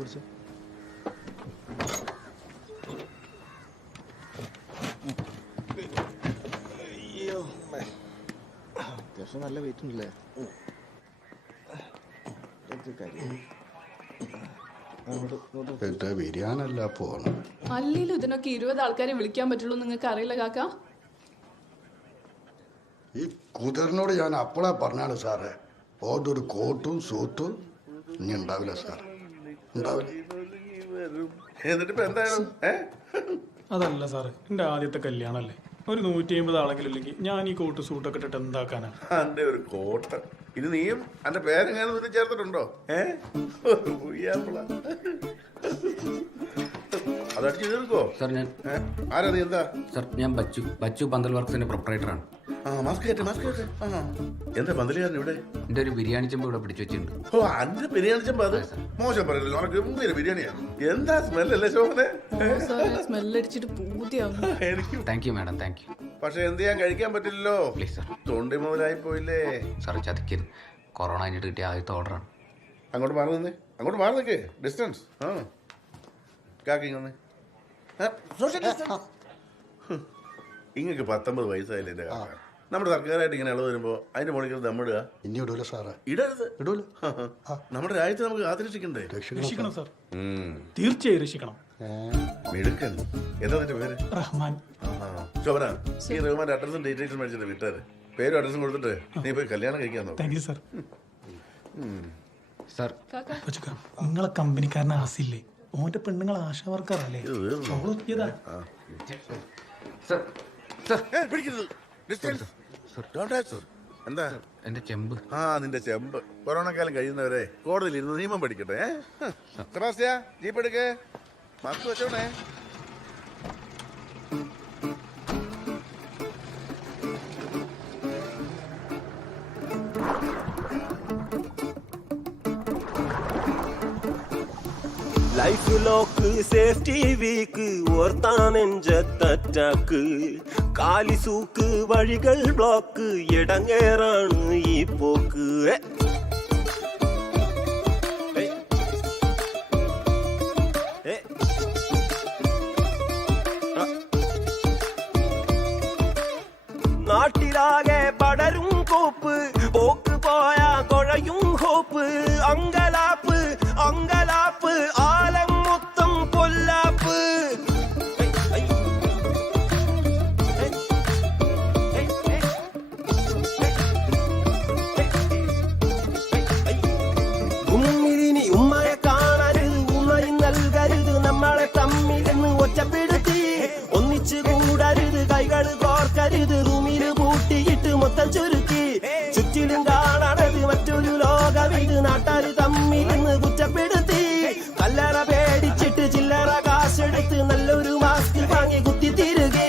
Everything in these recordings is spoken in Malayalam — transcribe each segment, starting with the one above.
പിടിച്ചോ. അയ്യോ, അത്യാവശ്യം നല്ല വെയിറ്റ് ഉണ്ടല്ലേ? ബിരിയാണല്ല പോണം. അല്ലെങ്കിലും ഇതിനൊക്കെ 20 ആൾക്കാരെ വിളിക്കാൻ പറ്റുള്ളൂ നിങ്ങൾക്ക് അറിയില്ല കാക്ക? ഈ കുതിരനോട് ഞാൻ അപ്പോഴേ പറഞ്ഞാണ് സാറേ, ഓതൊരു കോട്ടും സൂട്ടും ഇനി ഉണ്ടാവില്ല സാർ, ഉണ്ടാവില്ല. അതല്ല സാറ്, എൻ്റെ ആദ്യത്തെ കല്യാണമല്ലേ, ഒരു 150 ആളെങ്കിലും ഇല്ലെങ്കിൽ ഞാൻ ഈ കോട്ട് സൂട്ടൊക്കെ ഇട്ടിട്ട് എന്താക്കാനാ? എന്റെ ഒരു കോട്ട് ഇത് നീയും എന്റെ പേരെങ്ങാനും ചേർത്തിട്ടുണ്ടോ? അതടിച്ചു തീർക്കോ സാർ? ഞാൻ ആരാ നീ? എന്താ സാർ, ഞാൻ ബച്ചു പന്തൽ വർക്ക്സിന്റെ പ്രൊപ്പറേറ്ററാണ്. എന്താ പന്തലുകാരൻ ഇവിടെ? എൻ്റെ ഒരു ബിരിയാണി ചെമ്പ് ഇവിടെ പിടിച്ചു വെച്ചിട്ടുണ്ട്. ഓ, അന്റെ ബിരിയാണി ചെമ്പ്? അത് മോശം പറയല്ലോ, അവർക്ക് ഗംഭീര ബിരിയാണിയാണ്. എന്താ സ്മെല്ലല്ലേ ശോഭനെ? സ്മെല്ലടിച്ചിട്ട് പൂതിയാവും. എനിക്ക് thank you madam, thank you. പക്ഷെ എന്ത് ചെയ്യാൻ, കഴിക്കാൻ പറ്റില്ലല്ലോ. പ്ലീസ് സാർ, തൊണ്ടി മുതലായി പോയില്ലേ സാർ ചതിക്കരുത്. കൊറോണ കഴിഞ്ഞിട്ട് കിട്ടിയ ആദ്യത്തെ ഓർഡറാണ്. അങ്ങോട്ട് മാറി നിന്നേ, അങ്ങോട്ട് മാറി നിൽക്കേ, ഡിസ്റ്റൻസ്. കാക്കിങ്ങ ഇങ്ങക്ക് 19 വയസ്സായില്ലേ എന്റെ കാക്ക? നമ്മുടെ സർക്കാരായിട്ട് ഇങ്ങനെ ഇളവ് വരുമ്പോ അതിന്റെ മുകളിൽ നമ്മിടുക. ഇനി ഇടൂല സാറേ, ഇടരുത്. ഇടൂല. നമ്മുടെ രാജ്യത്തെ നമുക്ക് കാത്തിരക്ഷിക്കണ്ടേ? രക്ഷിക്കണം സാർ, തീർച്ചയായും രക്ഷിക്കണം. മിടുക്കൻ. എന്താ നിന്റെ പേര്? റഹ്മാൻ. ശോഭന, ഈ റഹ്മാന്റെ അഡ്രസ്സും ഡീറ്റെയിൽസും മേടിച്ചിട്ട് വിട്ടാര്. പേരും അഡ്രസ്സും കൊടുത്തിട്ട് നീ പോയി കല്യാണം കഴിക്കാൻ നോക്കാം. Thank you sir. സാർ, നിങ്ങളെ കമ്പനിക്കാരനെ ആസില്ലേ, ഓന്റെ പെണ്ണുങ്ങൾ ആശാ വർക്കറല്ലേ? എന്താ എന്റെ ചെമ്പ്? നിന്റെ ചെമ്പ് കൊറോണക്കാലം കഴിയുന്നവരെ കോടതിയിൽ ഇരുന്ന് നിയമം പഠിക്കട്ടെ. സെബാസ്റ്റ്യ, ജീപ്പ് എടുക്കേ, മാസ്ക് വെച്ചോണേ. ലൈഫ് ലോക്ക് സേഫ്റ്റി വീക്ക് ഓർത്താനെഞ്ചത്തറ്റാക്ക് കാലിസൂക്ക് വഴികൾ ബ്ലോക്ക് ഇടങ്ങേറാണ് ഈ പോക്ക്. നാട്ടിലാകെ പടരും കോപ്പ്, പോക്ക് പോയാ കൊഴയും ഹോപ്പ്. അങ്കലാപ്പ് അങ്കലാപ്പ്, ആലം മൊത്തം കൊല്ലാപ്പ്. ഉമ്മിലിനി ഉമ്മയെ കാണരുത്, ഉമ്മയും നൽകരുത്, നമ്മളെ തമ്മിലെന്ന് ഒറ്റപ്പെടുത്തി. ഒന്നിച്ചു കൂടരുത്, കൈകൾ കോർക്കരുത്, റൂമില് പൂട്ടിയിട്ട് മൊത്തം ചുരുക്കി. ചുറ്റിലും കാണണത് മറ്റൊരു ലോകവിത്, നാട്ടാര് തമ്മിലെന്ന് കുറ്റപ്പെടുത്തി. കല്ലറ പേടിച്ചിട്ട് ചില്ലറ കാശെടുത്ത് നല്ലൊരു മാസ്ക് വാങ്ങി കുത്തി തിരുകെ.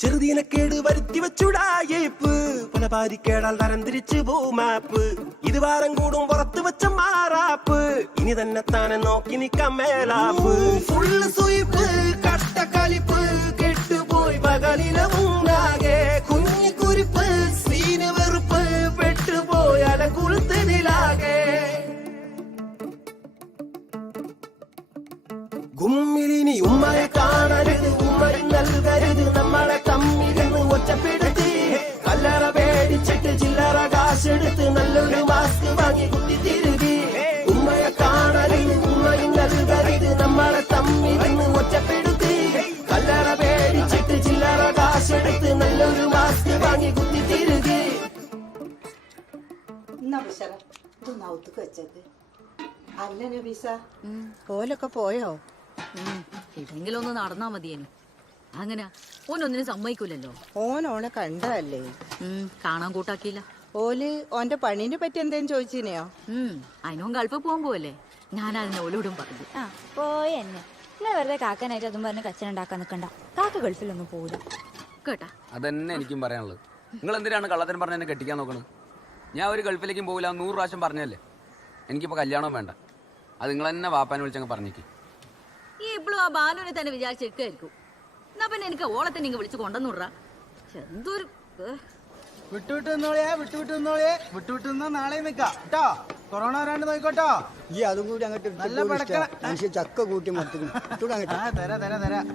ചെറുതീനക്കേട് വരുത്തി വെച്ചുടായേപ്പ്, പല പാരിക്കേടാൽ തരം തിരിച്ചു പോമാപ്പ്. ഇത് വാരം കൂടും പുറത്ത് വെച്ച മാറാപ്പ്, ഇനി തന്നെ താനെ നോക്കി നിക്കാൻ മേലാപ്പ്. ഫുള്ള് സ്വീപ്പ് കട്ടക്കളിപ്പ്, കെട്ടുപോയി പകലിലവുണ്ടാകെ കുഞ്ഞി കുരിപ്പ്. സീന് വെറുപ്പ് പെട്ടുപോയി അലകുളുത്തതിലാകെ. ഗുമ്മിലിനി ഉമ്മയെ കാണരുത്, ഉമ്മയും നൽകരുത്, നമ്മളെ തമ്മിലെന്ന് ഒറ്റപ്പെടുത്തി. കല്ലറ പേടിച്ചിട്ട് ചില്ലറ കാശെടുത്ത് നല്ലൊരു മാസ്ക് വാങ്ങി കുത്തി തിരുകി. ഉമ്മയെ കാണരുത്, ഉമ്മയും നൽകരുത്, നമ്മളെ തമ്മിലെന്ന് ഒറ്റപ്പെടുത്തി. കല്ലറ പേടിച്ചിട്ട് ചില്ലറ കാശെടുത്ത് നല്ലൊരു മാസ്ക് വാങ്ങി കുത്തി തിരുകി. അല്ല നബീസ, ഓലൊക്കെ പോയോ? ഇതെങ്കിലും ഒന്ന് നടന്നാ മതിയേനു. അങ്ങനെ ഓനൊന്നിനും സമ്മതിക്കൂലല്ലോ. ഓനോളെ കണ്ടല്ലേ? കാണാൻ കൂട്ടാക്കിയില്ല. ഓല് ഓന്റെ പണീനെ പറ്റി എന്തേലും ചോദിച്ചിനെയോ? അതിനും ഗൾഫ് പോകാൻ പോവല്ലേ, ഞാൻ അതിനെ ഓലോടും പറഞ്ഞു. പോയെന്നെ നിങ്ങൾ വെറുതെ കാക്കാനായിട്ട് അതും പറഞ്ഞ് കച്ചറ ഉണ്ടാക്കാൻ നിൽക്കണ്ട. കാക്ക ഗൾഫിലൊന്നും പോകില്ല കേട്ടാ. അതന്നെ എനിക്കും പറയാനുള്ളത്. നിങ്ങൾ എന്തിനാണ് കള്ളത്തരം പറഞ്ഞ എന്നെ കെട്ടിക്കാൻ നോക്കണത്? ഞാൻ ഒരു ഗൾഫിലേക്കും പോകില്ല 100 പ്രാവശ്യം പറഞ്ഞല്ലേ. എനിക്കിപ്പോൾ കല്യാണം വേണ്ട. അത് നിങ്ങൾ തന്നെ വാപ്പാനെ വിളിച്ചങ്ങ് പറഞ്ഞേക്ക്. ഈ ഇപ്പോഴും ആ ബാലുവിനെ തന്നെ വിചാരിച്ചെടുക്കായിരിക്കും. എന്നാ പിന്നെ എനിക്ക് ഓളത്തെ നിങ്ങൾ വിളിച്ച് കൊണ്ടുവന്നുവിടാ. എന്തൊരു വിട്ടുവിട്ട് വിട്ടുവിട്ട് നാളെ നിക്കാം കേട്ടോ. കൊറോണ വരാണ്ട് നോക്കോട്ടോ. ഈ അതും കൂടി അങ്ങോട്ട് നല്ല പടക്കണ മനുഷ്യ ചക്ക കൂട്ടി മറത്തിക്കും തരാ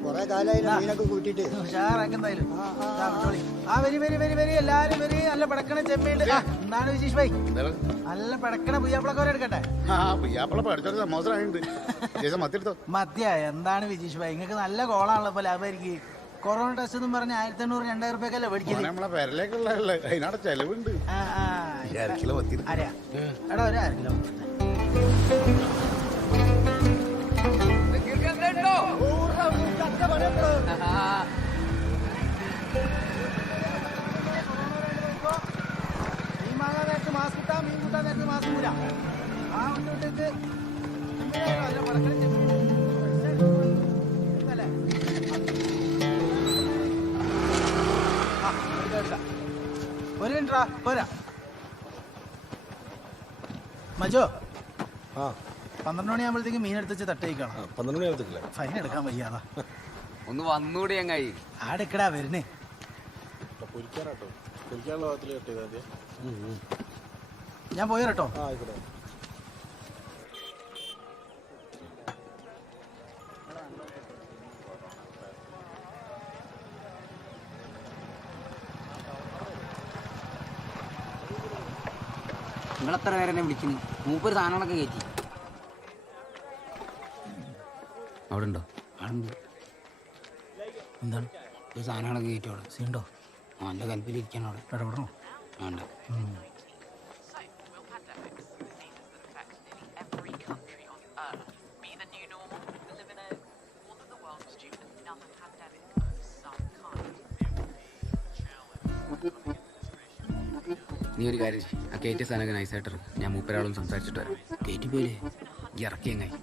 കൊറേ കാലായി മീനൊക്കെ കൂട്ടിട്ട് ഉഷാറാക്കെന്തായാലും. വരി എല്ലാരും വരി. നല്ല പടക്കണ ചെമ്മയുണ്ട്. എന്താണ് വിശേഷ് ഭായി? നല്ല പടക്കണ പുയ്യാപ്പിളക്കോര എടുക്കട്ടെ. മദ്യ എന്താണ് വിജീഷ് ഭായി? നിങ്ങൾക്ക് നല്ല കോളാണല്ലോ ഇപ്പൊ ലാഭമായിരിക്കും. കൊറോണ ടെസ്റ്റ് എന്നും പറഞ്ഞ 1500-2000 രൂപക്കല്ലേ മേടിക്കല്. നമ്മളെ പെരലേക്കുള്ള അതിനവിടെ ചെലവുണ്ട്. എടാ ഒരു 1/2 കിലോ. മീൻ വാങ്ങാൻ നേരത്ത് മാസ്ക് ഇട്ടാ മീൻ കൂട്ടാൻ നേരത്ത് മാസ്ക് കൂല. ആ ഉണ്ടിട്ട് ഒരു മിനിറ്റ് പോരാ മജോ. 12 മണിയാകുമ്പോഴത്തേക്ക് മീൻ എടുത്ത് തട്ടയിക്കണം. 12 മണി ഫൈൻ എടുക്കാൻ വയ്യാതാ. ഒന്ന് വന്നുകൂടി അങ്ങായി. ആടെക്കടാ വരുന്നേ. ഞാൻ പോയി കേട്ടോ. നിങ്ങളെത്ര പേരെന്നെ വിളിക്കുന്നു? മൂപ്പര് സാധനങ്ങളൊക്കെ കയറ്റി. അവിടെ ഉണ്ടോ? എന്താണ് ഒരു സാധനങ്ങളൊക്കെ കയറ്റി അവിടെ. സീണ്ടോ? എൻ്റെ കൽപ്പിലിരിക്കണം അവിടെ. ഇടപെടണോ? വേണ്ട. നീ ഒരു കാര്യം ആ കയറ്റിയ സാധനമൊക്കെ നൈസായിട്ട് ഞാൻ മൂപ്പരാളും സംസാരിച്ചിട്ട് വരാം. കയറ്റി പോയില്ലേ ഇറക്കി എങ്ങായി.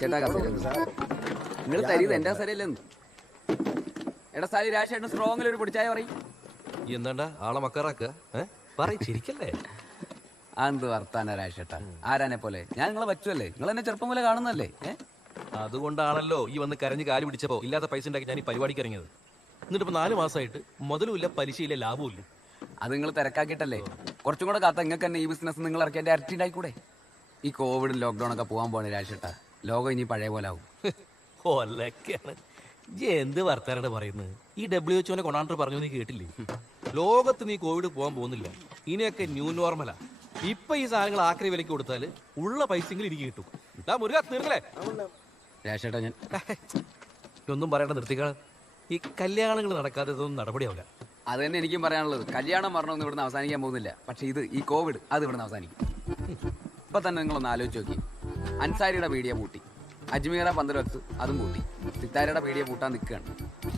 ചേട്ടാ കസേര നിങ്ങൾ തരീത് എൻ്റെ കസേരയില്ലെന്ന്. എടാ സാരി രാശേട്ടൻ സ്ട്രോങ്ങിൽ ഒരു പിടിച്ചായ പറയും. എന്താണ്ടാ ആളെ മക്കറാക്കുക ചിരിക്കല്ലേ? അതെന്ത് വർത്താന രാശേട്ടാ? ആരാനെ പോലെ ഞാൻ നിങ്ങളെ പറ്റുമല്ലേ? നിങ്ങൾ എന്നെ ചെറുപ്പം പോലെ കാണുന്നല്ലേ? അതുകൊണ്ടാണല്ലോ ഈ വന്ന് കരഞ്ഞ് കാല് പിടിച്ചപ്പോ ഇല്ലാത്ത പൈസ ഉണ്ടാക്കി ഞാൻ ഈ പരിപാടിക്ക് ഇറങ്ങിയത്. എന്നിട്ടിപ്പോ 4 മാസമായിട്ട് മുതലുമില്ല, പലിശയില്ല, ലാഭവും. അത് നിങ്ങൾ തിരക്കാക്കിയിട്ടല്ലേ. കുറച്ചും കൂടെ കാത്ത നിങ്ങൾക്ക് തന്നെ ഈ ബിസിനസ് നിങ്ങൾ ഇറക്കിയതിന്റെ ഇരട്ടി ഉണ്ടായിക്കൂടെ? ഈ കോവിഡ് ലോക്ക്ഡൌൺ ഒക്കെ പോകാൻ പോണേ രാശേട്ടാ. ലോകം ഇനി പഴയ പോലെ ആവും. കൊല്ലൊക്കെയാണ് എന്ത് വർത്താനാണ് പറയുന്നത്? ഈ WHO കൊണ്ടാണ്ടർ പറഞ്ഞു നീ കേട്ടില്ലേ? ലോകത്ത് നീ കോവിഡ് പോകാൻ പോകുന്നില്ല, ഇനിയൊക്കെ ന്യൂ നോർമലാ. ഇപ്പൊ ഈ സാധനങ്ങൾ ആക്രി വിലക്ക് കൊടുത്താൽ ഉള്ള പൈസയെങ്കിലും എനിക്ക് കിട്ടും. മുരുക തീർന്നല്ലേ രാശേട്ടാ? ഞാൻ ഒന്നും പറയേണ്ട നിർത്തിക്കാണ്. ഈ കല്യാണങ്ങൾ നടക്കാത്തതൊന്നും നടപടിയാവില്ല. അത് തന്നെ എനിക്കും പറയാനുള്ളത്. കല്യാണം മരണമൊന്നും ഇവിടുന്ന് അവസാനിക്കാൻ പോകുന്നില്ല. പക്ഷെ ഈ കോവിഡ് അത് ഇവിടുന്ന് അവസാനിക്കും. ഇപ്പൊ തന്നെ നിങ്ങളൊന്ന് ആലോചിച്ച് നോക്കി. അൻസാരിയുടെ പീഡിയ പൂട്ടി, അജ്മീറ 15 വക്സ് അതും പൂട്ടി, സിത്താരയുടെ പീഡിയ പൂട്ടാൻ നിൽക്കുകയാണ്.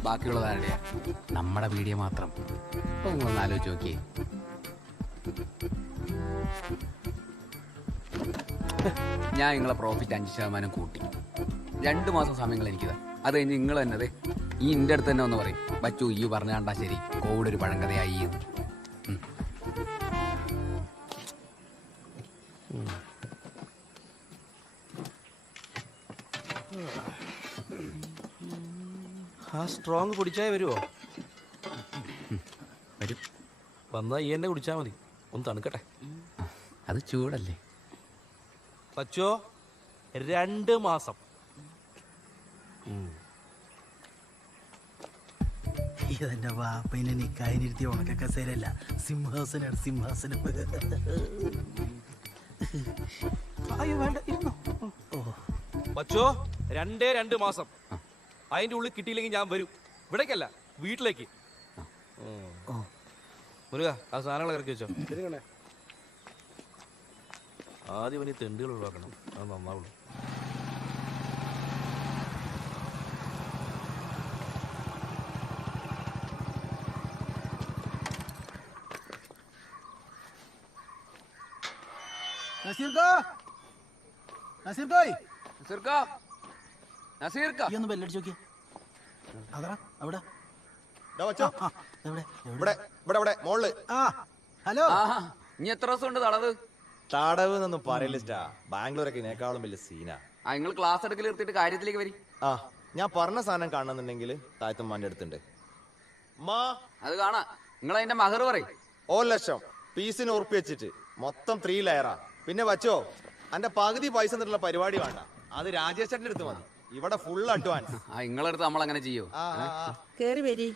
ബാക്കിയുള്ളത് ആരുടെയാ? നമ്മുടെ പീഡിയ മാത്രം. ഇപ്പൊ നിങ്ങളൊന്ന് ആലോചിച്ച് നോക്കിയേ. ഞാൻ നിങ്ങളെ പ്രോഫിറ്റ് 5% കൂട്ടി. 2 മാസം സമയങ്ങൾ എനിക്കിതാ. അത് കഴിഞ്ഞ് നിങ്ങൾ തന്നെ ഈ എൻ്റെ അടുത്ത് തന്നെ ഒന്ന് പറയും, ബച്ചു ഈ പറഞ്ഞ കണ്ടാ ശരി കോവിഡ് ഒരു പഴങ്കഥയായി. ആ സ്ട്രോങ് കുടിച്ചാൽ വരുമോ? വരും. വന്നാ ഈ എന്നെ കുടിച്ചാൽ മതി, ഒന്ന് തണുക്കട്ടെ. അത് ചൂടല്ലേ പച്ചോ? 2 മാസം. ഇതെന്റെ വാപ്പനെ നിക്കായിനിരുത്തിയ ഉണക്ക കസേരല്ല, സിംഹാസനാണ്, സിംഹാസനം. അയ്യോ വേണ്ട, ഇരുന്നോ. പച്ചോ 2 മാസം. അതിന്റെ ഉള്ളിൽ കിട്ടിയില്ലെങ്കിൽ ഞാൻ വരും. ഇവിടേക്കല്ല, വീട്ടിലേക്ക്. മുരുക ആ സാധനങ്ങൾ ഇറക്കി വെച്ചോ. ആദ്യം ഇനി തെണ്ടുകൾ ഒഴിവാക്കണം, അത് നന്നാവുള്ളൂ. ഹലോ, ഇനി എത്ര ദിവസം ഉണ്ട് തളവ്? തടവ് എന്നൊന്നും പറയില്ല. ബാംഗ്ലൂരൊക്കെ ഇതിനേക്കാളും വലിയ സീനാ. നിങ്ങൾ ക്ലാസ് എടുക്കൽ നിർത്തിയിട്ട് കാര്യത്തിലേക്ക് വരി. ആ ഞാൻ പറഞ്ഞ സാധനം കാണുന്നുണ്ടെങ്കിൽ താഴത്തമ്മാന്റെ അടുത്തുണ്ട്. അത് കാണാ. നിങ്ങൾ അതിന്റെ മഹർ പറയും. 1 ലക്ഷം പീസിന് ഉറപ്പി വെച്ചിട്ട് മൊത്തം 3 ലെയറാ. പിന്നെ വച്ചോ എന്റെ പകുതി പൈസ എന്നിട്ടുള്ള പരിപാടി വേണ്ട. അത് രാജേഷ് ചേട്ടന്റെ അടുത്ത് മതി. ഇവിടെ ഫുൾ അഡ്വാൻസ്. നിങ്ങളടുത്ത് നമ്മൾ അങ്ങനെ ചെയ്യോ? കേറി വരി.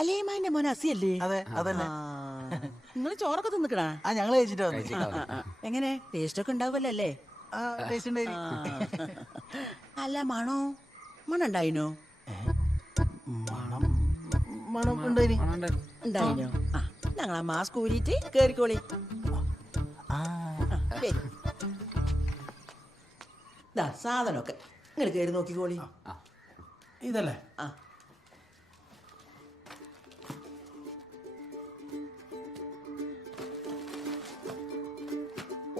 അലേമാന്റെ മോൻ അസിയല്ലേ? അതെ അതന്നെ. നിങ്ങൾ ചോറൊക്കെ തിന്നിക്കണ? ഞങ്ങൾ കഴിച്ചിട്ട് എങ്ങനെ ടേസ്റ്റ് ഒക്കെ ഉണ്ടാവുമല്ലോ അല്ലേ? അല്ല മണോ മണുണ്ടായിനോ? ഉണ്ടായിനോ? ഞങ്ങളാ മാസ്ക് ഊരിയിട്ട് കേറിക്കോളി. സാധനമൊക്കെ നിങ്ങൾ കയറി നോക്കിക്കോളി. ഇതല്ലേ?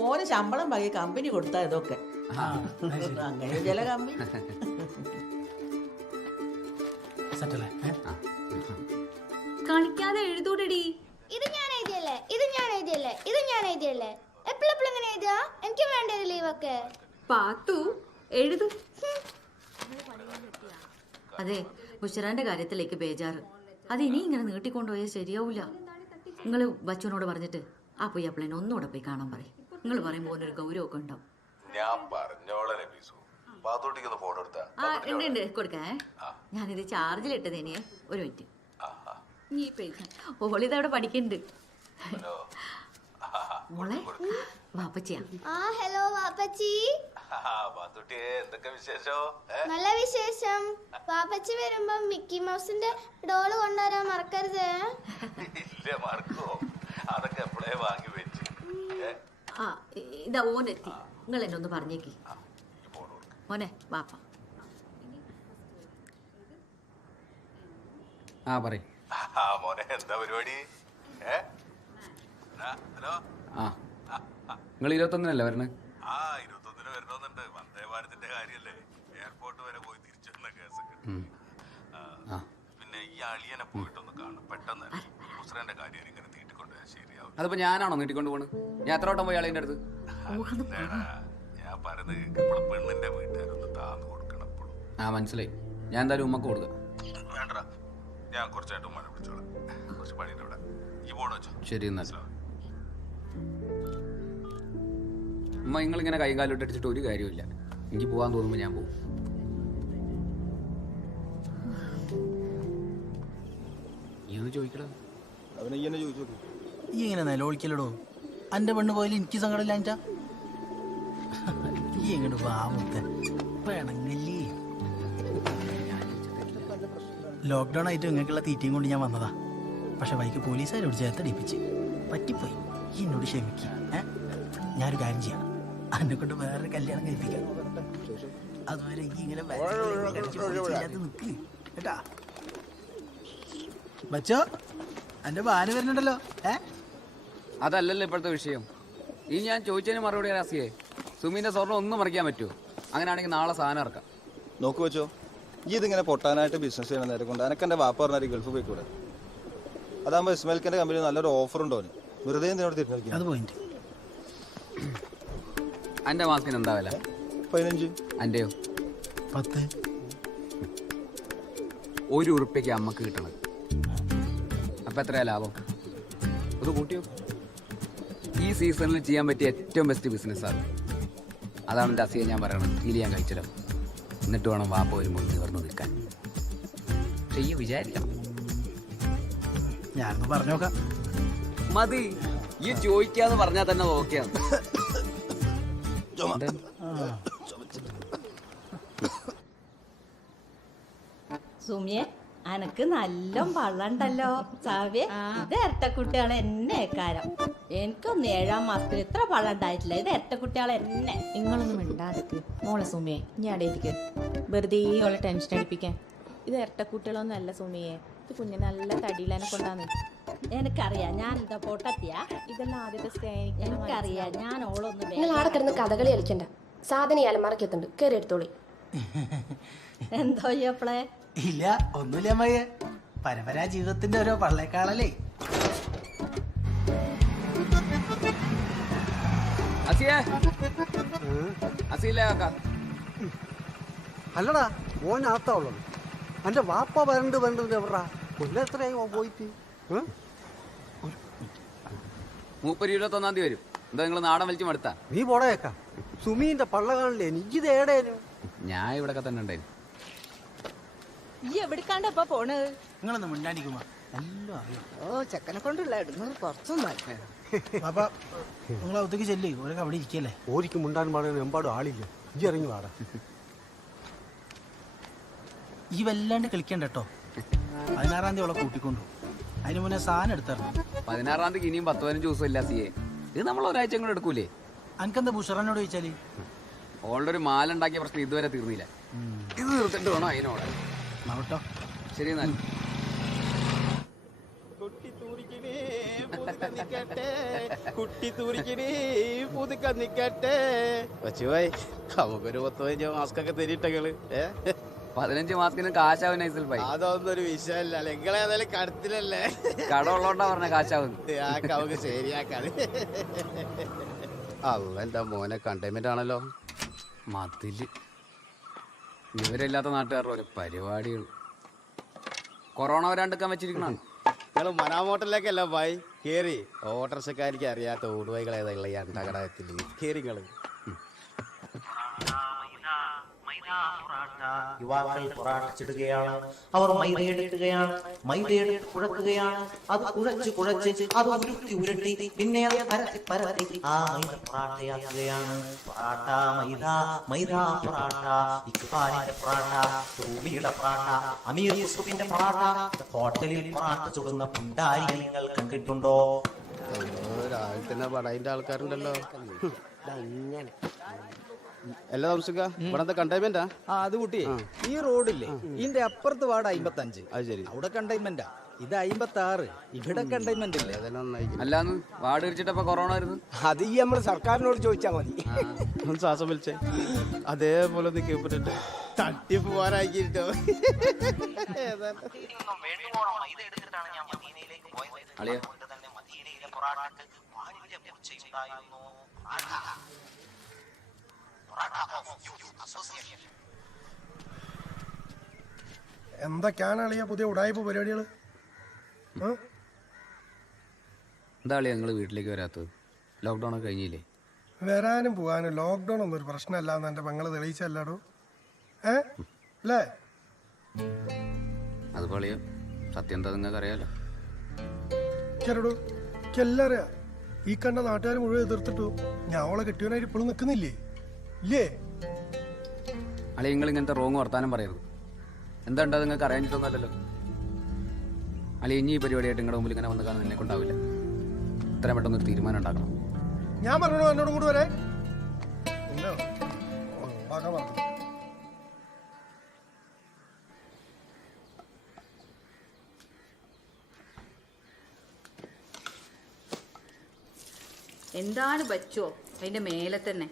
ഓന് ശമ്പളം വകി കമ്പനി കൊടുത്താ ഇതൊക്കെ. അങ്ങനെ ചില കമ്പനി കളിക്കാതെ എഴുതൂടടി. ഇത് ഞാൻ എഴുതിയല്ലേ, ഇത് ഞാൻ എഴുതിയല്ലേ, ഇത് ഞാൻ എഴുതിയല്ലേ. എപ്പോഴെപ്പോഴും ഇങ്ങനെ എഴുതുക? എനിക്ക് വേണ്ടത് ലീവൊക്കെ. പാത്തു എഴുതു. അതെ, ബുഷറാന്റെ കാര്യത്തിലേക്ക് ബേജാറ്. അത് ഇനി ഇങ്ങനെ നീട്ടിക്കൊണ്ടുപോയാൽ ശരിയാവൂല. നിങ്ങൾ ബച്ചുവിനോട് പറഞ്ഞിട്ട് ആ പോയി അപ്പളേനെ ഒന്നുകൂടെ പോയി കാണാൻ പറയും. നിങ്ങൾ പറയുമ്പോൾ ഒരു ഗൗരവമൊക്കെ ഉണ്ടാവും. ഞാൻ പറഞ്ഞോളെ ബീസു. പാത്തോട്ടിക്കൊന്ന് ഫോൺ എടുത്താ? ഉണ്ട് കൊടുക്കേ. ഞാനിത് ചാർജിലിട്ടത് ഇനി ഒരു മിനിറ്റ്. നീ ഓളിതവിടെ പഠിക്കുന്നുണ്ട്. മോളെ വാപ്പച്ചിയാ. ഹലോ വാപ്പച്ചി. എന്തൊക്കെ വിശേഷം? നല്ല വിശേഷം. വാപ്പച്ചി വരുമ്പോ മിക്കി മൗസിന്റെ ഡോള് കൊണ്ടുവരാൻ മറക്കരുത്. ഇല്ല മറക്കോ? അതൊക്കെ എപ്പോഴേ വാങ്ങി വെച്ച്. ഇതാ ഓനെത്തി. നിങ്ങൾ എന്നെ ഒന്ന് പറഞ്ഞേക്ക് മോനെ. വാപ്പ പറയും. മോനെ എന്താ പരിപാടി? ഹലോ. നിങ്ങൾ 21-നല്ലേ വരണേ? 21-ന് വരണമെന്നുണ്ട്. വന്ദേ ഭാരതിന്റെ കാര്യല്ലേ, എയർപോർട്ട് വരെ പോയി തിരിച്ചു വന്ന കേസൊക്കെ. പിന്നെ ഈ അളിയനെ പോയിട്ടൊന്ന് കാണും പെട്ടെന്ന്. മുസ്രന്റെ കാര്യം ഇങ്ങനെ തീട്ടിക്കൊണ്ടുപോയാൽ ശരിയാവും. അതിപ്പോ ഞാനാണോ നീട്ടിക്കൊണ്ട് പോണ്? ഞാൻ എത്ര വട്ടം പോയി അളിയന്റെ അടുത്ത്? ഞാൻ പറയുന്നത് പെണ്ണിന്റെ വീട്ടുകാരൊന്ന് താന്ന് കൊടുക്കണം. മനസ്സിലായി. ഞാൻ എന്തായാലും ഉമ്മക്ക് കൊടുക്കാം. വേണ്ട, ഞാൻ കുറച്ചായിട്ട് ഉമ്മനെ വിളിച്ചോളാം. കുറച്ച് പണിയുടെ ഇവിടെ ഈ ഫോൺ വെച്ചോ. ശരി എന്നാൽ ഉമ്മ നിങ്ങളിങ്ങനെ കൈകാലോട്ട് അടിച്ചിട്ട് ഒരു കാര്യമില്ല. എനിക്ക് പോകാൻ തോന്നുമ്പോൾ ഞാൻ പോകും. നീ ഒന്ന് ചോദിക്കടാ. ഈ ഇങ്ങനെ നിലവിളിക്കലടോ. എൻ്റെ പെണ്ണ് പോയാലും എനിക്ക് സങ്കടമില്ല. അഞ്ചാ ഈ എങ്ങോട്ട് വാമത്തെ പെണങ്ങല്ലേ. ലോക്ക്ഡൗൺ ആയിട്ട് ഇങ്ങനെയുള്ള തീറ്റയും കൊണ്ട് ഞാൻ വന്നതാ. പക്ഷെ ബൈക്ക് പോലീസുകാരോട് ചേർത്തടിപ്പിച്ച് പറ്റിപ്പോയി. ഈ എന്നോട് ക്ഷമിക്കുക. ഞാനൊരു കാര്യം ചെയ്യാം, എന്നെ കൊണ്ട് വേറൊരു കല്യാണം കഴിപ്പിക്കാം. അതുവരെ ഈ ഇങ്ങനെ നിക്ക് കേട്ടാ. ബച്ചോ എന്റെ ഭാര്യ വരുന്നുണ്ടല്ലോ. അതല്ലല്ലോ ഇപ്പോഴത്തെ വിഷയം. ഈ ഞാൻ ചോദിച്ചതിന് മറുപടി രാസിയെ. സുമീന്റെ സ്വർണ്ണം ഒന്നും മറിക്കാൻ പറ്റുമോ? അങ്ങനെയാണെങ്കിൽ നാളെ സാധനം ഇറക്കാം. നോക്കു വെച്ചോ, ഈ ഇതിങ്ങനെ പൊട്ടാനായിട്ട് ബിസിനസ് ചെയ്യണ നേരം കൊണ്ട് എനക്ക് എൻ്റെ വാപ്പ പറഞ്ഞാൽ ഗൾഫ് പോയിക്കൂടെ? അതാകുമ്പോൾ ഇസ്മായിൽക്കിന്റെ കമ്പനി നല്ലൊരു ഓഫർ ഉണ്ടോ? വെറുതെ എന്തിനോട് തിരിഞ്ഞിരിക്കും. അത് പോയിന്റ്. എൻ്റെ മാസ്കിന് എന്താ വില? 15. അൻ്റെയോ? 10. 1 ഉറുപ്പ്യക്ക് അമ്മക്ക് കിട്ടണത്. അപ്പം എത്രയാ ലാഭം? അത് കൂട്ടിയോ? ഈ സീസണിൽ ചെയ്യാൻ പറ്റിയ ഏറ്റവും ബെസ്റ്റ് ബിസിനസ്സാണ്. അതാണ് എൻ്റെ അസിയെ ഞാൻ പറയണത്. ഫീൽ ചെയ്യാൻ കഴിച്ചല്ലോ. എന്നിട്ട് വേണം വാപ്പ വരുമ്പോൾ നിവർന്ന് നിൽക്കാൻ. ചെയ്യ വിചാരിക്കണം. ഞാനൊന്ന് പറഞ്ഞു നോക്കാം. മതി. ഈ ചോദിക്കാന്ന് പറഞ്ഞാൽ തന്നെ ഓക്കെയാണ്. സുമിയെ അനക്ക് നല്ല വള്ളണ്ടല്ലോ. സാവ്യ ഇത് ഇരട്ടക്കുട്ടികളെ എന്നെ കാരം. എനിക്കൊന്ന് 7-ാം മാസത്തിൽ ഇത്ര വള്ളം ഉണ്ടായിട്ടില്ല. ഇത് ഇരട്ടക്കുട്ടികളെ എന്നെ. നിങ്ങളൊന്നും മിണ്ടാതിക്ക് മോളെ സുമിയെ. ഞാൻ ഇടയിലേക്ക് വെറുതെ ഓളെ ടെൻഷൻ അടിപ്പിക്കാൻ. ഇത് ഇരട്ടക്കുട്ടികളൊന്നും അല്ല സുമിയെ. ഇത് കുഞ്ഞ് നല്ല തടിയിലെന്നെ കൊണ്ടാന്ന്. എനിക്കറിയാം. ഞാൻ എന്താ പൊട്ടത്തിയാ? ഇതെല്ലാം ആദ്യത്തെ സ്നേഹിക്കാൻ. എനിക്കറിയാം. ഞാൻ ഓളൊന്നും നിങ്ങൾ ആടെ കിടന്ന് കഥകളി കളിക്കണ്ട. സാധനം അലമാറക്കെത്തുണ്ട്, കയറി എടുത്തോളി. എന്തോ അപ്പളേ? ഇല്ല, ഒന്നുമില്ല അമ്മയെ. പരമ്പരാ ജീവിതത്തിന്റെ ഓരോ പള്ളേക്കാളല്ലേ. അസിയേ അസിയില്ലേ കാക്ക അല്ലടാ മോൻ അകത്താ ഉള്ളത്. എൻ്റെ വാപ്പ വരണ്ട് എവിടാ കൊല്ലത്രയായി പോയിട്ട്. 31 വരും. എന്താ നിങ്ങൾ നാടൻ വലിച്ചു മടുത്താ? നീ പോടേക്കാം. സുമീന്റെ പള്ള കാണില്ലേ എനിക്കിത് ഏടേനു. ഞാൻ ഇവിടെ തന്നെ ഉണ്ടായിരുന്നു. ഈ എവിടെക്കാണ്ടപ്പാ പോണ്? നിങ്ങളൊന്ന് മുണ്ടാണ്ടിക്കുമ്പോ എല്ലാം അറിയാം. ഓ ചെക്കനെ കൊണ്ടുള്ള കുറച്ചൊന്നും അപ്പൊ നിങ്ങൾ ഒത്തുക്ക് ചെല്ലേ, ഓരൊക്കെ അവിടെ ഇരിക്കല്ലേ. ഓരിക്ക് മുണ്ടാൻ പാടുന്ന എമ്പാടും ആളില്ല. ഇജ്ജ് ഇറങ്ങി വാടാ. ഈ വല്ലാണ്ട് കളിക്കണ്ട കേട്ടോ. 16-ാം തീയതി അവളെ കൂട്ടിക്കൊണ്ടു. അതിന് മുന്നേ സാധനം എടുത്തരണം. 16-ാം തീയതി ഇനിയും 10-15 ദിവസം ഇല്ല സിയെ. ഇത് നമ്മൾ ഒരാഴ്ച കൂടെ എടുക്കൂലേ? അനക്കെന്താ ബുഷറനോട് ചോദിച്ചാല്? ഓളുടെ ഒരു മാല ഉണ്ടാക്കിയ പ്രശ്നം ഇതുവരെ തീർന്നില്ല. ഇത് തീർത്തിട്ട് വേണം അതിനോട്. കേട്ടോ ശരി എന്നാൽ കുട്ടി തൂരിക്കണേ പുതുക്ക നിക്കട്ടെ. നമുക്കൊരു 15 മാസ്കൊക്കെ തരിട്ടങ്ങള്. 15 മാസത്തിന് കാശാവും നൈസൽ ഭായി. അതൊന്നും ഒരു വിഷയമല്ല. നിങ്ങളേതായാലും കടത്തിലല്ലേ. കട ഉള്ളോണ്ടാ പറഞ്ഞ കാശാവും. ആ കവുക്ക് ശരിയാക്കാതെ. അല്ല എന്റെ മോനെ കണ്ടെയ്ൻമെന്റ് ആണല്ലോ. മതില് ഇവരില്ലാത്ത നാട്ടുകാരുടെ ഒരു പരിപാടികൾ. കൊറോണ വരാണ്ടിക്കാൻ വെച്ചിരിക്കണം. നിങ്ങൾ മനാമോട്ടലിലേക്കല്ല ഭായി കേറി. ഓട്ടർഷക്കാർക്ക് അറിയാത്ത ഓടുവൈകൾ ഏതാ ഈ അണ്ടകടത്തിൽ കേറിങ്ങള്. യുവാക്കൾ പൊറാട്ട ചുടുകയാണ്. അവർ മൈദയെടുക്കുകയാണ്. മൈദയെടുത്ത് കുഴക്കുകയാണ്. അത് കുഴച്ച് അത് ഉരുട്ടി പിന്നെ അത് പരത്തി ആ മൈദ പൊറാട്ടയാക്കുകയാണ്. പൊറാട്ട മൈദ പൊറാട്ട, ഇക്ബാലിന്റെ പൊറാട്ട, റൂമിയുടെ പൊറാട്ട, അമീർ യൂസുഫിന്റെ പൊറാട്ട. ഹോട്ടലിൽ പൊറാട്ട ചുടുന്ന പുണ്ടാരി നിങ്ങൾ കണ്ടിട്ടുണ്ടോ? രാവിലെ തന്നെ പടയിന്റെ ആൾക്കാരുണ്ടല്ലോ. എല്ലാ താമസിക്ക ഇവിടെ കണ്ടെയ്ൻമെന്റാ? അത് കുട്ടിയെ ഈ റോഡില്ലേ ഇതിന്റെ അപ്പുറത്ത് വാർഡ് 55. അത് ശരി. അവിടെ കണ്ടെയ്ൻമെന്റാ. ഇത് 56. ഇവിടെ കണ്ടെയ്ൻമെന്റ് ഇല്ലേ? അല്ലാന്ന് വാർഡ് തിരിച്ചിട്ടപ്പോ കൊറോണ വരുന്നു. അത് ഈ നമ്മൾ സർക്കാരിനോട് ചോദിച്ചാ മതി. ശ്വാസം വലിച്ചേ അതേപോലെ ഒന്ന് കേട്ടിട്ട് തട്ടിപ്പ് പോരാക്കിട്ടോ. അളിയ എന്തൊക്കെയാണ് അളിയ പുതിയ ഉടായ്പ പരിപാടികള്? എന്താ അളിയ നിങ്ങൾ വീട്ടിലേക്ക് വരാത്തത്? ലോക്ക്ഡൗൺ ഒക്കെ കഴിഞ്ഞില്ലേ? വരാനും പോകാനും ലോക്ക്ഡൗൺ ഒന്നും ഒരു പ്രശ്നമല്ല എന്ന് എന്റെ പെങ്ങള് തെളിയിച്ചല്ലാടോ. അല്ലേ? അതുപോലെ അളിയ സത്യം എന്താ നിങ്ങൾക്ക് അറിയാലോ. ചേരടോ എല്ലാം അറിയാം. ഈ കണ്ട നാട്ടുകാർ മുഴുവൻ എതിർത്തിട്ടു. ഞാൻ അവളെ കെട്ടിയവനായിട്ട് ഇപ്പോഴും നിൽക്കുന്നില്ലേ? ഇല്ലേ? അളിയ നിങ്ങൾ ഇങ്ങനത്തെ റോങ് വർത്താനം പറയരുത്. എന്താ ഉണ്ടാ നിങ്ങൾക്ക് അറിയാഞ്ഞിട്ടൊന്നുമല്ലല്ലോ. അളിയ ഇനി ഈ പരിപാടിയായിട്ട് നിങ്ങളുടെ മുമ്പിൽ ഇങ്ങനെ വന്ന് കാണാൻ എന്നെ കൊണ്ടാവില്ല. ഇത്രയും പെട്ടെന്നൊരു തീരുമാനം ഉണ്ടാക്കണം. ഞാൻ പറഞ്ഞോ എന്നോടും കൂടെ വരെ. എന്താണ് ബച്ചോ അതിന്റെ മേലെ തന്നെ?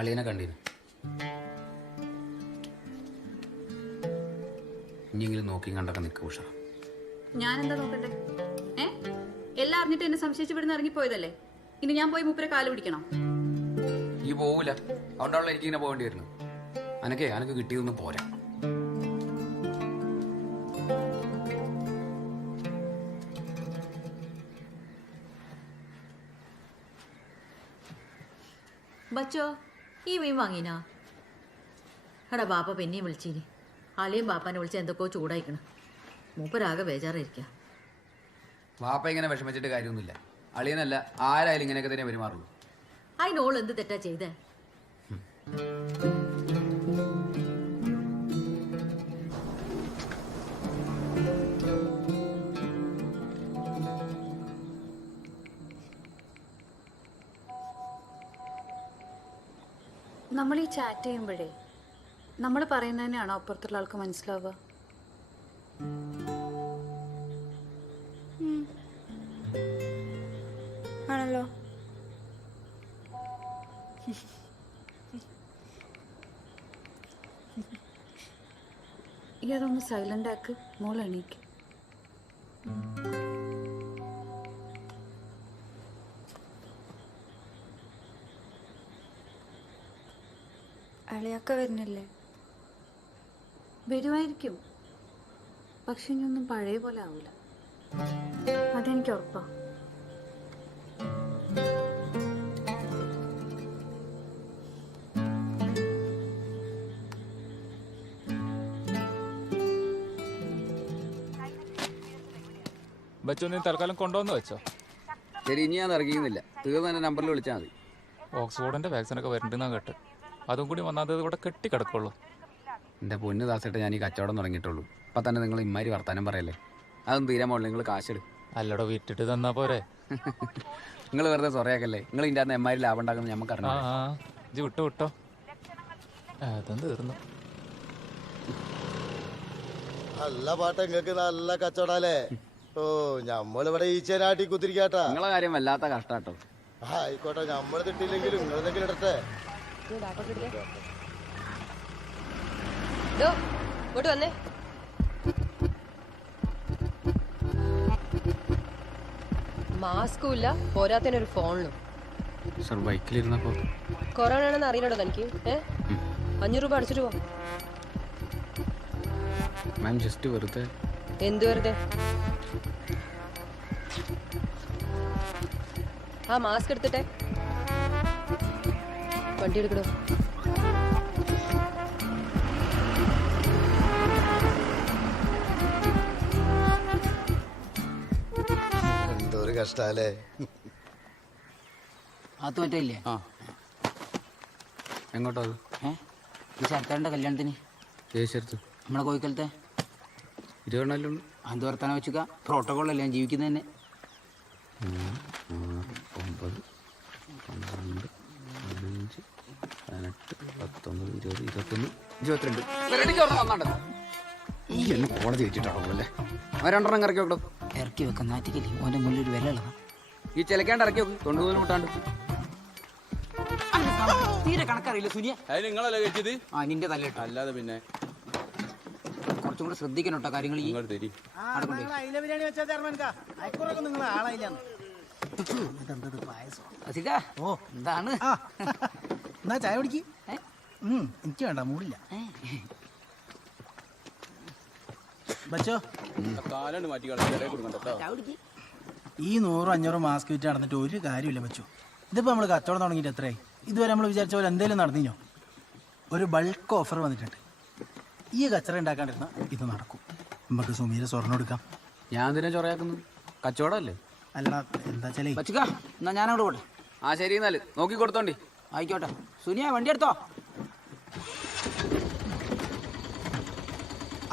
അളിയനെ കണ്ടിരുന്നു. ഇനിയെങ്കിലും നോക്കി കണ്ടൊക്കെ നിൽക്കുക ഉഷ. ഞാനെന്താ നോക്കട്ടെ? എല്ലാം അറിഞ്ഞിട്ട് എന്നെ സംശയിച്ച് ഇവിടുന്ന് ഇറങ്ങിപ്പോയതല്ലേ? ഇനി ഞാൻ പോയി മൂപ്പരെ കാല് പിടിക്കണം? ഈ പോവില്ല. അതുകൊണ്ടാണല്ലോ എനിക്ക് ഇങ്ങനെ പോകേണ്ടി വരുന്നത്. അനക്ക് കിട്ടിയതൊന്നും പോരാ. ബച്ചോ ഈ മീൻ വാങ്ങിനാ? എടാ ബാപ്പ പിന്നെയും വിളിച്ചിനി. അളിയും ബാപ്പാനെ വിളിച്ച് എന്തൊക്കെയോ ചൂടായിക്കണം. മൂപ്പരാകെ ബേജാറായിരിക്കാം. വാപ്പ ഇങ്ങനെ വിഷമിച്ചിട്ട് കാര്യമൊന്നുമില്ല. അളിയനല്ല ആരായാലും ഇങ്ങനെയൊക്കെ തന്നെ പെരുമാറുള്ളൂ. അതിനോൾ എന്ത് തെറ്റാ ചെയ്തേ? നമ്മൾ ഈ ചാറ്റ് ചെയ്യുമ്പോഴേ നമ്മൾ പറയുന്നതന്നെയാണോ അപ്പുറത്തുള്ള ആൾക്ക് മനസ്സിലാവുക? ആണല്ലോ. ഈ അതൊന്ന് സൈലന്റ് ആക്ക്. മോൾ എണീക്ക്. അളിയാക്ക വരുന്നില്ലേ? വരുമായിരിക്കും, പക്ഷെ ഇനിയൊന്നും പഴയ പോലെ ആവില്ല, അതെനിക്ക് ഉറപ്പാ. ബച്ചോ നീ തൽക്കാലം കൊണ്ടുവന്ന് വെച്ചോ. ശരി, ഇനി ഞാൻ ഇറങ്ങിയുന്നില്ല. തീർന്ന് തന്നെ നമ്പറിൽ വിളിച്ചാൽ മതി. ഓക്സ്ഫോർഡിന്റെ വാക്സിനൊക്കെ വരണ്ടെന്നാ കേട്ട്. അതും കൂടി വന്നാൽ അത് ഇവിടെ കെട്ടിക്കിടക്കുള്ളൂ. എൻ്റെ പൊന്ന് ദാസേട്ട്, ഞാൻ ഈ കച്ചവടം തുടങ്ങിയിട്ടുള്ളൂ. അപ്പം തന്നെ നിങ്ങൾ ഇമ്മാരി വർത്താനം പറയല്ലേ. അതൊന്നും തീരാൻ പോകില്ല. നിങ്ങൾ കാശെടു. അല്ലടോ, വിറ്റിട്ട് തന്നാ പോരെ. നിങ്ങൾ വെറുതെ സൊറയാക്കല്ലേ. നിങ്ങൾ ഇതിൻ്റെ അകത്ത് എമ്മാരി ലാഭം ഉണ്ടാക്കുന്നത് നമുക്ക് അറിയാം. ഇജ്ജ് വിട്ടോ വിട്ടോ, അതും തീർന്നു. നല്ല പാട്ട് നിങ്ങൾക്ക് നല്ല കച്ചവടല്ലേ. ഓ, നമ്മളിവിടെ ഈച്ചനാട്ടി കുത്തിരിക്കാട്ടാ. നിങ്ങളെ കാര്യം വല്ലാത്ത കഷ്ടാട്ടോ. ആയിക്കോട്ടെ, നമ്മൾ കിട്ടിയില്ലെങ്കിലും നിങ്ങൾ എന്തെങ്കിലും ഇടട്ടെ. ഇങ്ങോട്ട് വന്നേ. മാസ്കും ഇല്ല, പോരാത്തതിനൊരു ഫോണിലും. സർ, ബൈക്കിലിരുന്നപ്പോ കൊറോണ ആണെന്ന് അറിയണോ തനിക്ക്? 500 രൂപ അടിച്ചിട്ട് പോ. മാം, ജസ്റ്റ് വെറുതെ. എന്ത് വെറുതെ? ആ മാസ്ക് എടുത്തിട്ടെ, വണ്ടി എടുക്കണോ? എന്തൊരു കഷ്ടല്ലേ. അത് മറ്റേ എങ്ങോട്ടോ അത്? ഈ ശരത്തേണ്ട കല്യാണത്തിന് ചേച്ചെടുത്ത് നമ്മളെ കോഴിക്കലത്തെ 20 അത് വർത്താനം വെച്ചുക. പ്രോട്ടോകോളല്ലേ ഞാൻ ജീവിക്കുന്നത് തന്നെ. 9, 12, 15, 18, 19, 20, 21, 22. ഈ എന്നെ കോടതി വെച്ചിട്ടാണോ അല്ലേ? രണ്ടെണ്ണം ഇറക്കി വെക്കണം. ഇറക്കി വെക്കാൻ നാറ്റിക്കല്ലേ, ഓൻ്റെ മുന്നിൽ ഒരു വില ഉള്ളതാ. ഈ ചിലക്കാണ്ട് ഇറക്കി വെക്കും, തൊണ്ടുപോലും കൂട്ടാണ്ട്. തീരെ കണക്കറിയില്ല സുനിയ. നിങ്ങളല്ലേ കഴിച്ചത്? ആ, നിന്റെ തല്ലിട്ട്. അല്ലാതെ പിന്നെ കുറച്ചും കൂടെ ശ്രദ്ധിക്കണം കേട്ടോ കാര്യങ്ങൾ. ഈ ഓ, എന്താണ് എന്നാ ചായ കുടിക്ക്. എനിക്ക് വേണ്ട, മൂടില്ല. ബച്ചോ, ഈ 100-500 മാസ്ക് വിറ്റ് നടന്നിട്ട് ഒരു കാര്യമില്ല ബച്ചോ. ഇതിപ്പോ നമ്മൾ കച്ചവടം തുടങ്ങിയിട്ട് എത്രയായി? ഇതുവരെ നമ്മൾ വിചാരിച്ച പോലെ എന്തെങ്കിലും നടന്നിനോ? ഒരു ബൾക്ക് ഓഫർ വന്നിട്ടുണ്ട്. ഈ കച്ചറ ഉണ്ടാക്കാണ്ടിരുന്ന ഇത് നടക്കും. നമുക്ക് സുമീര സ്വർണ്ണം എടുക്കാം. ഞാൻ എന്തിനാ ചൊറയാക്കുന്നു? കച്ചവടമല്ലേ. അല്ല, എന്താ വെച്ചാലേ. എന്നാ ഞാനങ്ങോട്ട് പോട്ടെ. ആ ശരി, എന്നാല് നോക്കി കൊടുത്തോണ്ടി. ആയിക്കോട്ടെ. സുനിയ, വണ്ടി എടുത്തോ.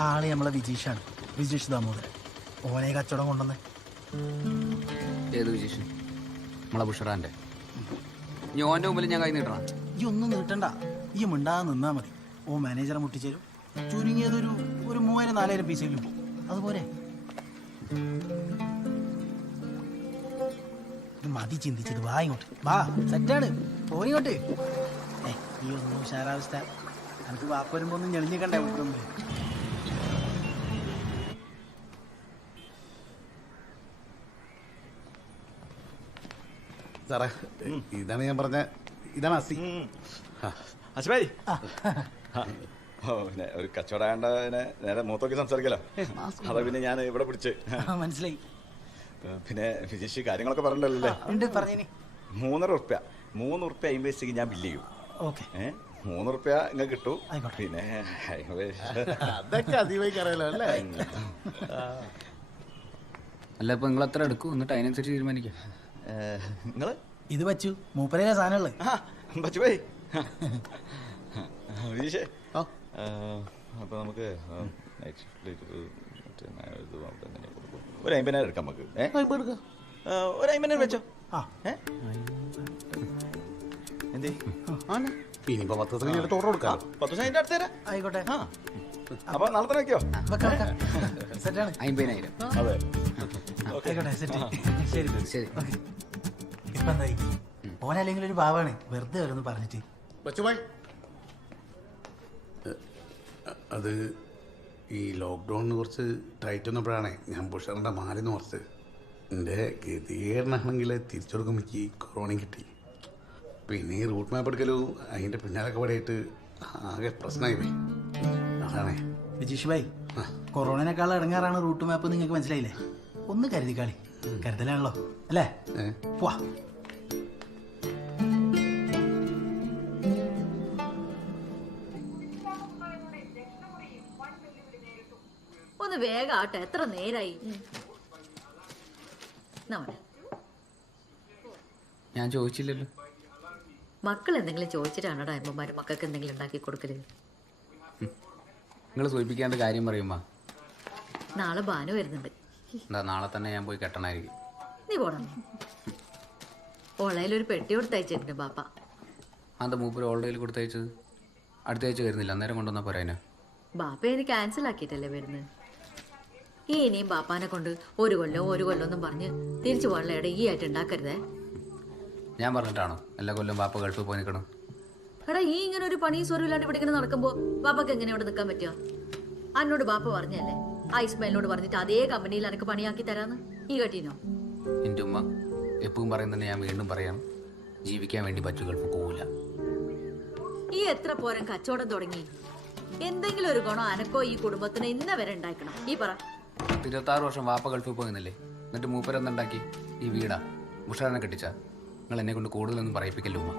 ആള് നമ്മളെ വിജീഷാണ്, വിജീഷ് ദാമോദരൻ. ഓനെ കച്ചവടം കൊണ്ടുവന്നേ. ഏത് വിജീഷ്? നമ്മളെ ബുഷറാന്റെ. ഇനി ഓന്റെ മുമ്പിൽ ഞാൻ കൈ നീട്ടണം. ഈ ഒന്നും നീട്ടണ്ട, ഈ മിണ്ടാതെ നിന്നാ മതി. ഓ മാനേജറെ മുട്ടിച്ചേരും. ചുരുങ്ങിയതൊരു 3000-4000 പീസെങ്കിലും പോകും. അതുപോലെ മതി ചിന്തിച്ചത്. വാ ഇങ്ങോട്ട്, വാ. സെറ്റാണ്, പോയിങ്ങോട്ട്. ഈ ഒന്നും ഉഷാരാവസ്ഥ. എനിക്ക് വാപ്പ വരുമ്പോ ഒന്നും ഞെളിഞ്ഞ് കണ്ടേ വിട്ടൊന്നും. സാറേ, ഇതാണ് ഞാൻ പറഞ്ഞ, ഇതാണ് അസി. അശ്വരി, പിന്നെ ഒരു കച്ചവടമായണ്ട നേരെ മൂത്തൊക്കെ സംസാരിക്കലോ. അതാ പിന്നെ ഞാൻ ഇവിടെ പിടിച്ച്. മനസ്സിലായി. പിന്നെ വിജേഷ് കാര്യങ്ങളൊക്കെ പറഞ്ഞല്ലേ? 3.5 ഉറുപ്യ 50 പൈസക്ക് ഞാൻ ബില്ല് ചെയ്യും. 3 ഉറുപ്യ നിങ്ങൾക്ക് കിട്ടൂ. പിന്നെ അതൊക്കെ അതിവായി അറിയാലോ അല്ലേ? അല്ല, ഇപ്പൊ നിങ്ങൾ എത്ര എടുക്കും? എന്നിട്ട് അതിനനുസരിച്ച് തീരുമാനിക്കാം. നിങ്ങള് ഇത് വെച്ചു മൂപ്പരേ സാധനങ്ങള് പച്ചുപോയി. വിജേഷേ, അപ്പൊ നമുക്ക് ഒരു 50,000 എടുക്കാം. നമുക്ക് ഒരു 50,000 വെച്ചോ. എന്തേ? ഇനിയിപ്പോ 10 ദിവസം കഴിഞ്ഞിട്ട് ഓർഡർ കൊടുക്കാം. 10 ദിവസം അതിന്റെ അടുത്ത് തരാം. ആയിക്കോട്ടെ. അപ്പൊ നാളെ തന്നെ വെക്കോ? സെറ്റാണ്. 50,000. അതെ, ആയിക്കോട്ടെ. സെറ്റ്. ശരി ശരി. ഇപ്പൊ എന്തായി? ഓനല്ലെങ്കിൽ ഒരു പാവാണ്, വെറുതെ വരുന്നു പറഞ്ഞിട്ട്. അത് ഈ ലോക്ക്ഡൗണിന് കുറച്ച് ടൈറ്റ് വന്നപ്പോഴാണ് ഞാൻ ബുഷറിൻ്റെ മാലിന്ന് കുറച്ച് എൻ്റെ ഗതികേടനാണെങ്കിൽ തിരിച്ചു കൊടുക്കുമ്പോൾ എനിക്ക് കൊറോണയും കിട്ടി. പിന്നെ ഈ റൂട്ട് മാപ്പ് എടുക്കലും അതിൻ്റെ പിന്നാലൊക്കെ പടയായിട്ട് ആകെ പ്രശ്നമായി പോയി. അതാണേ വിജീഷ് ഭായ്, കൊറോണനേക്കാൾ ഇടങ്ങാറാണ് റൂട്ട് മാപ്പ് നിങ്ങൾക്ക് മനസ്സിലായില്ലേ? ഒന്ന് കരുതിക്കാളി, കരുതലാണല്ലോ അല്ലേ? പോവാ. ഒന്ന് വേഗം ആട്ടെ, എത്ര നേരായി. ഞാൻ ചോദിച്ചില്ലല്ലോ. മക്കൾ എന്തെങ്കിലും ചോദിച്ചിട്ടാണോടാ അമ്മമാര് മക്കൾക്ക് എന്തെങ്കിലും ഉണ്ടാക്കി കൊടുക്കല്? നിങ്ങൾ സൂചിപ്പിക്കാണ്ട് കാര്യം പറയുമ്പോ നാളെ ബാനു വരുന്നുണ്ട്. എന്താ നാളെ തന്നെ ഞാൻ പോയി കെട്ടണായിരിക്കും. നീ പോണം. ഓളയിലൊരു പെട്ടി കൊടുത്തയച്ചിട്ടുണ്ട് ബാപ്പ. അത് മൂപ്പര് ഓൾഡയിൽ കൊടുത്തയച്ചത് അടുത്ത ആഴ്ച വരുന്നില്ല, അന്നേരം കൊണ്ടുവന്നാ പോരാ. ബാപ്പ ഇനി ക്യാൻസൽ ആക്കിയിട്ടല്ലേ വരുന്നത്. ഇനിയും ബാപ്പാനെ കൊണ്ട് ഒരു കൊല്ലം എന്നും പറഞ്ഞ് തിരിച്ചു പോകാനുള്ള ഇട ഈ ആയിട്ട് ഉണ്ടാക്കരുതേ. ഞാൻ പറഞ്ഞിട്ടാണോ എല്ലാ കൊല്ലം ബാപ്പ ഗൾഫിൽ പോയി നിൽക്കണം? എടാ, ഈ ഇങ്ങനെ ഒരു പണി സ്വരമില്ലാണ്ട് ഇവിടെ ഇങ്ങനെ നടക്കുമ്പോ ബാപ്പക്ക് എങ്ങനെ ഇവിടെ നിൽക്കാൻ പറ്റുക? അന്നോട് ബാപ്പ പറഞ്ഞല്ലേ ആ ഇസ്മായിലിനോട് പറഞ്ഞിട്ട് അതേ കമ്പനിയിൽ എനിക്ക് പണിയാക്കി തരാന്ന്. ഈ കേട്ടീനോ? എൻ്റെ ഉമ്മ എപ്പോഴും പറയുന്നത് ഞാൻ വീണ്ടും പറയാം, ജീവിക്കാൻ വേണ്ടി പറ്റു ഗൾഫ് പോവില്ല. ഈ എത്ര പോരം കച്ചവടം തുടങ്ങി? എന്തെങ്കിലും ഒരു ഗുണം അനക്കോ ഈ കുടുംബത്തിന് ഇന്ന വരെ ഉണ്ടാക്കണം. ഈ പറ. 26 വർഷം വാപ്പ ഗൾഫിൽ പോയിന്നല്ലേ, എന്നിട്ട് മൂപ്പരെന്നുണ്ടാക്കി ഈ വീടാ മുഷാറിനെ കെട്ടിച്ച. നിങ്ങൾ എന്നെ കൊണ്ട് കൂടുതലൊന്നും പറയിപ്പിക്കല്ലോ ഉമ്മ.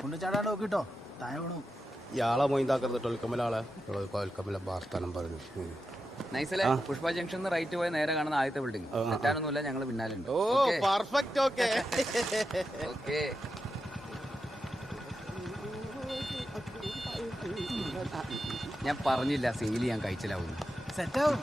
കൊണ്ടുചാടാണ്ട് നോക്കിട്ടോ, താഴെ വീണു. ഇയാളെ മൊയ്താക്കരുത് ടൊൽക്കമ്മലാളെ കൊൽക്കമ്മല വാർത്താനം പറഞ്ഞു. നൈസല്ലേ, പുഷ്പ ജംഗ്ഷൻ റൈറ്റ് പോയ നേരെ കാണുന്ന ആദ്യത്തെ ബിൽഡിംഗ്. തെറ്റാനൊന്നുമില്ല, ഞങ്ങൾ പിന്നാലുണ്ട്. ഓ പെർഫെക്റ്റ്. Okay okay. ഞാൻ പറഞ്ഞില്ല സെയിൽ ഞാൻ കഴിച്ചിലാവുന്നു. സെറ്റാവും.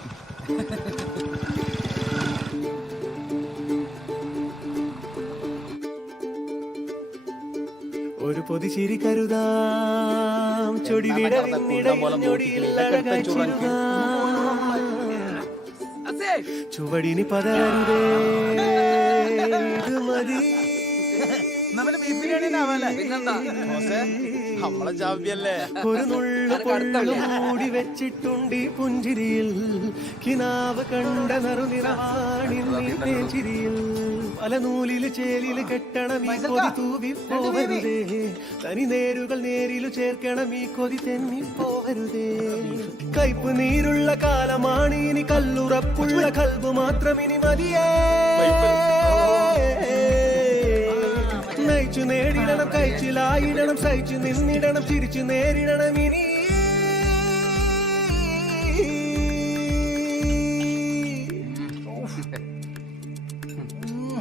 ഒരു പൊതി ചിരി കരുതാം, ചുവടിനി പതരണ്ടേ ഇത് മതി. നമ്മളെ ചാവ്യല്ലേ. ഒരു നുള്ളു പൊള്ളു മൂടി വെച്ചിട്ടുണ്ട് ഈ പുഞ്ചിരിയിൽ, കിനാവ് കണ്ട നറുനിറമാണിച്ചിരിയിൽ. പല നൂലില് ചേലില് കെട്ടണം ഈ കൊതി തൂവി പോവരുതേ, തനി നേരുകൾ നേരിലു ചേർക്കണം ഈ കൊതി തെന്നി പോവരുതേ. കയ്പ് നീരുള്ള കാലമാണ് ഇനി, കല്ലുറപ്പുള്ള കൽബ് മാത്രം ഇനി മതിയേ. നയിച്ചു നേടിടണം, കഴിച്ചിലായിടണം, സഹിച്ചു നിന്നിടണം, ചിരിച്ചു നേരിടണം ഇനി.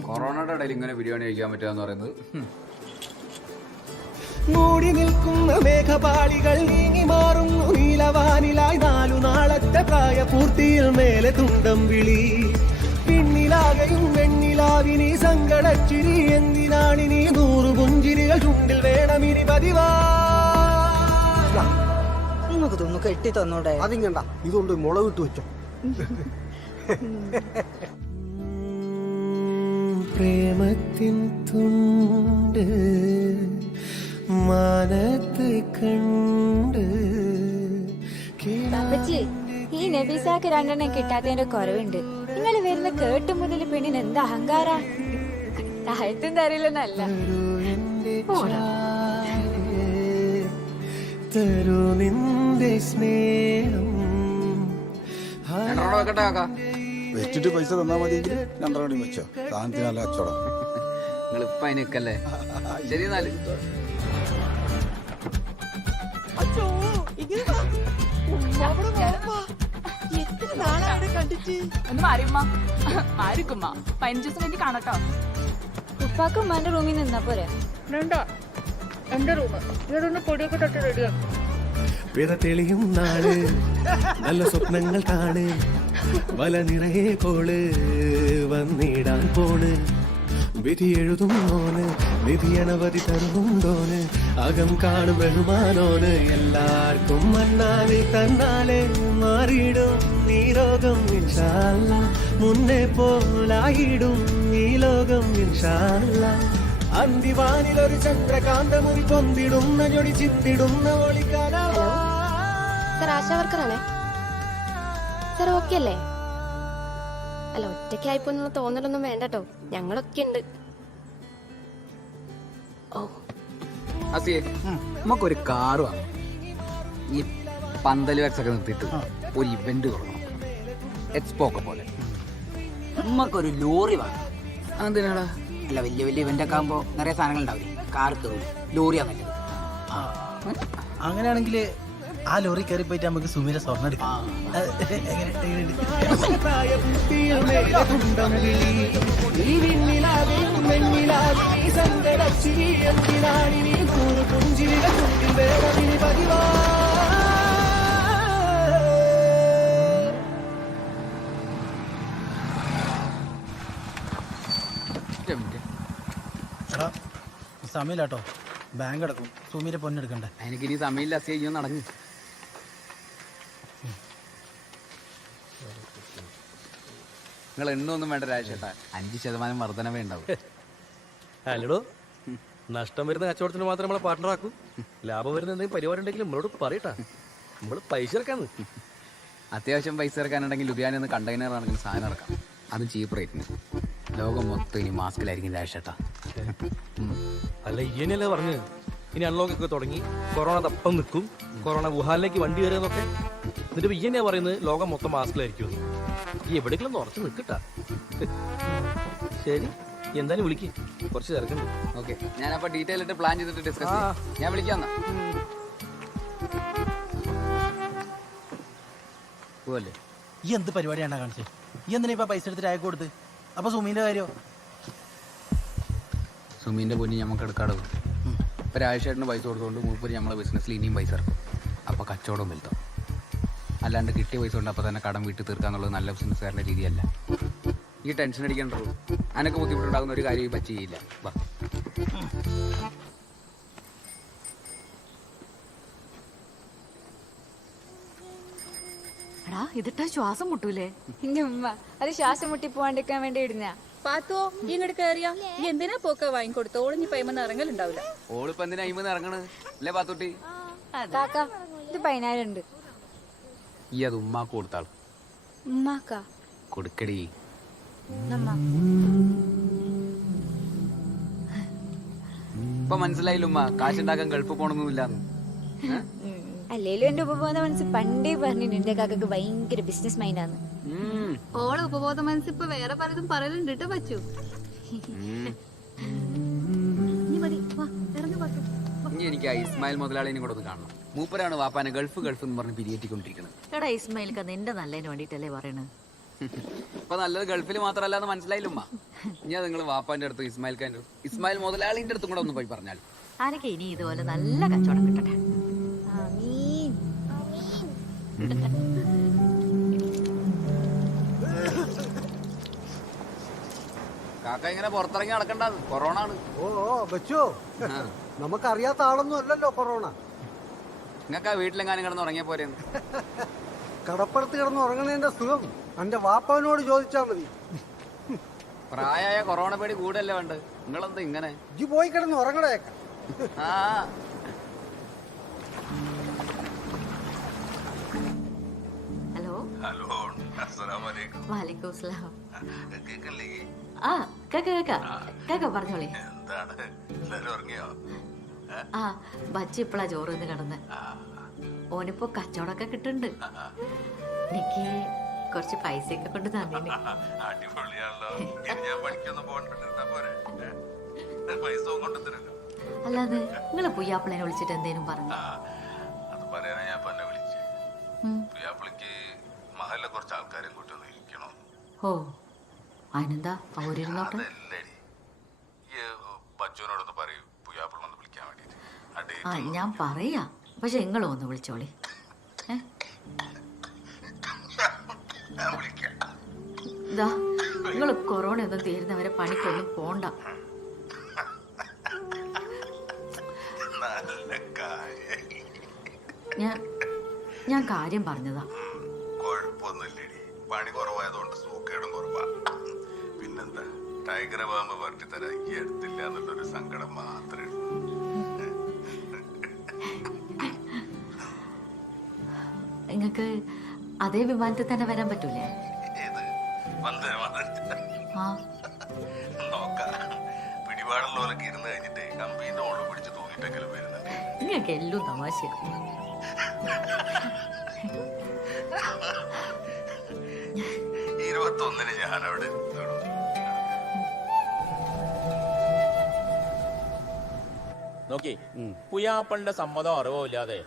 കൊറോണയുടെ ഇടയിൽ ഇങ്ങനെ ബിരിയാണി കഴിക്കാൻ പറ്റുക പറയുന്നത്. മൂടി നിൽക്കുന്ന മേഘപാളികൾ നീങ്ങി മാറുന്നു നീലവാനിലായി. 4 നാളത്തെ പ്രായപൂർത്തിയിൽ മേലെ തുണ്ടം വിളി. പിന്നിലാകയും വെണ്ണിലാവിനി സങ്കടച്ചിരി. എന്തിനാണിനി 100 പുഞ്ചിരികൾ ചുണ്ടിൽ വേണമിനി പതിവാ. നിങ്ങൾക്ക് തോന്നു കെട്ടി തന്നോടെ. അതിങ്ങണ്ട, ഇതുകൊണ്ട് മുളകിട്ട് വെച്ചോ. പ്രേമത്തിൻ തുണ്ട് മാനത്ത് കണ്ട്. ഈ നബീസാക്ക് 2 എണ്ണം കിട്ടാത്തതിന്റെ കുറവുണ്ട്. നിങ്ങൾ വരുന്ന കേട്ടു മുതൽ പെണ്ണിന് എന്താ അഹങ്കാര. താഴത്തും തരില്ലെന്നല്ല. തരൂ നിന്റെ സ്നേഹം വെച്ചിട്ട് പൈസ തന്നാ മതിയെങ്കിൽ 2 മണി വെച്ചോ. സാധനത്തിന് നല്ല കച്ചവടം. നിങ്ങൾ ഇപ്പൊ അതിനൊക്കല്ലേ. ശരി എന്നാല്. ഒന്ന് മാറിയുമ്മ, മാറിക്കുമ്മ. 15 ദിവസം കഴിഞ്ഞ് കാണട്ടോ. ഉപ്പാക്ക് ഉമ്മാന്റെ റൂമിൽ നിന്നാ പോരെ? എന്റെ റൂം ഇവിടൊന്ന് പൊടിയൊക്കെ തൊട്ട് റെഡിയാണ്. വിറ തെളിയും നാള്, നല്ല സ്വപ്നങ്ങൾ കാണ്. വല നിറയെ കോള് വന്നിടാൻ പോണ്. വിധി എഴുതും മോന്, വിധിയണവധി തരുന്നുണ്ടോന്. അകം കാണും ബഹുമാനോന്. എല്ലാവർക്കും മണ്ണാനി തന്നാലെ മാറിയിടും ഈ ലോകം ഇൻഷാ അല്ലാ. മുന്നേ പോലായിടും ഈ ലോകം ഇൻഷാ അല്ലാ. അന്തിവാനിലൊരു ചന്ദ്രകാന്തമുറി പൊന്തിടുന്ന ഞൊടി ചിന്തിടുന്ന ഒളിക്കാലോ. ആശാവർക്കറല്ലേ സാർ? ഓക്കെ അല്ലേ? അല്ല ഒറ്റയ്ക്കായിപ്പോന്നുള്ള തോന്നലൊന്നും വേണ്ട കേട്ടോ, ഞങ്ങളൊക്കെ ഉണ്ട്. ഓ അസിയെ നമുക്കൊരു കാറ് വാങ്ങാം. ഈ പന്തല് വെച്ചൊക്കെ നിർത്തിയിട്ട് ഒരു ഇവന്റ് തുടങ്ങണം, എക്സ്പോ ഒക്കെ പോലെ. നമുക്കൊരു ലോറി വാങ്ങാം. എന്തിനാടാ? അല്ല വലിയ വലിയ ഇവന്റ് ഒക്കെ ആകുമ്പോ നിറയെ സാധനങ്ങൾ ഉണ്ടാവില്ലേ, കാർ കയറും, ലോറിയാ നല്ലത്. അങ്ങനെയാണെങ്കിൽ ആ ലോറി കയറി പോയിട്ട് നമുക്ക് സുമീര സ്വർണ്ണം എടുക്കാം. സമയമില്ലാട്ടോ, ബാങ്ക് അടക്കും. സുമീര പൊന്നെടുക്കണ്ടേ? എനിക്കിനി സമയമില്ല അസിയ, ഇനി നടങ്ങ്. നിങ്ങൾ എണ്ണൊന്നും വേണ്ട രാജേട്ടാ, 5% വർധനവേ ഉണ്ടാവും. അല്ലടോ, നഷ്ടം വരുന്ന കച്ചവടത്തിന് മാത്രം നമ്മളെ പാർട്ട്ണർ ലാഭം വരുന്ന എന്തെങ്കിലും പരിപാടി ഉണ്ടെങ്കിലും നമ്മളോട് പറയട്ടാ, നമ്മള് പൈസ ഇറക്കാന്ന്. അത്യാവശ്യം പൈസ ഇറക്കാനുണ്ടെങ്കിൽ ലുധിയാന ഒന്ന് കണ്ടെയ്നർ ആണെങ്കിൽ സാധനം ഇറക്കാം, അത് ചീപ്പ് റേറ്റിന്. ലോകം മൊത്തം ഇനി മാസ്കിലായിരിക്കും രാജേട്ടാ. അല്ല ഇയനല്ലേ പറഞ്ഞ് ഇനി അൺലോക്ക് ഒക്കെ തുടങ്ങി, കൊറോണ തപ്പം നിൽക്കും, കൊറോണ വുഹാനിലേക്ക് വണ്ടി കയറുന്നൊക്കെ. എന്നിട്ട് ഇയനെയാ പറയുന്നത് ലോകം മൊത്തം മാസ്കിലായിരിക്കും. ഈ എവിടെയെങ്കിലും ഉറച്ചു നിൽക്കട്ടാ. ശരി, എന്തായാലും വിളിക്ക്, കുറച്ച് തിരക്കുണ്ട്. ഓക്കെ, ഞാനപ്പോ ഡീറ്റെയിൽ ആയിട്ട് പ്ലാൻ ചെയ്തിട്ട് ഡിസ്കസ് ചെയ്യാം. ഞാൻ വിളിക്കാം. പോവല്ലേ? ഈ എന്ത് പരിപാടിയാണ് കാണിച്ചത്? ഈ എന്തിനാ ഇപ്പൊ പൈസ എടുത്തിട്ട് അയക്ക് കൊടുത്ത്? അപ്പൊ സുമീന്റെ കാര്യോ? സുമീന്റെ പൊന്നി നമുക്ക് എടുക്കാടോ. ഇപ്പൊ രാജേഷേട്ടന് പൈസ കൊടുത്തുകൊണ്ട് മൂപ്പര് നമ്മളെ ബിസിനസ്സിൽ ഇനിയും പൈസ ഇറക്കും. അപ്പൊ കച്ചവടം വലുതാവും. അല്ലാണ്ട് കിട്ടിയ പൈസ കൊണ്ട് അപ്പൊ തന്നെ കടം വീട്ടിൽ തീർക്കാന്നുള്ളത് നല്ല ബിസിനസ്സുകാരുടെ രീതിയല്ല. ഈ ടെൻഷൻ അടിക്കണ്ടോ? അനക്ക് ബുദ്ധിമുട്ടുണ്ടാകുന്ന ഒരു കാര്യം പറ്റി ചെയ്യില്ല. വാ. ഇതിട്ടാ ശ്വാസം മുട്ടൂലേ? എന്റെ ഉമ്മ അത് ശ്വാസം മുട്ടി പോവാണ്ടിരിക്കാൻ വേണ്ടി ഇടുന്ന. പാത്തോ ഇങ്ങോട്ട് കയറിയാ എന്തിനാ പോക്ക വാങ്ങിക്കൊടുത്ത? ഓളിഞ്ഞി പൈമെന്ന് ഇറങ്ങലുണ്ടാവില്ല. ഓളിപ്പോ എന്തിനാ അയിമെന്ന് ഇറങ്ങണ് അല്ലേ പാത്തുട്ടി? കാക്ക ഇത് 10,000 ഉണ്ട്. ഈ അത് ഉമ്മാക്ക് കൊടുത്താൾ. ഉമ്മാക്കാ കൊടുക്കടി. ഇപ്പൊ മനസ്സിലായില്ല ഉമ്മ, കാശുണ്ടാക്കാൻ ഗൾഫ് പോണൊന്നുമില്ല. അല്ലേലും എന്റെ ഉപബോധ മനസ്സ് പണ്ടേ പറഞ്ഞിട്ടുണ്ട് എന്റെ കാക്കക്ക് ഭയങ്കര ബിസിനസ് മൈൻഡാന്ന്. ഓളെ ഉപബോധ മനസ്സ് ഇപ്പൊ വേറെ പലതും പറയലുണ്ട് കേട്ടോ പറ്റൂ. ഇനി എനിക്ക് ആ ഇസ്മായിൽ മുതലാളിനെ കൂടെ ഒന്ന് കാണണം. മൂപ്പരാണ് വാപ്പാനെ ഗൾഫ് ഗൾഫ് എന്ന് പറഞ്ഞ് പിരിയേറ്റിക്കൊണ്ടിരിക്കുന്നത്. എടാ ഇസ്മായിൽക്ക് നിന്റെ നല്ലതിന് വേണ്ടിട്ടല്ലേ പറയണത്? ഇപ്പൊ നല്ലത് ഗൾഫിൽ മാത്രല്ല എന്ന് മനസ്സിലായില്ല ഉമ്മ. ഞാൻ നിങ്ങൾ വാപ്പാന്റെ അടുത്ത് ഇസ്മായിൽ മുതലാളിന്റെ അടുത്തും കൂടെ ഒന്ന് പോയി പറഞ്ഞാൽ ആരൊക്കെ ഇനി ഇതുപോലെ നല്ല കച്ചവടം കിട്ടട്ടെ. കാക്ക ഇങ്ങനെ പുറത്തിറങ്ങി നടക്കണ്ട, കൊറോണ ആണ്. ഓ ബച്ചോ, നമുക്കറിയാത്ത ആളൊന്നും അല്ലല്ലോ കൊറോണ. നിങ്ങൾക്ക് ആ വീട്ടിലെങ്ങാനും കിടന്ന് ഉറങ്ങിയ പോരെ? കടപ്പുറത്ത് കിടന്ന് ഉറങ്ങണേന്റെ സുഖം എന്റെ വാപ്പാവിനോട് ചോദിച്ചാ മതി. പ്രായമായ കൊറോണ പേടി കൂടല്ലേ വേണ്ട? നിങ്ങളെന്താ ഇങ്ങനെ? ഇജ്ജ് പോയി കിടന്ന് ഉറങ്ങടേക്ക. ഹലോ. ഹലോ, അസ്സലാമലൈക്കും. വലൈക്കും സലാം. കേക്കല്ലേ? ആ കേക്ക പറഞ്ഞോളി. എന്താണ് എല്ലാരും ഉറങ്ങിയോ? ആ ബച്ചി ഇപ്പളാ ചോറ് നിന്ന് കിടന്ന്. ഓനിപ്പോ കച്ചവടമൊക്കെ കിട്ടുന്നുണ്ട്. എനിക്ക് കുറച്ച് പൈസയൊക്കെ കൊണ്ട് തന്നീന്. അടിപൊളിയാണല്ലോ. ഞാൻ പഠിക്കൊന്നും പോകണ്ടിരുന്നാ പോരെ? പൈസ കൊണ്ടുതരല്ലോ. അല്ലാതെ നിങ്ങളെ പുയ്യാപ്പിളനെ വിളിച്ചിട്ട് എന്തേലും പറഞ്ഞു? അത് പറയാനാ ഞാൻ പന്നെ വിളിച്ചു. പുയ്യാപ്പിളിക്ക് മഹലിലെ കുറച്ച് ആൾക്കാരെ കൂട്ടി ഒന്ന് ഇരിക്കണം. ഓ അതിനെന്താ അവരിരുന്നോട്ടെ. ബച്ചുവിനോടൊന്ന് പറയൂ, പുയ്യാപ്പിളൊന്ന് വിളിക്കാൻ വേണ്ടിട്ട്. ആ ഞാൻ പറയാ, പക്ഷെ നിങ്ങളും ഒന്ന് വിളിച്ചോളി. ഇതാ നിങ്ങൾ കൊറോണ ഒന്നും തീരുന്നവരെ പണിക്കൊന്നും പോണ്ട. ഞാൻ കാര്യം പറഞ്ഞതാ. കുഴപ്പമൊന്നുമില്ലേടി, പണി കുറവായതുകൊണ്ട് സൂക്കേടും കുറവാ. പിന്നെന്താ, ടൈഗറെ പാമ്പ് വരട്ടി തരാൻ ഈ എടുത്തില്ല എന്നുള്ളൊരു സങ്കടം മാത്രമേ ഉള്ളൂ. നിങ്ങൾക്ക് അതേ വിമാനത്തിൽ തന്നെ വരാൻ പറ്റൂലേ? വന്ന് നോക്കാം. പിടിപാടുള്ളവരൊക്കെ ഇരുന്ന് കഴിഞ്ഞിട്ട് കമ്പീന്റെ ഓള് പിടിച്ച് തൂങ്ങിട്ടെങ്കിലും വരുന്നുണ്ട്. നിങ്ങൾക്ക് എല്ലാം തമാശ. 21-ന് ഞാനവിടെ എത്തുള്ളൂ. നോക്കി പുയ്യാപ്പളിന്റെ സമ്മതം അറിവോ ഇല്ലാതെ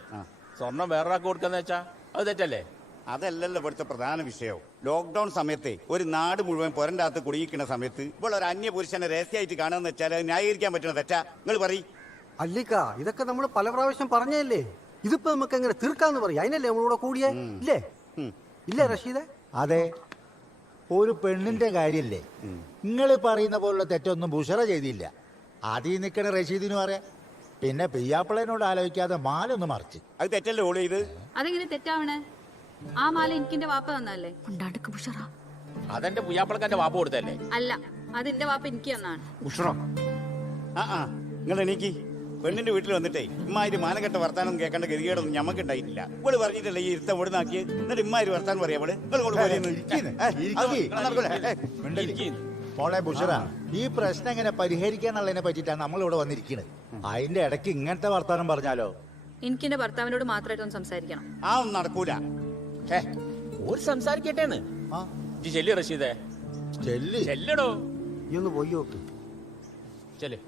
സ്വർണം വേറൊരാൾക്ക് കൊടുക്കാന്ന് വെച്ചാ അത് തെറ്റല്ലേ? അതല്ലല്ലോ ഇവിടുത്തെ പ്രധാന വിഷയം. ലോക്ക്ഡൌൺ സമയത്ത് ഒരു നാട് മുഴുവൻ പുരൻ്റെ അകത്ത് കുടുങ്ങിക്കുന്ന സമയത്ത് ഇപ്പോൾ ഒരു അന്യ പുരുഷനെ രഹസ്യമായിട്ട് കാണുമെന്ന് വെച്ചാൽ അത് ന്യായീകരിക്കാൻ പറ്റുന്ന തെറ്റാ? നിങ്ങൾ പറയും. അല്ലിക്ക, ഇതൊക്കെ നമ്മൾ പല പ്രാവശ്യം പറഞ്ഞല്ലേ. ഇതിപ്പോ നമുക്ക് എങ്ങനെ തീർക്കാന്ന് പറയും. അതിനല്ലേ നമ്മളിവിടെ കൂടിയേ? ഇല്ലേ ഇല്ലേ റഷീദേ? അതെ, ഒരു പെണ്ണിന്റെ കാര്യല്ലേ. നിങ്ങൾ പറയുന്ന പോലുള്ള തെറ്റൊന്നും ബുഷറ ചെയ്തില്ല. ആദ്യം നിൽക്കണ റഷീദിനും അറിയാം. പിന്നെ പിയ്യാപ്പിളനോട് ആലോചിക്കാതെ മാലൊന്ന് മറിച്ച്. അത് തെറ്റല്ലേ ഓള് ചെയ്ത്? അതെങ്ങനെ തെറ്റാവണേ? ആ മാല എനിക്കെന്റെ വാപ്പ തന്നല്ലേ. അതെന്റെ പുയ്യാപ്പിളക്ക് എന്റെ വാപ്പ കൊടുത്തല്ലേ? അല്ല, അതെന്റെ വാപ്പ എനിക്ക് തന്നാണ്. ബുഷറോ? നിങ്ങൾ എനിക്ക് പെണ്ണിന്റെ വീട്ടിൽ വന്നിട്ടേ ഇമ്മാതിരി മാനക്കെട്ട വർത്താനം കേൾക്കേണ്ട ഗതികേടൊന്നും ഞമ്മക്ക് ഉണ്ടായിട്ടില്ല. ഇവള് പറഞ്ഞിട്ടല്ലേ ഈ ഇരുത്തം ഇവിടെ നാക്കി. എന്നിട്ട് ഇമ്മാതിരി വർത്താനം പറയാ അവള്. മോളെ ബുഷറ, ഈ പ്രശ്നം എങ്ങനെ പരിഹരിക്കാന്നുള്ളതിനെ പറ്റിയിട്ടാണ് നമ്മൾ ഇവിടെ വന്നിരിക്കുന്നത്. അതിന്റെ ഇടയ്ക്ക് ഇങ്ങനത്തെ വർത്താനം പറഞ്ഞാലോ? എനിക്കെന്റെ ഭർത്താവിനോട് മാത്രമായിട്ടൊന്ന് സംസാരിക്കണം. ആ ഒന്നും നടക്കൂല. ഒരു സംസാരിക്കട്ടേന്ന് ചെല്ലി റഷീദേ. ചെല്ലടോ. ഈ ഒന്ന് പോയി നോക്ക്. ചെല്ല്.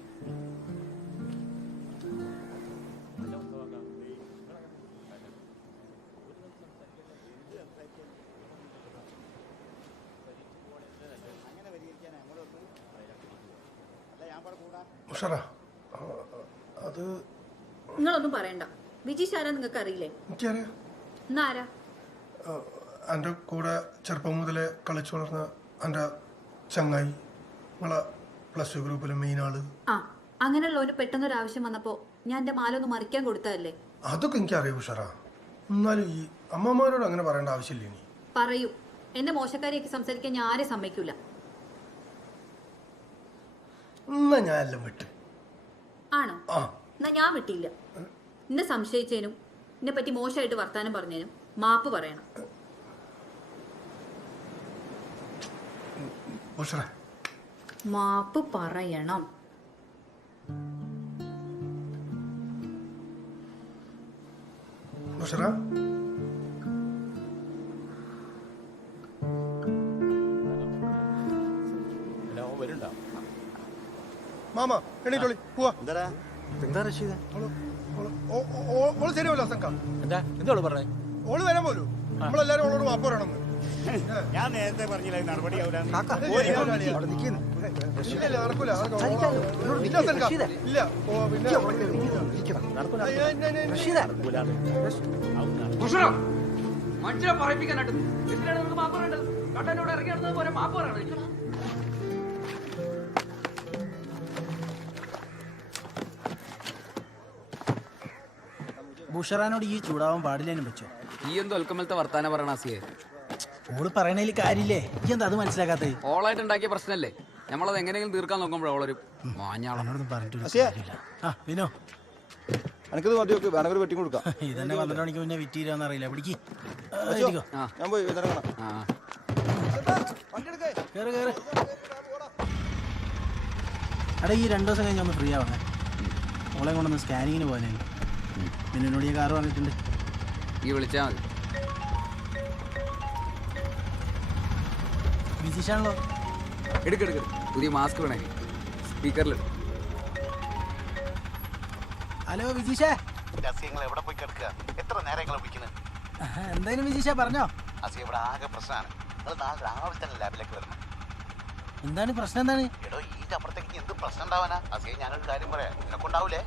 അത് നിങ്ങളൊന്നും പറയണ്ട. വിജീഷ് ആരാ നിങ്ങൾക്ക് അറിയില്ലേ? എനിക്കറിയാം. എന്നാരാ? എൻ്റെ കൂടെ ചെറുപ്പം മുതലേ കളിച്ചു വളർന്ന എൻ്റെ ചങ്ങായി, നമ്മളെ +2 ഗ്രൂപ്പിലെ മെയിൻ ആള്. അങ്ങനെയുള്ളവന് പെട്ടെന്നൊരു ആവശ്യം വന്നപ്പോ ഞാൻ എന്റെ മാല ഒന്ന് മറിക്കാൻ കൊടുത്തതല്ലേ? അതൊക്കെ എനിക്കറിയാം ഉഷാറാ. എന്നാലും ഈ അമ്മമാരോട് അങ്ങനെ പറയേണ്ട ആവശ്യമില്ല. ഇനി പറയൂ. എന്നെ മോശക്കാരിയൊക്കെ സംസാരിക്കാൻ ഞാൻ ആരെ സമ്മതിക്കൂല. എന്നാ ഞാൻ എല്ലാം വിട്ടു. ആണോ? എന്നാ ഞാൻ വിട്ടില്ല. എന്നെ സംശയിച്ചതിനും എന്നെ പറ്റി മോശമായിട്ട് വർത്താനം പറഞ്ഞതിനും മാപ്പ് പറയണം. മാപ്പ് പറയണം. മാമ എണീറ്റോളി പോവാ. എന്താ റഷീദ? ഓള് ശരിയല്ലോ സംഘം. എന്താ എന്തോള് പറഞ്ഞേ? ഓള് വരാൻ പോലും നമ്മളെല്ലാരും ഓളോട് മാപ്പ് പറയണമെന്ന്. ഞാൻ നേരത്തെ പറഞ്ഞില്ല നടപടി മനുഷ്യരെ പറയിപ്പിക്കാനായിട്ട് എന്തിനാണ് നിങ്ങൾക്ക് മാപ്പ് പറയേണ്ടത്? കട്ടനോട് ഇറങ്ങി നടന്നത് പോലെ മാപ്പ് പറയണം. ബുഷറാനോട് ഈ ചൂടാവാൻ പാടില്ലേനും വെച്ചോ. ഈ എന്തോ ഒൽക്കമലത്തെ വർത്താനം പറയണ ആസിയെ. ഓള് പറയണേല് കാര്യമില്ലേ? ഈ എന്താ അത് മനസ്സിലാക്കാത്തത്? ഓളായിട്ട് ഉണ്ടാക്കിയ പ്രശ്നമല്ലേ. നമ്മളത് എങ്ങനെയെങ്കിലും തീർക്കാൻ നോക്കുമ്പോഴോ ഓളൊരു മാഞ്ഞാളോടൊന്നും പറഞ്ഞിട്ട് വിനോ എനിക്കത് മതി. നോക്ക് വേണമെങ്കിൽ വെട്ടി കൊടുക്കാം. ഇതന്നെ 12 മണിക്ക് മുന്നേ വിറ്റീരാന്ന് അറിയില്ല. പിടിക്ക്. ഞാൻ പോയി എടാ, ഈ 2 ദിവസം കഴിഞ്ഞ് ഒന്ന് ഫ്രീ ആവണേ. ഓളെ കൊണ്ടൊന്ന് സ്കാനിങ്ങിന് പോകാനേ. പിന്നെ എന്നോട് ഈ കാറ് വന്നിട്ടുണ്ട്. ഈ വിളിച്ചാ മതി. വിജീഷാണല്ലോ. എടുക്കെടുക്ക്. പുതിയ മാസ്ക് വേണേ. സ്പീക്കറിൽ. ഹലോ വിജീഷേ. എവിടെ പോയി കിടക്കുക? എത്ര നേരം വിളിക്കുന്നത്? എന്തായാലും വിജീഷ പറഞ്ഞോ. ഇവിടെ ആകെ പ്രശ്നമാണ്. നിങ്ങൾ നാളെ രാവിലെ തന്നെ ലാബിലേക്ക് വരണം. എന്താണ് പ്രശ്നം? എന്താണ്? എടോ, ഇതിന്റെ അപ്പുറത്തേക്ക് എന്ത് പ്രശ്നം ഉണ്ടാവാനാ? ഞാനൊരു കാര്യം പറയാം. നിനക്കുണ്ടാവൂലേ?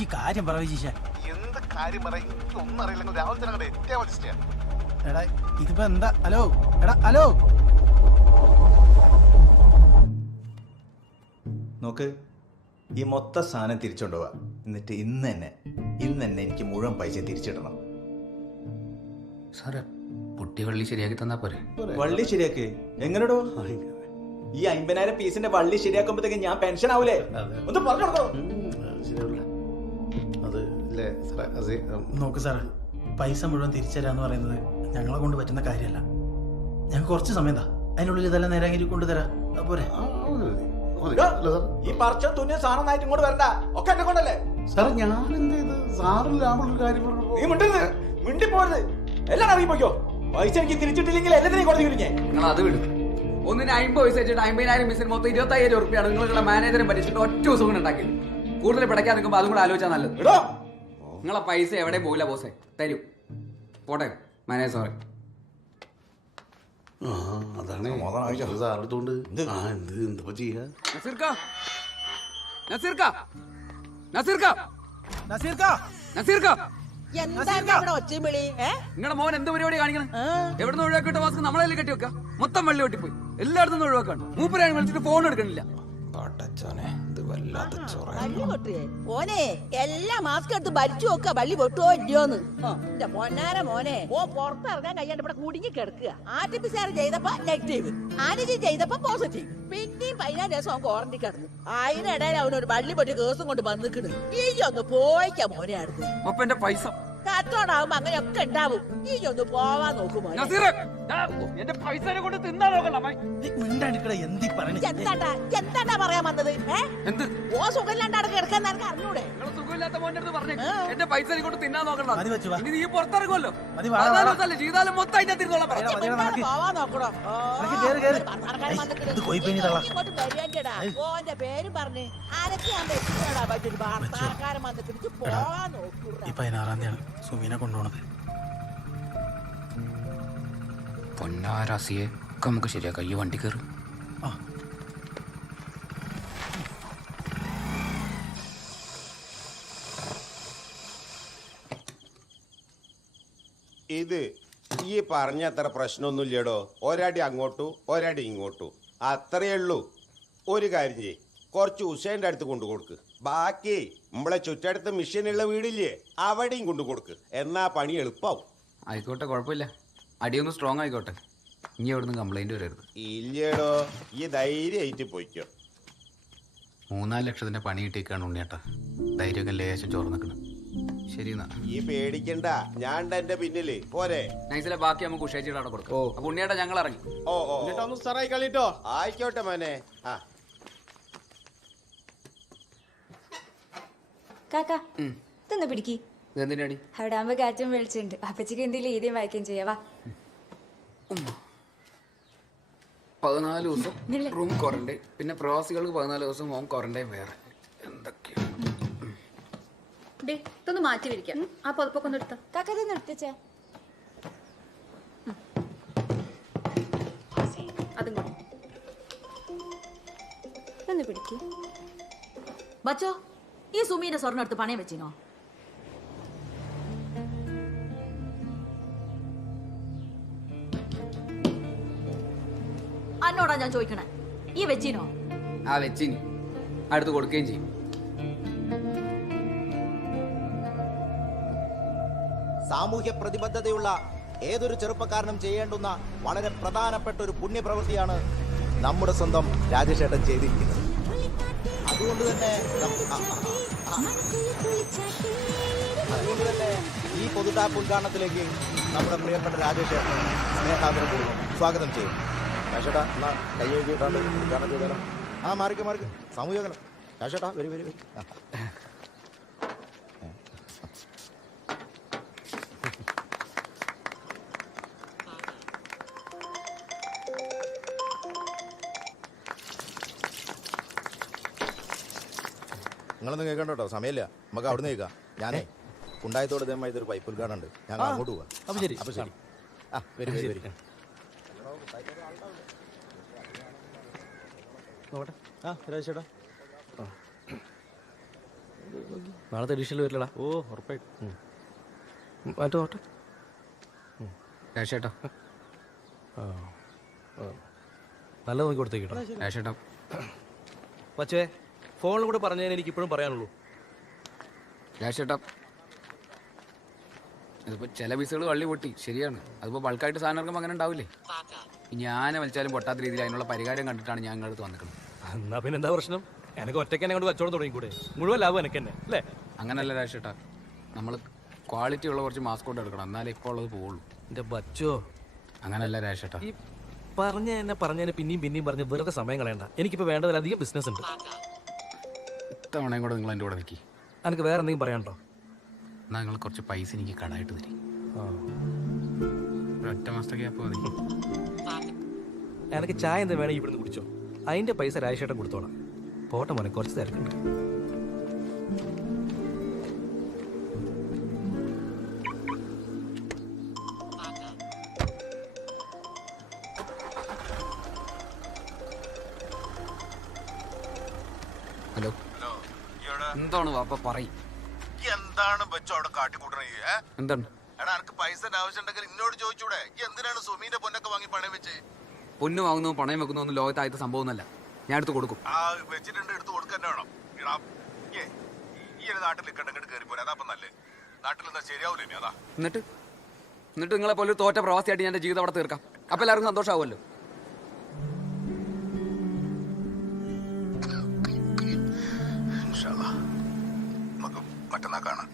ഈ കാര്യം പറ വിജീഷ. എന്ത് കാര്യം പറയാം? എനിക്കൊന്നും അറിയില്ലെങ്കിൽ രാവിലെ തന്നെ അങ്ങോട്ട് എത്തിയാൽ മതി. എടാ ഇതിപ്പോ എന്താ? ഹലോ എടാ ഹലോ. നോക്ക്, ഈ മൊത്തം സാധനം തിരിച്ചുകൊണ്ടുപോവാ. എന്നിട്ട് ഇന്ന് തന്നെ എനിക്ക് മുഴുവൻ പൈസ തിരിച്ചിടണം. സാറേ, പൊട്ടി വള്ളി ശരിയാക്കി തന്നാ പോരെ? വള്ളി ശരിയാക്കി എങ്ങനെടോ? ഈ 50,000 പീസിന്റെ വള്ളി ശരിയാക്കുമ്പോഴത്തേക്ക് ഞാൻ പെൻഷൻ ആവൂലേ? ഒന്ന് പറഞ്ഞോ. നോക്ക് സാറേ, പൈസ മുഴുവൻ തിരിച്ചുതരാന്ന് പറയുന്നത് ഞങ്ങളെ കൊണ്ട് പറ്റുന്ന കാര്യമല്ല. ഞങ്ങൾക്ക് കുറച്ച് സമയം താ. അതിനുള്ളിൽ ഇതെല്ലാം നേരാക്കി കൊണ്ടുതരാം പോരെ. ഈ പറച്ച തുന്നിയ സാധനം നായിട്ട് ഇങ്ങോട്ട് വരണ്ട, ഒക്കെ എന്നെ കൊണ്ടല്ലേ. സാർ ഞാൻ എന്ത് ചെയ്ത് സാറിന് ലാഭമുള്ള കാര്യം പറഞ്ഞു. നീ മിണ്ടരുത്, മിണ്ടി പോരുത്, എല്ലാം അറിയിപ്പോയ്ക്കോ. പൈസ എനിക്ക് തിരിച്ചിട്ടില്ലെങ്കിൽ എല്ലാത്തിനെയും കൊടുത്തു കഴിഞ്ഞേ. നിങ്ങൾ അത് വിടും. ഒന്നിന് 50 പൈസ വെച്ചിട്ട് 50,000 മിസ്സിന് മൊത്തം 25,000 റുപ്യാണ് നിങ്ങളുടെ മാനേജറെ പറ്റിച്ചിട്ട് ഒറ്റ ദിവസം കൊണ്ട് ഉണ്ടാക്കി. കൂടുതൽ പിടയ്ക്കാൻ നിൽക്കുമ്പോൾ അതും കൂടെ ആലോചിച്ചാൽ നല്ലത്. നിങ്ങളെ പൈസ എവിടെ പോകില്ല ബോസേ, തരൂ. പോട്ടെ മാനേജർ സോറി. അതാണ് സാറെടുത്തോണ്ട് എന്തിപ്പോ ചെയ്യാ. നിങ്ങളുടെ മോൻ എന്ത് പരിപാടി കാണിക്കണം? എവിടുന്ന് ഒഴിവാക്കിട്ട മാസ്ക് നമ്മളെ കെട്ടി വെക്കുക. മൊത്തം വെള്ളി വെട്ടിപ്പോയി, എല്ലായിടത്തും ഒഴിവാക്കാണ്. മൂപ്പരാണ് വിളിച്ചിട്ട് ഫോൺ എടുക്കണില്ല. ഓനെ എല്ലാ മാസ്ക് എടുത്ത് ഭരിച്ചു നോക്ക വള്ളി പൊട്ടുവോ ഇല്ലയോന്ന്. എന്റെ പൊന്നാര മോനെ ഓ പുറത്തിറങ്ങാൻ കഴിയാണ്ട് ഇവിടെ കുടുങ്ങി കിടക്കുക. ആർട്ടിഫിഷ്യൽ ചെയ്തപ്പോ നെഗറ്റീവ്, ആന്റിജൻ ചെയ്തപ്പോ പോസിറ്റീവ്, പിന്നെയും 15 ദിവസം ക്വാറന്റീൻ കിടന്നു. അതിനിടയിൽ അവനൊരു വള്ളി പൊട്ടി കേസും കൊണ്ട് വന്നിക്കണ്. ഈ ഒന്ന് പോയിക്കാ മോനെ അടുത്ത്. അപ്പൊ എന്റെ പൈസ കച്ചവടാവുമ്പോ അങ്ങനെയൊക്കെ ഉണ്ടാവും. ഈ ഒന്ന് പോവാൻ നോക്കുമോ? എന്റെ പൈസ കൊണ്ട് തിന്നാ നോക്കണ്ട. എന്താണ്ടാ പറയാൻ വന്നത്? ഓ സുഖമില്ലാണ്ട് കിടക്കാൻ നിനക്ക് അറിഞ്ഞൂടെ? സുഖമില്ലാത്ത മോന്റെ അടുത്ത് പറഞ്ഞു എന്റെ പൈസ കൊണ്ട് തിന്നാൻ നോക്കണ്ട. നീ പുറത്തിറങ്ങുമല്ലോ, ജീവിതം മൊത്തം അതിന്റെ തിരുന്നോളാം. പോവാൻ നോക്കണോ? ഓന്റെ പേരും പറഞ്ഞ് ആരൊക്കെയാൻ പറ്റിയൊരു വാർത്താക്കാരൻ വന്നിട്ട് പോവാൻ നോക്കൂ. 16-ാം തീയതിയാണ് സുമീനെ കൊണ്ടുപോണത്. പൊന്നാരാസിയെ നമുക്ക് ശരിയാക്കാം. ഈ വണ്ടി കയറും. ഇത് ഈ പറഞ്ഞ അത്ര പ്രശ്നമൊന്നുമില്ലടോ. ഒരടി അങ്ങോട്ടും ഒരടി ഇങ്ങോട്ടും അത്രയേ ഉള്ളൂ. ഒരു കാര്യം ചെയ്യ്, കുറച്ച് ഉഷേന്റെ അടുത്ത് കൊണ്ടു കൊടുക്ക്. ബാക്കി നമ്മളെ ചുറ്റടുത്ത് മിഷനുള്ള വീടില്ലേ അവിടെയും കൊണ്ടു കൊടുക്ക്. എന്നാ പണി എളുപ്പാവും. ആയിക്കോട്ടെ, കുഴപ്പമില്ല. അടിയൊന്ന് സ്ട്രോങ് ആയിക്കോട്ടെ. ഇനി എവിടുന്ന് കംപ്ലൈന്റ് വരരുത്. ഇല്ലടോ, ഈ ധൈര്യമായിട്ട് പോയിക്കോ. 3-4 ലക്ഷത്തിന്റെ പണി കിട്ടിയേക്കാണ് ഉണ്ണിയേട്ടാ. ധൈര്യമൊക്കെ ലേശം ചോർന്ന് നിൽക്കണം. ശരി എന്നാ. ഈ പേടിക്കണ്ട, ഞാൻ എന്റെ പിന്നില് പോരെ. നൈസിലെ ബാക്കി നമുക്ക് ഉഷേച്ചിയുടെ അവിടെ കൊടുക്കാം. അപ്പൊ ഉണ്ണിയേട്ടാ ഞങ്ങൾ ഇറങ്ങി. ഒന്ന് സാറായി കളിട്ടോ. ആയിക്കോട്ടെ മോനെ. കാക്ക ഇതൊന്ന് പിടിക്ക്. ഇതെന്തിനാടി? അവിടെ ആകുമ്പോ കാറ്റും വിളിച്ചിട്ടുണ്ട്. അപ്പച്ചിക്ക് എന്തെങ്കിലും എഴുതിയും വായിക്കുകയും ചെയ്യാവാ. 14 ദിവസം റൂം ക്വാറന്റൈൻ, പിന്നെ പ്രവാസികൾക്ക് 14 ദിവസം ഹോം ക്വാറന്റൈൻ വേറെ. എന്തൊക്കെയാണ് ഇതൊന്ന് മാറ്റി വിരിക്കാം. ആ പുതപ്പൊക്കെ ഒന്ന് എടുത്ത കാക്ക ഇതൊന്ന് എടുത്തച്ചാ. അതും കൂടി ഒന്ന് പിടിക്ക്. ബച്ചോ, ഈ സുമീന്റെ സ്വർണ്ണം എടുത്ത് പണയം വെച്ചിനോ? അന്നോടാ ഞാൻ ചോദിക്കണേ, ഈ വെച്ചിനോ? ആ വെച്ചിനി, അടുത്ത് കൊടുക്കുകയും ചെയ്യും. സാമൂഹ്യ പ്രതിബദ്ധതയുള്ള ഏതൊരു ചെറുപ്പക്കാരനും ചെയ്യേണ്ടുന്ന വളരെ പ്രധാനപ്പെട്ട ഒരു പുണ്യപ്രവൃത്തിയാണ് നമ്മുടെ സ്വന്തം രാജേഷേട്ടൻ ചെയ്തിരിക്കുന്നത്. അതുകൊണ്ട് തന്നെ ഈ പൊതുടാപ്പ് ഉദ്ഘാടനത്തിലേക്ക് നമ്മുടെ പ്രിയപ്പെട്ട രാജേഷേട്ടൻ സ്നേഹാദരപൂർവ്വം സ്വാഗതം ചെയ്യും. രാജേട്ടാ എന്നാ കൈയ്യേട്ടാണ്ട് ഉദ്ഘാടനം ചെയ്താലോ? മാറിക്ക് സാമൂഹിക രാജേട്ടാ വരി. നിങ്ങളൊന്നും കേൾക്കണ്ട കേട്ടോ, സമയമില്ല. നമുക്ക് അവിടെ നിന്ന് കേൾക്കാം. ഞാനേ ഉണ്ടായത്തോടെ ഇതേമായി ഇതൊരു പൈപ്പ് ഉദ്ഘാടനം ഉണ്ട്, ഞങ്ങൾ അങ്ങോട്ട് പോവാം. അപ്പോൾ ശരി. വരി. രാജേട്ടാ നാളത്തെ എഡിഷനിൽ വരില്ലടാ. ഉറപ്പായിട്ടും മാറ്റോട്ടെ രാജേട്ടാ. നല്ല നോക്കി കൊടുത്തേക്കിട്ടോ രാജേട്ടാ. പക്ഷേ ഫോണിൽ കൂടെ പറഞ്ഞതിന് എനിക്ക് ഇപ്പോഴും പറയാനുള്ളൂ. രാജേട്ടാ, ഇതിപ്പോ ചില പീസുകൾ വള്ളി പൊട്ടി, ശരിയാണ്. അതിപ്പോ ബൾക്കായിട്ട് സാധനം ഇറക്കുമ്പോൾ അങ്ങനെ ഉണ്ടാവില്ലേ? ഞാൻ വലിച്ചാലും പൊട്ടാത്ത രീതിയിൽ അതിനുള്ള പരിഹാരം കണ്ടിട്ടാണ് ഞാൻ ഇങ്ങോട്ട് വന്നിരിക്കുന്നത്. എന്നാ പിന്നെ എന്താ പ്രശ്നം? എനിക്ക് ഒറ്റയ്ക്ക് എന്നെ കൊണ്ട് കച്ചവടം തുടങ്ങിക്കൂടെ? മുഴുവൻ ലാഭം എനിക്ക് തന്നെ അല്ലേ? അങ്ങനല്ല രാജേട്ടാ, നമ്മൾ ക്വാളിറ്റി ഉള്ള കുറച്ച് മാസ്കോട്ട് എടുക്കണം, എന്നാലേ ഇപ്പോൾ ഉള്ളത് പോവുള്ളൂ. എൻ്റെ ബച്ചോ, അങ്ങനല്ല രാജേട്ടാ. ഈ പറഞ്ഞതിന് പിന്നെയും പറഞ്ഞ് വെറുതെ സമയം കളയണ്ട. എനിക്കിപ്പോ വേണ്ടതിലധികം ബിസിനസ് ഉണ്ട്. ഇത്തവണയും കൂടെ നിങ്ങൾ എൻ്റെ കൂടെ നിൽക്കി. എനിക്ക് വേറെ എന്തെങ്കിലും പറയാനുണ്ടോ? എന്നാൽ നിങ്ങൾ കുറച്ച് പൈസ എനിക്ക് കടമായിട്ട് തരും. ഒറ്റ മാസത്തേക്ക് അപ്പോൾ മതി. എനിക്ക് ചായ എന്താ വേണമെങ്കിൽ ഇവിടുന്ന് കുടിച്ചോ. അതിന്റെ പൈസ രാജേഷേട്ടൻ കൊടുത്തോളാം. പോട്ടെ മോനെ, കുറച്ച് തിരക്കുണ്ട്. ഹലോ, എന്താണ് വാപ്പ പറയും? എന്താണ് വെച്ചോ അവിടെ കാട്ടിക്കൂട്ടണേ? എന്താണ്? എടാ എനിക്ക് പൈസ ആവശ്യം ഉണ്ടെങ്കിൽ എന്നോട് ചോദിച്ചൂടെ? എന്തിനാണ് സുമീന്റെ പൊന്നൊക്കെ വാങ്ങി പണയം വെച്ച്? പൊന്നു വാങ്ങുന്നു പണയം വെക്കുന്നു ഒന്നും ലോകത്തായിട്ട് സംഭവം ഒന്നല്ല. ഞാൻ എടുത്ത് കൊടുക്കും. വെച്ചിട്ടുണ്ട്, എടുത്ത് കൊടുക്കാൻ വേണം. ഈ ഒരു നാട്ടിൽ നിൽക്കണ്ടെങ്കിൽ കയറി പോലെ അതാ നല്ലേ. നാട്ടിൽ എന്താ ശരിയാവൂലേ? അതാ എന്നിട്ട് നിങ്ങളെ പോലെ തോറ്റ പ്രവാസിയായിട്ട് ഞാൻ ജീവിതം അവിടെ തീർക്കാം. അപ്പൊ എല്ലാവർക്കും സന്തോഷമാവുമല്ലോ. നമുക്ക് മറ്റന്നാ കാണാം.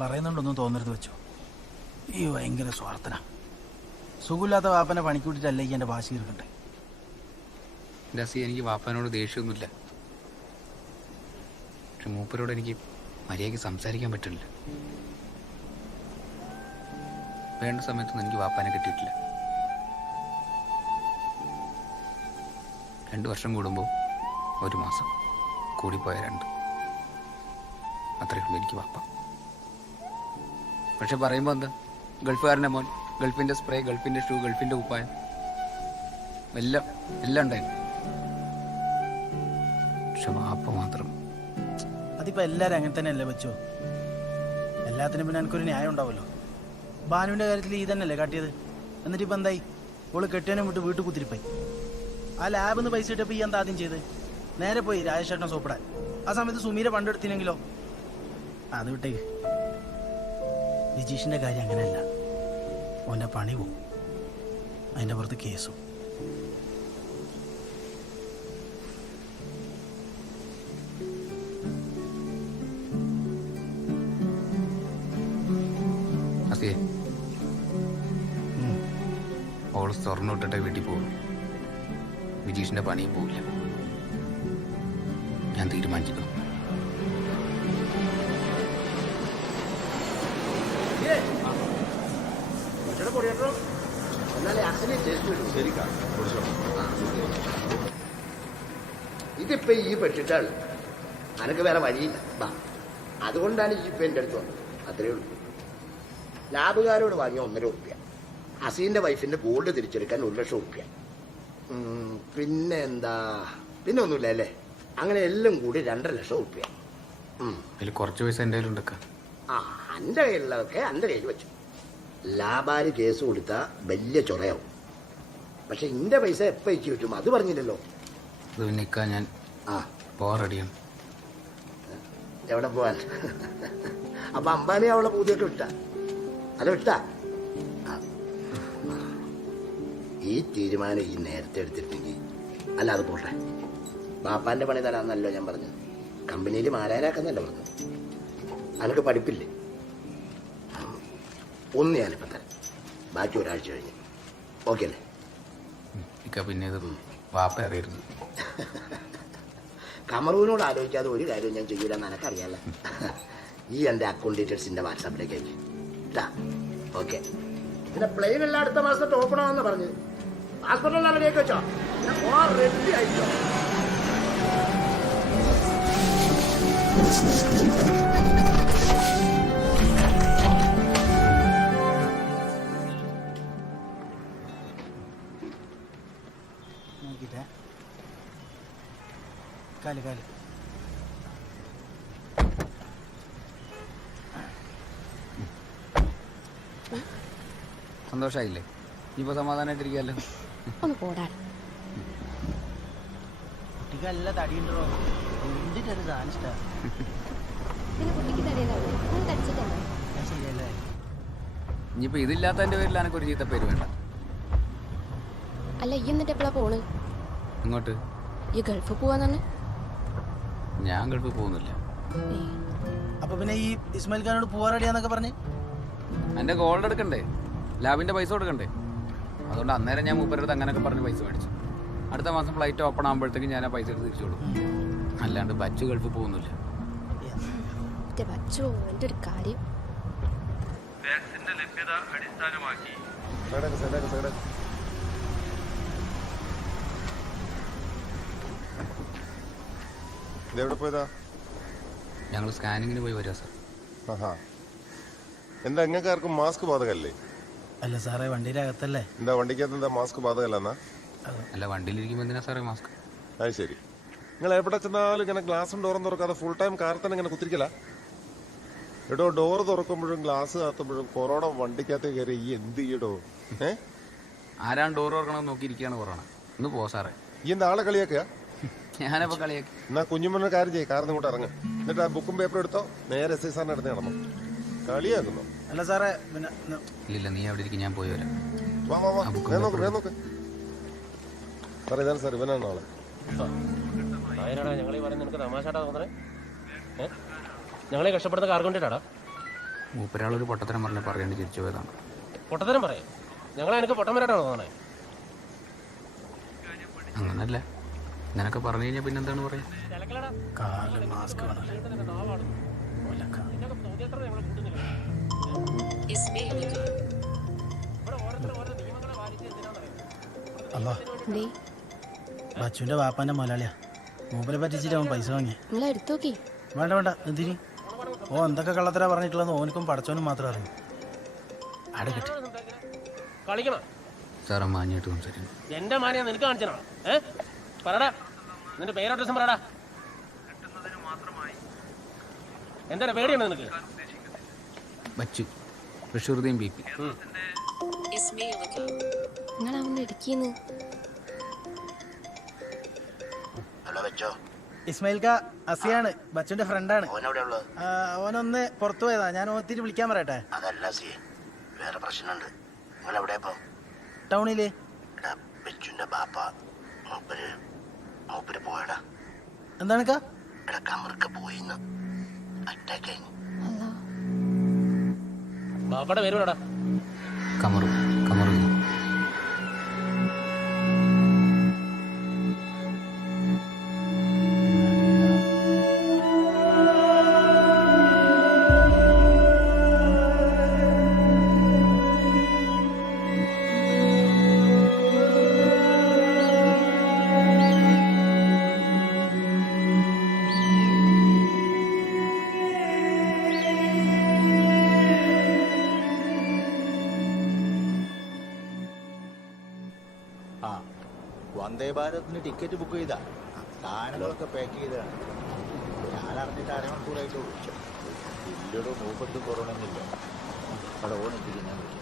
പറയുന്നുണ്ടൊന്നും തോന്നരുത് വെച്ചോ. ഈ ഭയങ്കര സ്വാർത്ഥന. സുഖമില്ലാത്ത വാപ്പനെ പണിക്കൂട്ടിട്ടല്ലേ ഈ എൻ്റെ വാശി തീർക്കണ്ടേ? രസി, എനിക്ക് വാപ്പനോട് ദേഷ്യമൊന്നുമില്ല. പക്ഷെ മൂപ്പരോട് എനിക്ക് മര്യാദയ്ക്ക് സംസാരിക്കാൻ പറ്റില്ല. വേണ്ട സമയത്തൊന്നും എനിക്ക് വാപ്പാനെ കിട്ടിയിട്ടില്ല. 2 വർഷം കൂടുമ്പോൾ 1 മാസം, കൂടിപ്പോയ 2. അത്രയേ ഉള്ളൂ എനിക്ക് വാപ്പ. പക്ഷെ പറയുമ്പോൾ എന്താ, ഗൾഫുകാരൻ്റെ മോൻ, ഗൾഫിൻ്റെ സ്പ്രേ, ഗൾഫിൻ്റെ ഷൂ, ഗൾഫിൻ്റെ കുപ്പായം, എല്ലാം ഉണ്ടായിരുന്നു. പക്ഷെ വാപ്പ മാത്രം. അതിപ്പോൾ എല്ലാവരും അങ്ങനെ തന്നെയല്ലേ വെച്ചോ? എല്ലാത്തിനും പിന്നെ എനിക്കൊരു ന്യായം ഉണ്ടാവുമല്ലോ. ബാനുവിൻ്റെ കാര്യത്തിൽ ഈ തന്നെയല്ലേ കാട്ടിയത്? എന്നിട്ട് ഇപ്പം എന്തായി? ഓള് കെട്ടിയനും വിട്ട് വീട്ടിൽ കുത്തിരിപ്പായി. ആ ലാബിൽ നിന്ന് പൈസ ഇട്ടപ്പോൾ ഈ എന്താ ആദ്യം ചെയ്ത്? നേരെ പോയി രാജേഷേട്ടനെ സോപ്പിടാൻ. ആ സമയത്ത് സുമീരെ പണ്ടെടുത്തിനെങ്കിലോ? അത് വിട്ടേക്ക്. രജീഷിൻ്റെ കാര്യം അങ്ങനെയല്ല. ഓൻ്റെ പണി പോവും, അതിൻ്റെ പുറത്ത് കേസും. അതെ, ഓൾ സ്വർണ്ണം ഇട്ടിട്ടേ വീട്ടിൽ പോകും. വിജീഷിന്റെ പണിയും പോവില്ല. ഞാൻ തീരുമാനിച്ചിരിക്കണം. ഇതിപ്പോ ഈ പെട്ടിട്ടാണ്, അനക്ക് വേറെ വഴിയില്ല. അതുകൊണ്ടാണ് ഈ ഇപ്പൊ എൻ്റെ അടുത്ത് വന്നത്. അത്രയേ ഉള്ളൂ. ലാബുകാരോട് വാങ്ങിയ 1.5 റുപ്യ, ഹസീന്റെ വൈഫിന്റെ ഗോൾഡ് തിരിച്ചെടുക്കാൻ 1 ലക്ഷം റുപ്യ. പിന്നെ എന്താ, പിന്നെ ഒന്നുമില്ല അല്ലേ? അങ്ങനെ എല്ലാം കൂടി 2.5 ലക്ഷം റുപ്യ. അതിൽ കുറച്ച് പൈസ എൻ്റെ കയ്യിലുണ്ടൊക്കെ. എൻ്റെ കയ്യിലുള്ളതൊക്കെ എൻ്റെ കയ്യിൽ വെച്ചു. ലാബാര് കേസ് കൊടുത്താൽ വലിയ ചൊറയാവും. പക്ഷെ ഇന്റെ പൈസ എപ്പോൾ എനിക്ക് കിട്ടും അത് പറഞ്ഞില്ലല്ലോ. ഇത് നിൽക്കാൻ ഞാൻ പോകാൻ റെഡിയാണ്. എവിടെ പോവാൻ? അപ്പൊ അംബാനി അവളെ പൂതിയൊക്കെ വിട്ടാ? അല്ല വിട്ടാ? ഈ തീരുമാനം ഈ നേരത്തെ എടുത്തിരുന്നെങ്കിൽ. അല്ല അത് പോട്ടെ, ബാപ്പാന്റെ പണി തരാന്നല്ലോ ഞാൻ പറഞ്ഞത്. കമ്പനിയിൽ മാരാരാക്കുന്നല്ലോ പറഞ്ഞു. അനക്ക് പഠിപ്പില്ലേ? ഒന്ന് ഞാനിപ്പോൾ തരാം, ബാക്കി ഒരാഴ്ച കഴിഞ്ഞ്. ഓക്കെ അല്ലേ? പിന്നെ ഇത് വാപ്പ അറിയരുത്. കമറൂനോട് ആലോചിക്കാതെ ഒരു കാര്യവും ഞാൻ ചെയ്യൂലെന്ന് എനക്കറിയാലോ. ഈ എൻ്റെ അക്കൗണ്ട് ഡീറ്റെയിൽസിൻ്റെ വാട്സാപ്പിലേക്ക് അയച്ചു കേട്ടാ? ഓക്കെ. പിന്നെ പ്ലെയിൻ എല്ലാം അടുത്ത മാസത്തെ ഓപ്പണാവെന്ന് പറഞ്ഞു. പാസ്പോർട്ടെല്ലാം റെഡിയാക്കി വെച്ചോ? റെഡി ആയിട്ടോ? നോക്കിട്ടേ, കാല് കാല്. സന്തോഷമായില്ലേ? ഇപ്പൊ സമാധാനമായിട്ടിരിക്കാമല്ലോ. ഒന്ന് പോടാ. കുട്ടിക്ക് നല്ല തടിയുണ്ടോ? എന്തിട്ടൊരു സാധനം ഇഷ്ടമാണ്. കുട്ടിക്ക് തടിയല്ലേ? ശരിയല്ലേ? ഇനിയിപ്പോൾ ഇതില്ലാത്തതിൻ്റെ പേരിൽ എനിക്കൊരു ചീത്ത പേര് വേണ്ട. അല്ല ഈ എന്നിട്ട് എപ്പോഴാ പോണ്? ഇങ്ങോട്ട് ഈ ഗൾഫ് പോവാന്നാണ്. ഞാൻ ഗൾഫിൽ പോകുന്നില്ല. അപ്പൊ പിന്നെ ഈ ഇസ്മായിൽ ഖാനോട് പോവാൻ റെഡിയാന്നൊക്കെ പറഞ്ഞ് എൻ്റെ ഗോൾഡ് എടുക്കണ്ടേ, ലാബിൻ്റെ പൈസ കൊടുക്കണ്ടേ? അതുകൊണ്ട് അന്നേരം ഞാൻ മൂപ്പരുടെ അടുത്ത് അങ്ങനെയൊക്കെ പറഞ്ഞ് പൈസ മേടിച്ചു. അടുത്ത മാസം ഫ്ലൈറ്റ് ഓപ്പൺ ആകുമ്പോഴത്തേക്കും ഞാൻ ആ പൈസ എടുത്ത് തിരിച്ചു കൊടുക്കും. അല്ലാണ്ട് ബച്ചു ഗൾഫിൽ പോകുന്നില്ല. എൻ്റെ ഒരു കാര്യം ലഭ്യത അടിസ്ഥാനമാക്കി ഇതെവിടെ പോയതാ? ഞങ്ങൾ സ്കാനിങ്ങിന് പോയി വരിക സാർ. ആഹാ, എന്താ എങ്ങക്കാർക്കും മാസ്ക് ബാധകല്ലേ? അല്ല സാറേ വണ്ടിയുടെ അകത്തല്ലേ. എന്താ വണ്ടിക്കകത്ത് എന്താ മാസ്ക് ബാധകല്ലെന്നാ? അല്ല വണ്ടിയിലിരിക്കുമ്പോൾ എന്തിനാ സാറേ മാസ്ക്? അത് ശരി. നിങ്ങൾ എവിടെ ചെന്നാലും ഇങ്ങനെ ഗ്ലാസും ഡോറും തുറക്കാതെ ഫുൾ ടൈം കാറിൽ തന്നെ ഇങ്ങനെ കുത്തിരിക്കല? എടോ, ഡോറ് തുറക്കുമ്പോഴും ഗ്ലാസ് കാത്തുമ്പോഴും കൊറോണ വണ്ടിക്കകത്ത് കയറി ഈ എന്ത് ചെയ്യടോ? ആരാണ് ഡോർ തുറക്കണമെന്ന് നോക്കിയിരിക്കുകയാണ് കൊറോണ. ഒന്ന് പോ സാറേ. ഈ എന്താ ആളെ കളിയാക്കുക? ഞാനപ്പോ കളിയാക്കി. എന്നാ കുഞ്ഞുമൊന്നും കാര്യം ചെയ്യും, കാറിന് കൂടെ ഇറങ്ങും. എന്നിട്ട് ആ ബുക്കും പേപ്പറും എടുത്തോ, നേരെ എസ് ഐ സാറിന് അടുത്ത് നടന്നു. കളിയാക്കുന്നോ? അല്ല സാറേ പിന്നെ ഇല്ല, നീ അവിടെ ഇരിക്കും, ഞാൻ പോയി വരാം. വാ വാ വാ, നോക്ക് സാർ. ഇതാണ് സാർ, ഇവനാണ് ആളെ. ഞങ്ങളീ പറയുന്നത് നിനക്ക് തമാശാട്ടാ തോന്നണേ? ഞങ്ങളെ കഷ്ടപ്പെടുന്ന കാർ കൊണ്ടിട്ടാടാ. മൂപ്പരാളൊരു പൊട്ടത്തരം പറഞ്ഞ് പറയേണ്ടി തിരിച്ചു പോയതാണ്. പൊട്ടത്തരം പറയാം? ഞങ്ങളെ എനിക്ക് പൊട്ടം വരാട്ടാണോ തോന്നണേ? അങ്ങനല്ല, നിനക്ക് പറഞ്ഞു കഴിഞ്ഞാൽ പിന്നെന്താണ് പറയാ? അല്ലോ ബച്ചുവിന്റെ വാപ്പാന്റെ മുതലാളിയാ. മൂപ്പരെ പറ്റിച്ചിട്ട് അവൻ പൈസ വാങ്ങിയ. വേണ്ട വേണ്ട, എന്തിനി? ഓ എന്തൊക്കെ കള്ളത്തരാ പറഞ്ഞിട്ടുള്ളതെന്ന് ഓനക്കും പടച്ചോനും മാത്രം അറിയും. ആടെ കിട്ടി കളിക്കണം സാറേ, മാഞ്ഞിട്ട് സംസാരിക്കണം. എന്റെ മാനിയാ നിനക്ക് കാണിച്ചോ? പറടാ, നിന്റെ പേര് അഡ്രസ്സും പറടാ. എന്താ പേടിയാണ് നിനക്ക്? Bachu, Basheeruddin B P. ഇസ്മായിൽ ഖാ അസിയാണ്, ബച്ചുവിന്റെ ഫ്രണ്ടാണ്. ഓനൊന്ന് പുറത്തു പോയതാ. ഞാൻ ഓത്തിട്ട് വിളിക്കാൻ പറയട്ടെ? അതല്ല സി, വേറെ പ്രശ്നമുണ്ട്. നിങ്ങൾ എവിടെയാ ഇപ്പൊ? ടൗണില്. ബച്ചുവിന്റെ ബാപ്പ മൂപ്പര് പോയടാ. എന്താണ് കാ? കമർക്ക് പോയിന്ന് അറ്റാക്ക് ആയി. ബാപ്പയുടെ പേര് പറടാ. കമറു. കമറു വന്ദേ ഭാരതിന് ടിക്കറ്റ് ബുക്ക് ചെയ്താ, സാധനങ്ങളൊക്കെ പാക്ക് ചെയ്തതാണ്. ഞാൻ അറിഞ്ഞിട്ട് അരമണിക്കൂറായിട്ടുള്ളൂ. ഇല്ലടോ, മൂപ്പത്ത് കൊറോണയൊന്നുമില്ല. അവിടെ ഓണിപ്പിക്കും, ഞാൻ വിളിക്കാം.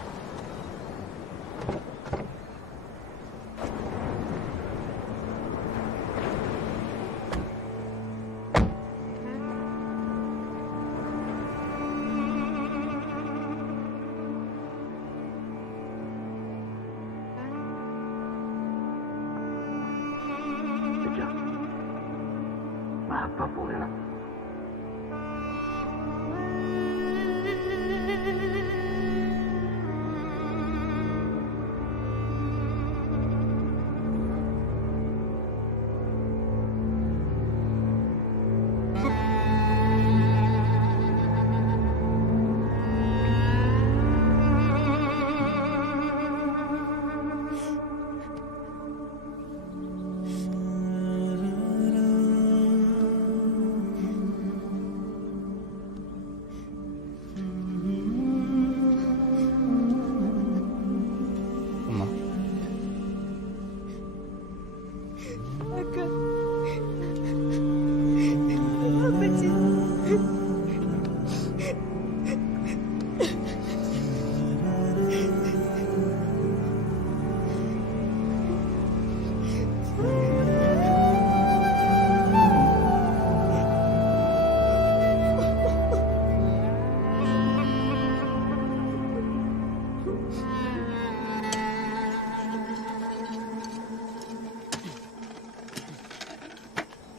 പോകണം.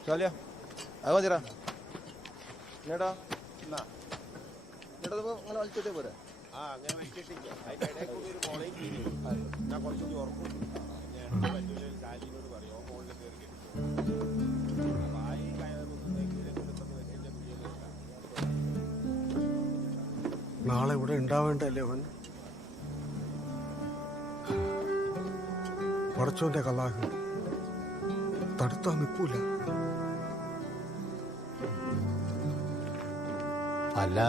ചാലിയാ അത് മതിരാ എന്നേടാ എന്നാ എന്നേടതിപ്പോ അങ്ങനെ വലിച്ചിട്ടേ പോരെ ആ അങ്ങനെ വെച്ചിട്ടില്ല അതിന്റെ ഇടയിൽ കൂടി ഒരു മോളേയും ചെയ്തു ഞാൻ കുറച്ചുകൂടി ഉറക്കും കാലിനോട് പറയോ മോളിൽ കയറി വായി നാളെ ഇവിടെ ഉണ്ടാവേണ്ടല്ലേ അവൻ പടച്ചോന്റെ കലാഹ് തടുത്താ നിൽക്കൂല. അല്ല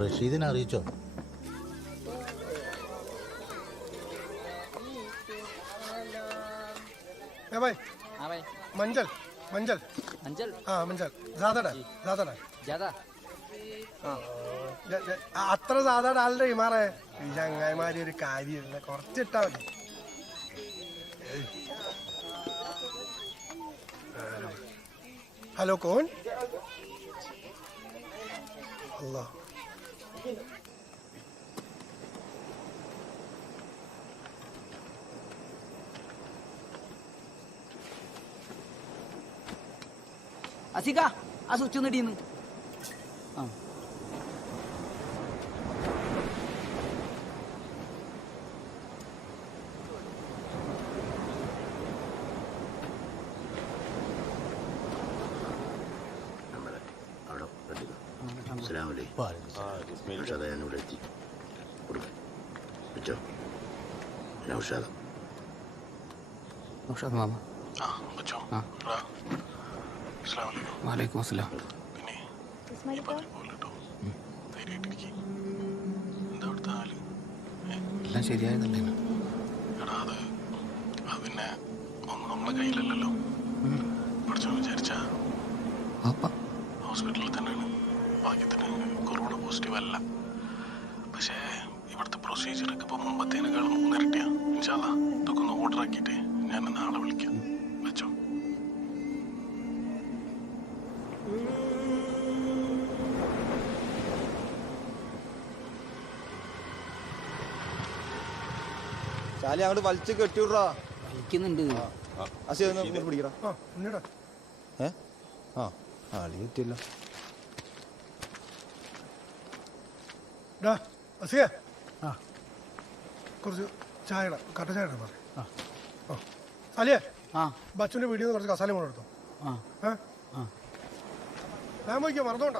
റഷീദിനെ അറിയിച്ചോ? मंजल मंजल मंजल हाँ मंजल ज्यादा डाल ज्यादा അത്ര സാധാ ഡാലിന്റെ മാറേ ഈ ചങ്ങായിമാരി ഒരു കാര്യമില്ല കുറച്ചിട്ടാ മതി. ഹലോ കോൺ അല്ലാ അസിക ആ സ്വിച്ച് ഒന്ന് ഇടിയുന്നു. ആ ഞാനിവിടെ എത്തി വെച്ചോ. നൗഷാദ് നൗഷാദ് മാമ. വാലേക്കും അസ്സലാം. എല്ലാം ശരിയായതല്ലേ? പിന്നെ ഒന്നും നമ്മളെ കയ്യിലല്ലല്ലോ. പഠിച്ചോ വിചാരിച്ച ഹോസ്പിറ്റലിൽ തന്നെയാണ്. ഭാഗ്യത്തിന് കൊറോണ പോസിറ്റീവ് അല്ല. പക്ഷേ ഇവിടുത്തെ പ്രൊസീജിയറൊക്കെ ഇപ്പോൾ മുമ്പത്തേനേക്കാളും 3 ഇരട്ടിയാ. ഇൻഷാ അല്ലാ ഇതൊക്കെ ഒന്ന് ഓർഡർ ആക്കിയിട്ട് ഞാൻ നാളെ വിളിക്കാം. വെച്ചോ. ചാലി അങ്ങോട്ട് വലിച്ച് കെട്ടിവിടാ. വലിക്കുന്നുണ്ട്. പിടിക്കടാ. ആളി കിട്ടില്ല. കുറച്ച് ചായ കട്ട ചായ സാലിയെ ബച്ചുവിന്റെ വീട്ടിൽ നിന്ന് കുറച്ച് കസാല കൂടെ എടുത്തോ. ഞാൻ പോയിക്കോ, മറന്നോണ്ട.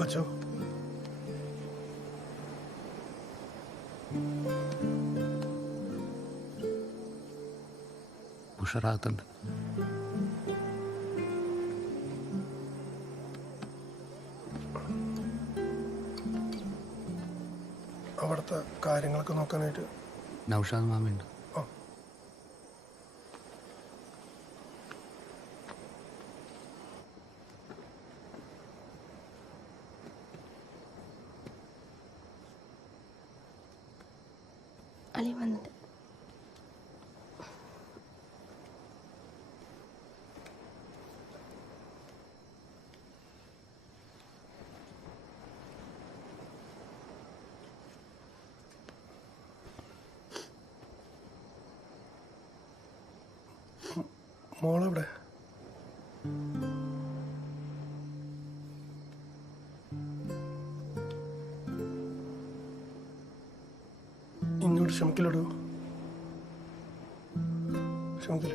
ബച്ചോ ഉഷറാകത്തുണ്ട്. അവിടുത്തെ കാര്യങ്ങളൊക്കെ നോക്കാനായിട്ട് നൗഷാദ് മാമയുണ്ട്. അലി വന്നത് മോളെവിടെ? ഇങ്ങോട്ട് ക്ഷമിക്കലടോ. ക്ഷമിക്കില്ല.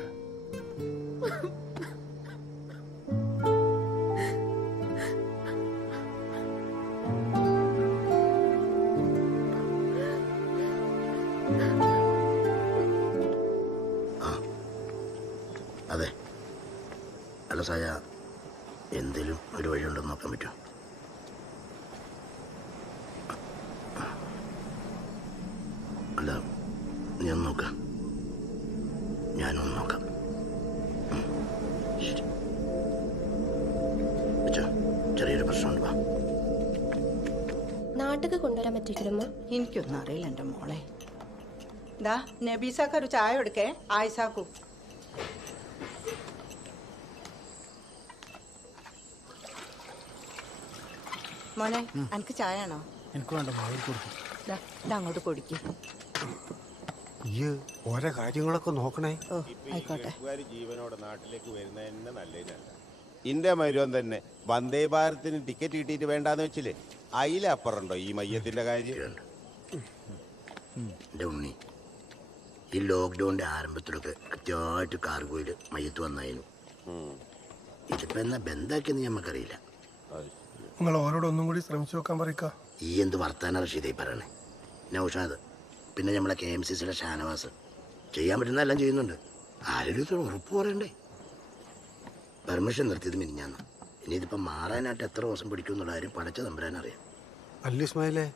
അതെ അല്ല സായ, എന്തേലും ഒരു വഴിയുണ്ടെന്ന് നോക്കാൻ പറ്റുമോ? അല്ല നീ ഒന്ന് നോക്കാം, ഞാനൊന്ന് നോക്കാം. ശരി വെച്ചോ, ചെറിയൊരു പ്രശ്നമുണ്ട്. വാ. നാട്ടിൽ കൊണ്ടുവരാൻ പറ്റിക്കണമ്മ? എനിക്കൊന്നും അറിയില്ല എൻ്റെ മോളെ. ദാ നബീസാക്ക് ഒരു ചായ എടുക്കേ. ആയിസാക്കൂ. മോനെ എനിക്ക് ചായ ആണോ? എനിക്ക് വേണ്ട, മാവിൽ കൊടുക്കും. ഇതങ്ങോട്ട് കൊടുക്കും. ഈ ഓരോ കാര്യങ്ങളൊക്കെ നോക്കണേ. ആയിക്കോട്ടെ. ജീവനോടെ നാട്ടിലേക്ക് വരുന്ന തന്നെ നല്ലതിനല്ല. ഇന്റെ മരുവൻ തന്നെ വന്ദേ ഭാരത്തിന് ടിക്കറ്റ് കിട്ടിയിട്ട് വേണ്ടാന്ന് വെച്ചില്ലേ, അതിലപ്പുറണ്ടോ ഈ മയ്യത്തിന്റെ കാര്യം? എൻ്റെ ഉണ്ണി, ഈ ലോക്ക്ഡൗണിന്റെ ആരംഭത്തിലൊക്കെ കൃത്യമായിട്ട് കാർഗോയിൽ മയ്യത്ത് വന്നായിരുന്നു. ഇതിപ്പോ എന്നാ ബന്ധാക്കിയെന്ന് ഞമ്മക്കറിയില്ല. നിങ്ങൾ ഓരോട് ഒന്നും കൂടി ശ്രമിച്ചു നോക്കാൻ പറയിക്ക. ഈ എന്ത് വർത്താന റഷീദായി പറയണേ. നൗഷാദ്, പിന്നെ നമ്മളെ KMCCയുടെ ഷാനവാസ് ചെയ്യാൻ പറ്റുന്ന എല്ലാം ചെയ്യുന്നുണ്ട്. ആരും ഉറപ്പ് പറയണ്ടേ. പെർമിഷൻ നിർത്തിയത് മിനിഞ്ഞാന്ന്. ഇനി ഇതിപ്പോ മാറാനായിട്ട് എത്ര ദിവസം പിടിക്കും എന്നുള്ള കാര്യം പടച്ച തമ്പരാനറിയാം. അല്ല ഇസ്മായിലേ,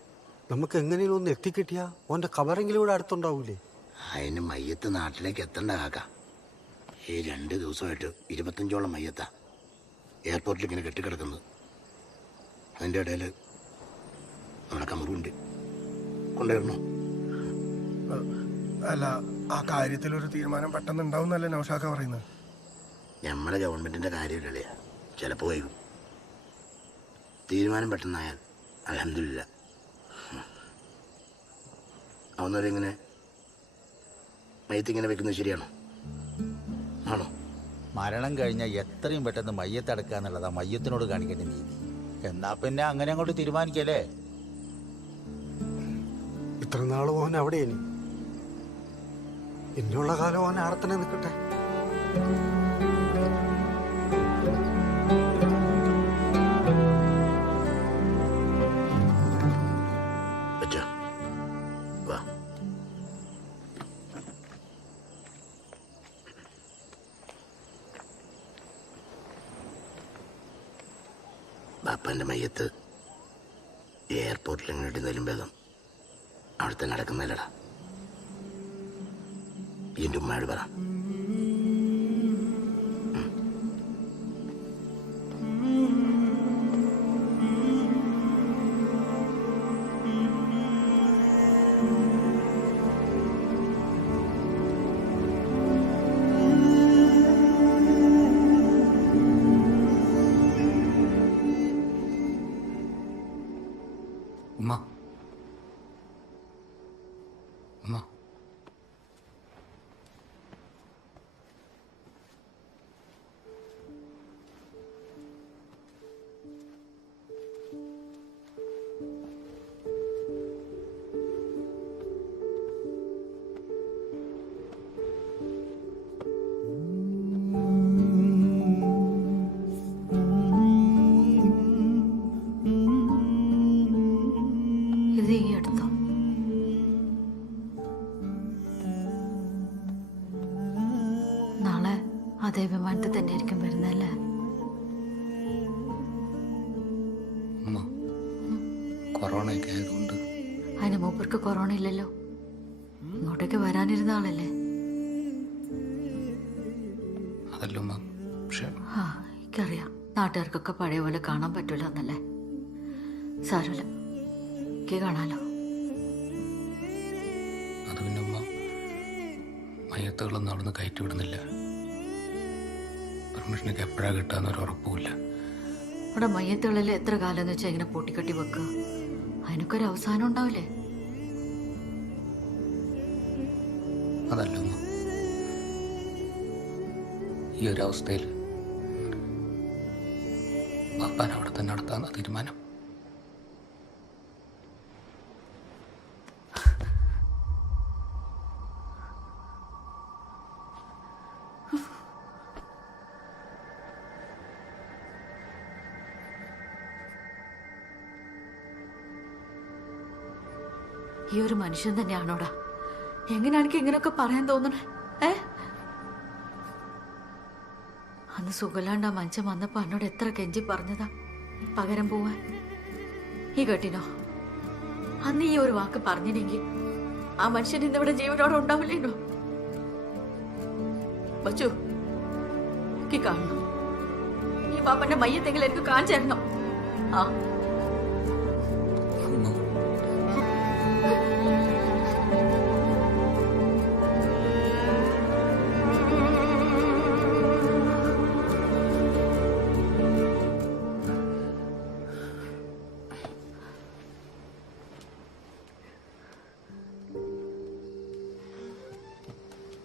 നമുക്ക് എങ്ങനെയും ഒന്ന് എത്തിക്കിട്ടിയാ ഓന്റെ കവറെങ്കിലും ഇവിടെ അടുത്തുണ്ടാവൂലേ? അതിന് മയ്യത്ത് നാട്ടിലേക്ക് എത്തണ്ട കാക്ക. ഈ 2 ദിവസമായിട്ട് 25ഓളം മയ്യത്താ എയർപോർട്ടിൽ ഇങ്ങനെ കെട്ടിക്കിടക്കുന്നത്. അതിൻ്റെ ഇടയിൽ നമ്മുടെ കമറുണ്ട്. കൊണ്ടുവരണോ? അല്ല, ആ കാര്യത്തിൽ ഒരു തീരുമാനം പെട്ടെന്ന് ഉണ്ടാവുന്നല്ലേ നൗഷാക്ക പറയുന്നത്? നമ്മുടെ ഗവൺമെന്റിന്റെ കാര്യമില്ലേ, ചിലപ്പോൾ വൈകും. തീരുമാനം പെട്ടെന്നായാൽ അൽഹംദുലില്ലാ. അവന്നവരിങ്ങനെ മയ്യത്തിങ്ങനെ വെക്കുന്നത് ശരിയാണോ? ആണോ? മരണം കഴിഞ്ഞാൽ എത്രയും പെട്ടെന്ന് മയ്യത്തടക്കുക എന്നുള്ളതാ മയ്യത്തിനോട് കാണിക്കേണ്ട നീതി. എന്നാ പിന്നെ അങ്ങനെ അങ്ങോട്ട് തീരുമാനിക്കല്ലേ. ഇത്ര നാള് ഓൻ അവിടെയാണ്. ഇനിയുള്ള കാലം ഓൻ അവിടെ തന്നെ നിൽക്കട്ടെ. ബാപ്പാന്റെ മയ്യത്ത് എയർപോർട്ടിൽ ഇങ്ങനെ ഇടുന്നതിലും ഭേദം അവിടെ തന്നെ നടക്കുന്നില്ലടാ. എൻ്റെ ഉമ്മയോട് പറ. ഉമ്മ, ഉമ്മ, ഇത് ഈ അടുത്തോ? നാളെ അതേ വിമാനത്തിൽ തന്നെ ആയിരിക്കും വരുന്നല്ലേ? ഉമ്മ, കൊറോണയൊക്കെ ആയതുകൊണ്ട്. അതിന് മൂപ്പർക്ക് കൊറോണ ഇല്ലല്ലോ. ഇങ്ങോട്ടേക്ക് വരാനിരുന്ന ആളല്ലേ? അതല്ല ഉമ്മ, പക്ഷെ ആ, എനിക്കറിയാം. നാട്ടുകാർക്കൊക്കെ പഴയ പോലെ കാണാൻ പറ്റൂല എന്നല്ലേ. സാരമില്ല, എനിക്ക് കാണാലോ. അത് പിന്നെ ഉമ്മ, മയ്യത്തുകളൊന്നും അവിടുന്ന് കയറ്റി വിടുന്നില്ല. പെർമിഷനൊക്കെ എപ്പോഴാണ് കിട്ടാന്നൊരു ഉറപ്പുമില്ല. ഇവിടെ മയ്യത്തുകളിൽ എത്ര കാലം എന്ന് വെച്ചാൽ ഇങ്ങനെ പൊട്ടിക്കെട്ടി വെക്കുക? അതിനൊക്കെ ഒരു അവസാനം ഉണ്ടാവില്ലേ? അതല്ല ഉമ്മ, ഈ ഒരു അവസ്ഥയിൽ പാപ്പാൻ അവിടെ തന്നെ നടത്താന്ന തീരുമാനം. ഈ ഒരു മനുഷ്യൻ തന്നെയാണോടാ? എങ്ങനെയാണ് എനിക്ക് ഇങ്ങനെയൊക്കെ പറയാൻ തോന്നണേ? അന്ന് സുഖലാണ്ട് ആ മനുഷ്യൻ വന്നപ്പോ എന്നോട് എത്ര കെഞ്ചി പറഞ്ഞതാ പകരം പോവാൻ. ഈ കേട്ടിനോ? അന്ന് ഈ ഒരു വാക്ക് പറഞ്ഞില്ലെങ്കിൽ ആ മനുഷ്യൻ ഇന്നിവിടെ ജീവനോടെ ഉണ്ടാവില്ലേനോ? ബച്ചു, എനിക്ക് കാണണം. ഈ പാപ്പന്റെ മയ്യത്തെങ്കിലും എനിക്ക് കാണിച്ചു തരണം. ആ,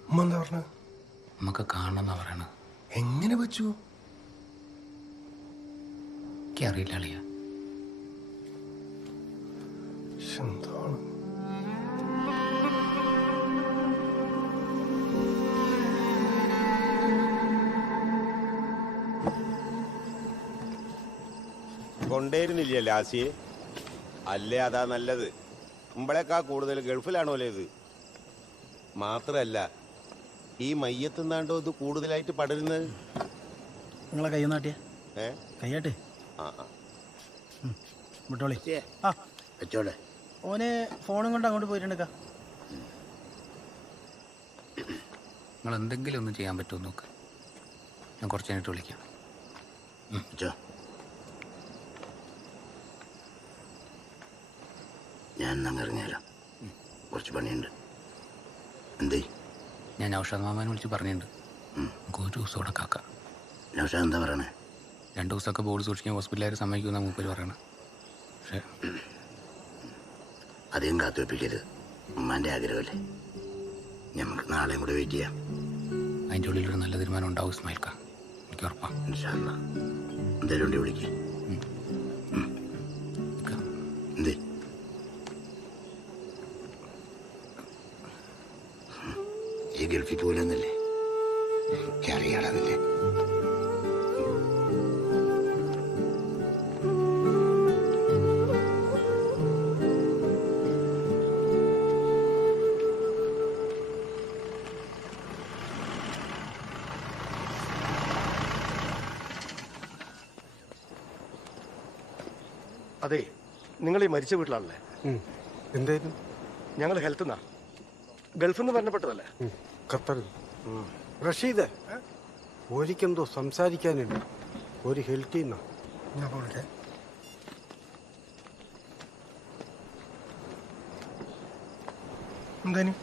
ഉമ്മ എന്താ പറഞ്ഞ? നമുക്ക് കാണണമെന്നാ പറയണത്. എങ്ങനെ വെച്ചു? എനിക്കറിയില്ല അളിയ. എന്താണ് കൊണ്ടേരുന്നില്ല ലാസിയെ? അല്ലേ അതാ നല്ലത്. നമ്മളെക്കാ കൂടുതൽ ഗൾഫിലാണോ ഇത്? മാത്രല്ല ഈ മയ്യത്തുന്നാണ്ടോ ഇത് കൂടുതലായിട്ട് പടരുന്നത്. നിങ്ങളെ കൈ നാട്ടിയ കൈയാട്ടെ വിട്ടോളി. ആ വെച്ചോളെ. ഓന് ഫോണും കൊണ്ട് അങ്ങോട്ട് പോയിട്ടുണ്ടെക്കാ. നിങ്ങൾ എന്തെങ്കിലും ഒന്ന് ചെയ്യാൻ പറ്റുമോ നോക്ക്. ഞാൻ കുറച്ച് കഴിഞ്ഞിട്ട് വിളിക്കാം. ഞാൻ എന്നങ്ങ് ഇറങ്ങിയാലോ, കുറച്ച് പണിയുണ്ട്. എന്തേ? ഞാൻ നൗഷാദ് മാമാനെ വിളിച്ച് പറഞ്ഞിട്ടുണ്ട്. നമുക്ക് ഒരു ദിവസം ഇവിടെ കാക്കാം. നൗഷാദ് എന്താ പറയണേ? 2 ദിവസമൊക്കെ ബോർഡ് സൂക്ഷിക്കാൻ ഹോസ്പിറ്റലുകാർ സമ്മതിക്കുമെന്നാണ് മൂപ്പര് പറയണത്. പക്ഷേ അധികം കാത്തുവെപ്പിക്കരുത്. ഉമ്മാൻ്റെ ആഗ്രഹമല്ലേ. നമുക്ക് നാളെയും കൂടെ വെയിറ്റ് ചെയ്യാം. അതിൻ്റെ ഉള്ളിലൊരു നല്ല തീരുമാനം ഉണ്ടാവും ഇസ്മായിൽക്ക, എനിക്ക് ഉറപ്പാണ്. എന്തായാലും ഉണ്ടി വിളിക്കേ. എന്തേ? ഈ ഗൾഫിൽ പോലെന്നല്ലേ എനിക്കറിയാളതില്ലേ. അതെ, നിങ്ങൾ ഈ മരിച്ച വീട്ടിലാണല്ലേ? എന്തായാലും ഞങ്ങൾ ഹെൽത്ത് നിന്നാ. ഗൾഫിൽ നിന്ന് ബന്ധപ്പെട്ടതല്ലേ? ഖത്തർ. റഷീദ്, ഒരിക്കെന്തോ സംസാരിക്കാനുണ്ട്. ഒരു ഹെൽത്തിൽ നിന്നാ. ഞാൻ പോകട്ടെ. എന്തേനി?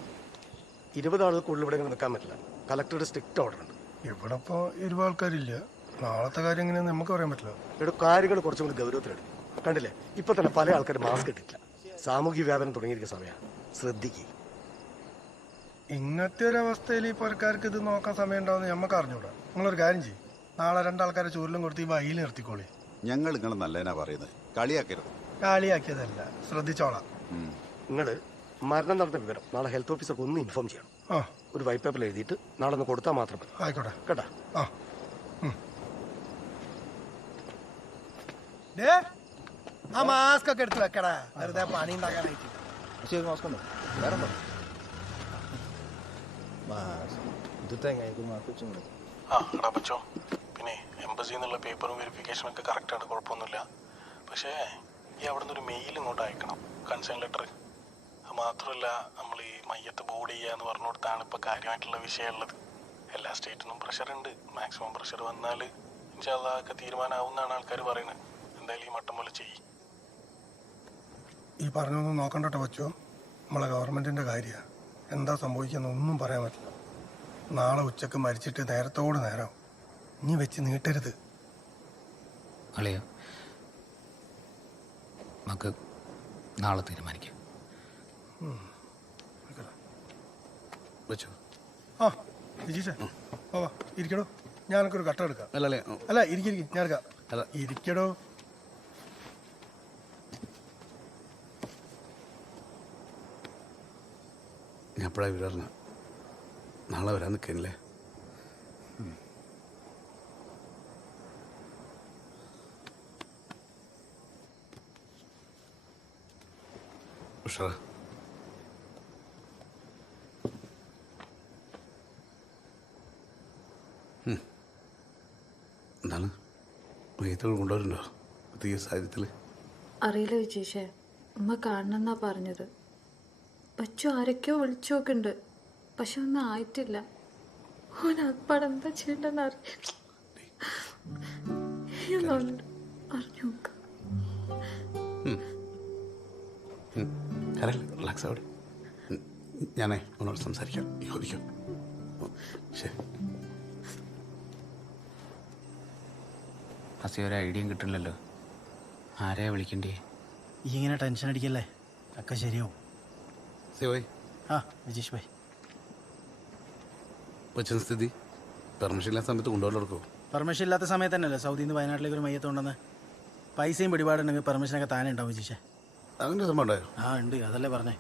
20 ആളുകൾക്കുള്ളിൽ ഇവിടെ നിൽക്കാൻ പറ്റില്ല. കളക്ടറുടെ സ്ട്രിക്റ്റ് ഓർഡർ ഉണ്ട്. ഇവിടെ ഇപ്പോൾ 20 ആൾക്കാരില്ല. നാളത്തെ കാര്യം എങ്ങനെയാന്ന് നമുക്ക് പറയാൻ പറ്റില്ല. ഇവിടെ കാര്യങ്ങൾ കുറച്ചും കൂടി ഗൗരവത്തിലെടുക്കും. കണ്ടില്ലേ, ഇപ്പൊ തന്നെ പല ആൾക്കാർ മാസ്ക് ഇട്ടിട്ടില്ല. സാമൂഹ്യ വ്യാപനം തുടങ്ങിയിരിക്കുന്ന സമയമാണ്. ശ്രദ്ധിക്കുക. ഇങ്ങനത്തെ ഒരു അവസ്ഥയിൽ ഈ പുരക്കാർക്ക് ഇത് നോക്കാൻ സമയം ഉണ്ടാവുന്ന നമുക്ക് അറിഞ്ഞൂടാ. നിങ്ങളൊരു കാര്യം ചെയ്യും, നാളെ 2 ആൾക്കാരെ ചൂരിലും കൊടുത്ത് ഈ വൈയിൽ നിർത്തിക്കോളി. ഞങ്ങൾ നിങ്ങൾ നല്ലതിനാ പറയുന്നത്, കളിയാക്കരുത്. കാളിയാക്കിയതല്ല, ശ്രദ്ധിച്ചോളാം. നിങ്ങൾ മരണം നടന്ന വിവരം നാളെ ഹെൽത്ത് ഓഫീസർക്ക് ഒന്ന് ഇൻഫോം ചെയ്യണം. ഒരു വൈറ്റ് പേപ്പറിൽ എഴുതിയിട്ട് നാളെ ഒന്ന് കൊടുത്താൽ മാത്രം മതി. ആയിക്കോട്ടെ കേട്ടാ? ആ മാസ്ക് ഒക്കെ എടുത്ത് വെക്കടാ, വെറുതെ പണി ഉണ്ടാക്കാനായിട്ട്. എടാ പച്ചോ, പിന്നെ എംബസി എന്നുള്ള പേപ്പറും വെരിഫിക്കേഷനും ഒക്കെ കറക്റ്റാണ്, കുഴപ്പമൊന്നുമില്ല. പക്ഷേ ഈ അവിടെ നിന്ന് ഒരു മെയിൽ ഇങ്ങോട്ട് അയക്കണം, കൺസേൺ ലെറ്റർ. അത് മാത്രമല്ല, നമ്മൾ ഈ മയ്യത്ത് ബോർഡ് ചെയ്യുക എന്ന് പറഞ്ഞു കൊടുത്താണ് ഇപ്പോൾ കാര്യമായിട്ടുള്ള വിഷയമുള്ളത്. എല്ലാ സ്റ്റേറ്റിനും പ്രഷറുണ്ട്. മാക്സിമം പ്രഷർ വന്നാൽ ഇൻഷാല്ലാ ഒക്കെ തീരുമാനമാവുമെന്നാണ് ആൾക്കാർ പറയുന്നത്. എന്തായാലും ഈ മട്ടം പോലെ ചെയ്യും. ഈ പറഞ്ഞൊന്നും നോക്കണ്ടോ പച്ചോ, നമ്മളെ ഗവൺമെൻറ്റിൻ്റെ കാര്യമാണ്. എന്താ സംഭവിക്കുന്ന ഒന്നും പറയാൻ പറ്റില്ല. നാളെ ഉച്ചക്ക് മരിച്ചിട്ട് നേരത്തോട് നേരം ഇനി വെച്ച് നീട്ടരുത്. അളിയ, നമുക്ക് നാളെ തീരുമാനിക്കാം. വെച്ചോ. ആ വിജീഷേ, വാ ഇരിക്കടോ, ഞാനൊരു കട്ട എടുക്കാം. അല്ല ഇരിക്കും, ഞാൻ എടുക്കാം. ഇരിക്കടോ. ഞാൻ എപ്പോഴാണ് വിടർന്ന? നാളെ വരാൻ നിൽക്കണില്ലേ? ഉഷാ, എന്താണ് മയ്യത്തുകൾ കൊണ്ടുവരുന്നുണ്ടോ പ്രത്യേക സാഹചര്യത്തിൽ? അറിയില്ല വിജേഷേ, ഉമ്മ കാണണമെന്നാ പറഞ്ഞത്. പച്ചു ആരൊക്കെയോ വിളിച്ചു നോക്കുന്നുണ്ട്, പക്ഷെ ഒന്നും ആയിട്ടില്ല. ഓനപ്പാട് എന്താ ചെയ്യണ്ടെന്ന് അറിഞ്ഞു നോക്ക. റിലാക്സ് ആവിടെ. ഞാനേ അവനോട് സംസാരിക്കാം. ചോദിക്കാം. ശരി. അസി ഒരു ഐഡിയയും കിട്ടണില്ലല്ലോ, ആരെയാ വിളിക്കണ്ടേ? ഇങ്ങനെ ടെൻഷൻ അടിക്കല്ലേ, ഒക്കെ ശരിയാവും. ശിവോയ്. ആ വിജീഷ് ഭായ്. കൊച്ചിൻ സ്ഥിതി പെർമിഷൻ ഇല്ലാത്ത സമയത്ത് കൊണ്ടുപോകലെടുക്കുമോ? പെർമിഷൻ ഇല്ലാത്ത സമയത്ത് തന്നെയല്ലേ സൗദിയിൽ നിന്ന് വയനാട്ടിലേക്ക് ഒരു മയ്യത്തുണ്ടെന്ന്. പൈസയും പിടിപാടുണ്ടെങ്കിൽ പെർമിഷനൊക്കെ താനേ ഉണ്ടാവും ജിഷേ. അങ്ങനെ സംഭവം ഉണ്ടായോ? ആ ഉണ്ട്, അതല്ലേ പറഞ്ഞേ.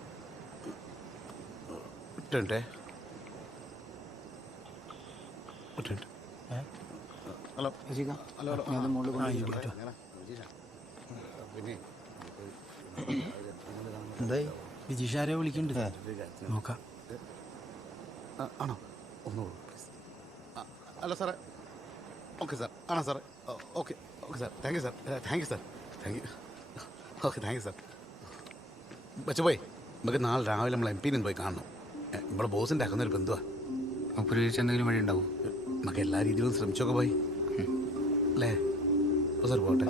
ഹലോ എന്തായി? വിജീഷ് ആരെയോ വിളിക്കുന്നുണ്ട്, നോക്കാം. ആണോ? ഒന്നുകൂടെ അല്ല സാറേ. Okay sir. ആണോ സാറേ? Okay okay sir. Thank you sir. Thank you sir. Thank you. Okay thank you sir. ബച്ച പോയി നമുക്ക് നാളെ രാവിലെ നമ്മൾ MP പോയി കാണണം. നമ്മുടെ ബോസിൻ്റെ ആക്കുന്നൊരു ബന്ധുവാണ്. അപ്പോൾ എന്തെങ്കിലും വഴി ഉണ്ടാവും? നമുക്ക് എല്ലാ രീതിയിലും ശ്രമിച്ചൊക്കെ പോയി അല്ലേ? അപ്പോൾ സാർ പോട്ടെ.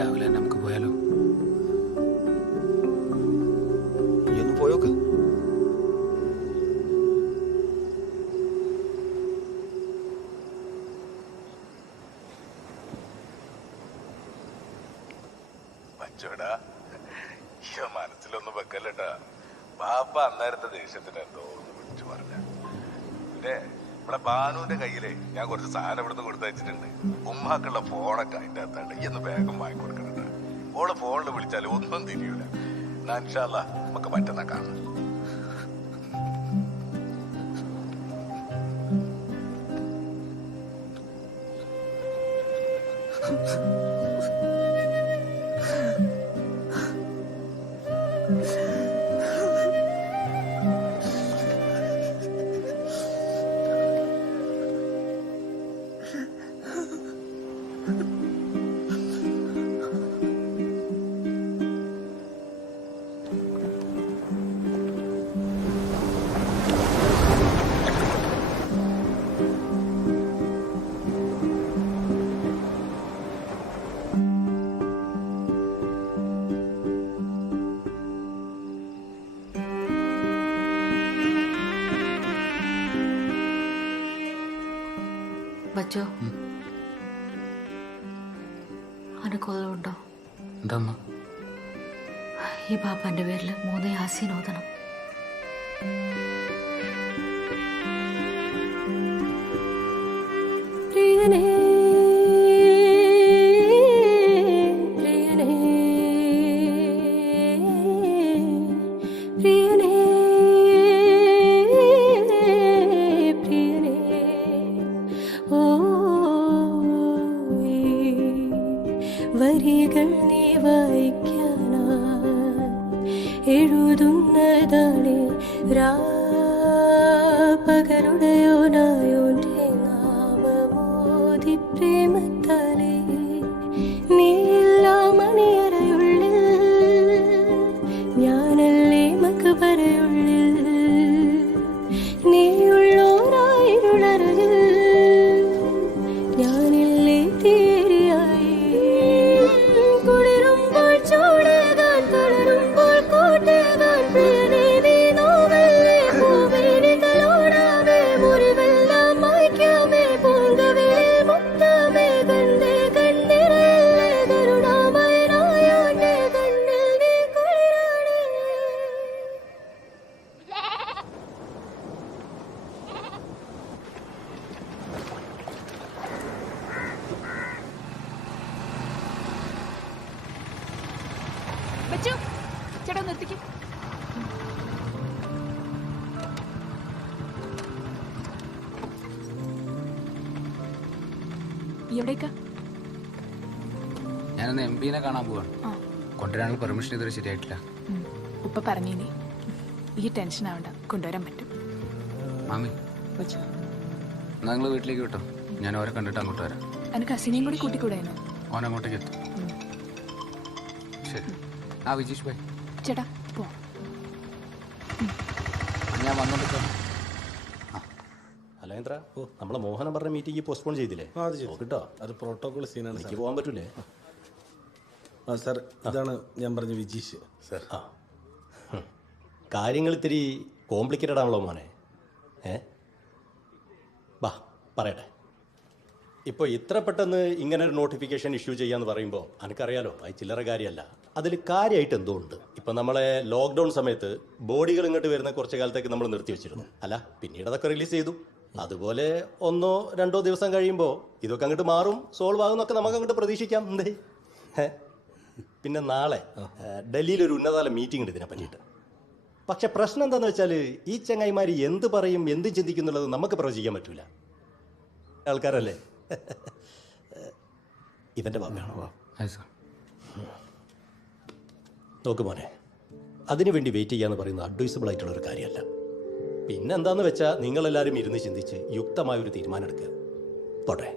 രാവിലെ തന്നെ നമുക്ക് പോയാലോ? ഒന്ന് പോയോക്ക്. മച്ചോടാ മനസ്സിലൊന്നും വെക്കല്ലട്ടാ. ബാപ്പ അന്നേരത്തെ ദേഷ്യത്തിന് എന്തോ ഒന്ന് വിളിച്ചു പറഞ്ഞ. പിന്നെ ഇവിടെ ബാനുവിന്റെ കയ്യില് ഞാൻ കുറച്ച് സാധനം ഇവിടുന്ന് കൊടുത്തയച്ചിട്ടുണ്ട്. ഉമ്മാക്കുള്ള ഫോണൊക്കെ അതിൻ്റെ അകത്താണ്ട്. ഈ ഒന്ന് വേഗം വാങ്ങിക്കൊടുക്കണട്ടാ. ഓള് ഫോണിൽ വിളിച്ചാലും ഒന്നും തിരിയൂല. എന്നാ ഇൻഷാ അല്ലാ നമുക്ക് മറ്റന്നാ കാണാം. ബച്ചോ, അനുകൂലമുണ്ടോ? എന്താ ഈ ബാപ്പാന്റെ പേരിൽ 3 യാസീൻ ഓതണം. പ്രിയനേ പ്രിയനേ പ്രിയനേ പ്രിയനേ ഓ വരികൾ നീ വായിക്കാനായി എഴുതുന്നതാണ് പകരുടയോനായോന്റെ നാമമോദി പ്രേമത്താലേ നീല്ല മണിയറയുള്ളിൽ ഞാനല്ലേ മക്ബറയുള്ളിൽ നീയുള്ളോരായിരുളറിൽ ഞാനില്ലേ തീരിയായി കുളിരുമ്പോൾ ചൂടേകാൻ തുടരുമ്പോൾ കൂട്ടേകാൻ പ്രിയനേ നീ നോവല്ലേ പൂവേണികളോടാമേ മുറിവെല്ലാം മായ്ക്കാമേ പൂങ്കവേ മുത്താമേ കണ്ടേ കണ്ണിറയല്ലേ കരുണാമയനായോന്റെ കണ്ണിൽ നീ കുളിരാണേ. ബച്ചു, ചേട്ടാ ഒന്ന് എത്തിക്കും. എവിടേക്കാ? ഞാനൊന്ന് MP കാണാൻ പോവാണ്. കൊണ്ടുവരാനുള്ള പെർമിഷൻ ഇതുവരെ ശരിയായിട്ടില്ല. ഉപ്പ പറഞ്ഞിനി ഈ ടെൻഷൻ ആവണ്ട, കൊണ്ടുവരാൻ പറ്റും. മാമി എന്നാ നിങ്ങൾ വീട്ടിലേക്ക് വിട്ടോ. ഞാൻ ഓരെ കണ്ടിട്ട് അങ്ങോട്ട് വരാം. എനിക്ക് അസിനെയും കൂടി കൂട്ടിക്കൂടായിരുന്നു. ഓൻ അങ്ങോട്ടേക്ക് എത്തും. ശരി. ആ വിജീഷ് ഭായ് ചേട്ടാ പോ. ഞാൻ വന്നോണ്ടിരിക്കാം. അല്ല എന്താ നമ്മളെ മോഹനം പറഞ്ഞ മീറ്റിംഗ് പോസ്റ്റ്പോൺ ചെയ്തില്ലേ? കേട്ടോ, അത് പ്രോട്ടോകോൾ സീനാണ്. എനിക്ക് പോകാൻ പറ്റൂലേ? ആ സാർ, ഇതാണ് ഞാൻ പറഞ്ഞ വിജീഷ് സാർ. ആ കാര്യങ്ങൾ ഇത്തിരി കോംപ്ലിക്കേറ്റഡ് ആണല്ലോ മോനെ. ബാ പറയട്ടെ. ഇപ്പോൾ ഇത്ര പെട്ടെന്ന് ഇങ്ങനെ ഒരു നോട്ടിഫിക്കേഷൻ ഇഷ്യൂ ചെയ്യാന്ന് പറയുമ്പോൾ എനിക്കറിയാലോ അത് ചില്ലറ കാര്യമല്ല. അതിൽ കാര്യമായിട്ട് എന്തോ ഉണ്ട്. ഇപ്പം നമ്മളെ ലോക്ക്ഡൗൺ സമയത്ത് ബോഡികൾ ഇങ്ങോട്ട് വരുന്ന കുറച്ച് കാലത്തേക്ക് നമ്മൾ നിർത്തി വെച്ചിരുന്നു. അല്ല, പിന്നീട് അതൊക്കെ റിലീസ് ചെയ്തു. അതുപോലെ 1-2 ദിവസം കഴിയുമ്പോൾ ഇതൊക്കെ അങ്ങോട്ട് മാറും, സോൾവ് ആകുന്നൊക്കെ നമുക്ക് അങ്ങോട്ട് പ്രതീക്ഷിക്കാം. എന്തേ? പിന്നെ നാളെ ഡൽഹിയിൽ ഒരു ഉന്നതതല മീറ്റിംഗ് ഉണ്ട് ഇതിനെ പറ്റിയിട്ട്. പക്ഷെ പ്രശ്നം എന്താണെന്ന് വെച്ചാൽ ഈ ചങ്ങായിമാർ എന്ത് പറയും, എന്ത് ചിന്തിക്കുന്നുള്ളത് നമുക്ക് പ്രവചിക്കാൻ പറ്റൂല. ആൾക്കാരല്ലേ. ഇതെൻ്റെ ബാബയാണോ? നോക്ക് മോനെ, അതിനു വേണ്ടി വെയിറ്റ് ചെയ്യാന്ന് പറയുന്നത് അഡ്വൈസബിൾ ആയിട്ടുള്ള ഒരു കാര്യമല്ല. പിന്നെ എന്താന്ന് വെച്ചാൽ നിങ്ങളെല്ലാവരും ഇരുന്ന് ചിന്തിച്ച് യുക്തമായൊരു തീരുമാനം എടുക്കുക. പോട്ടെ.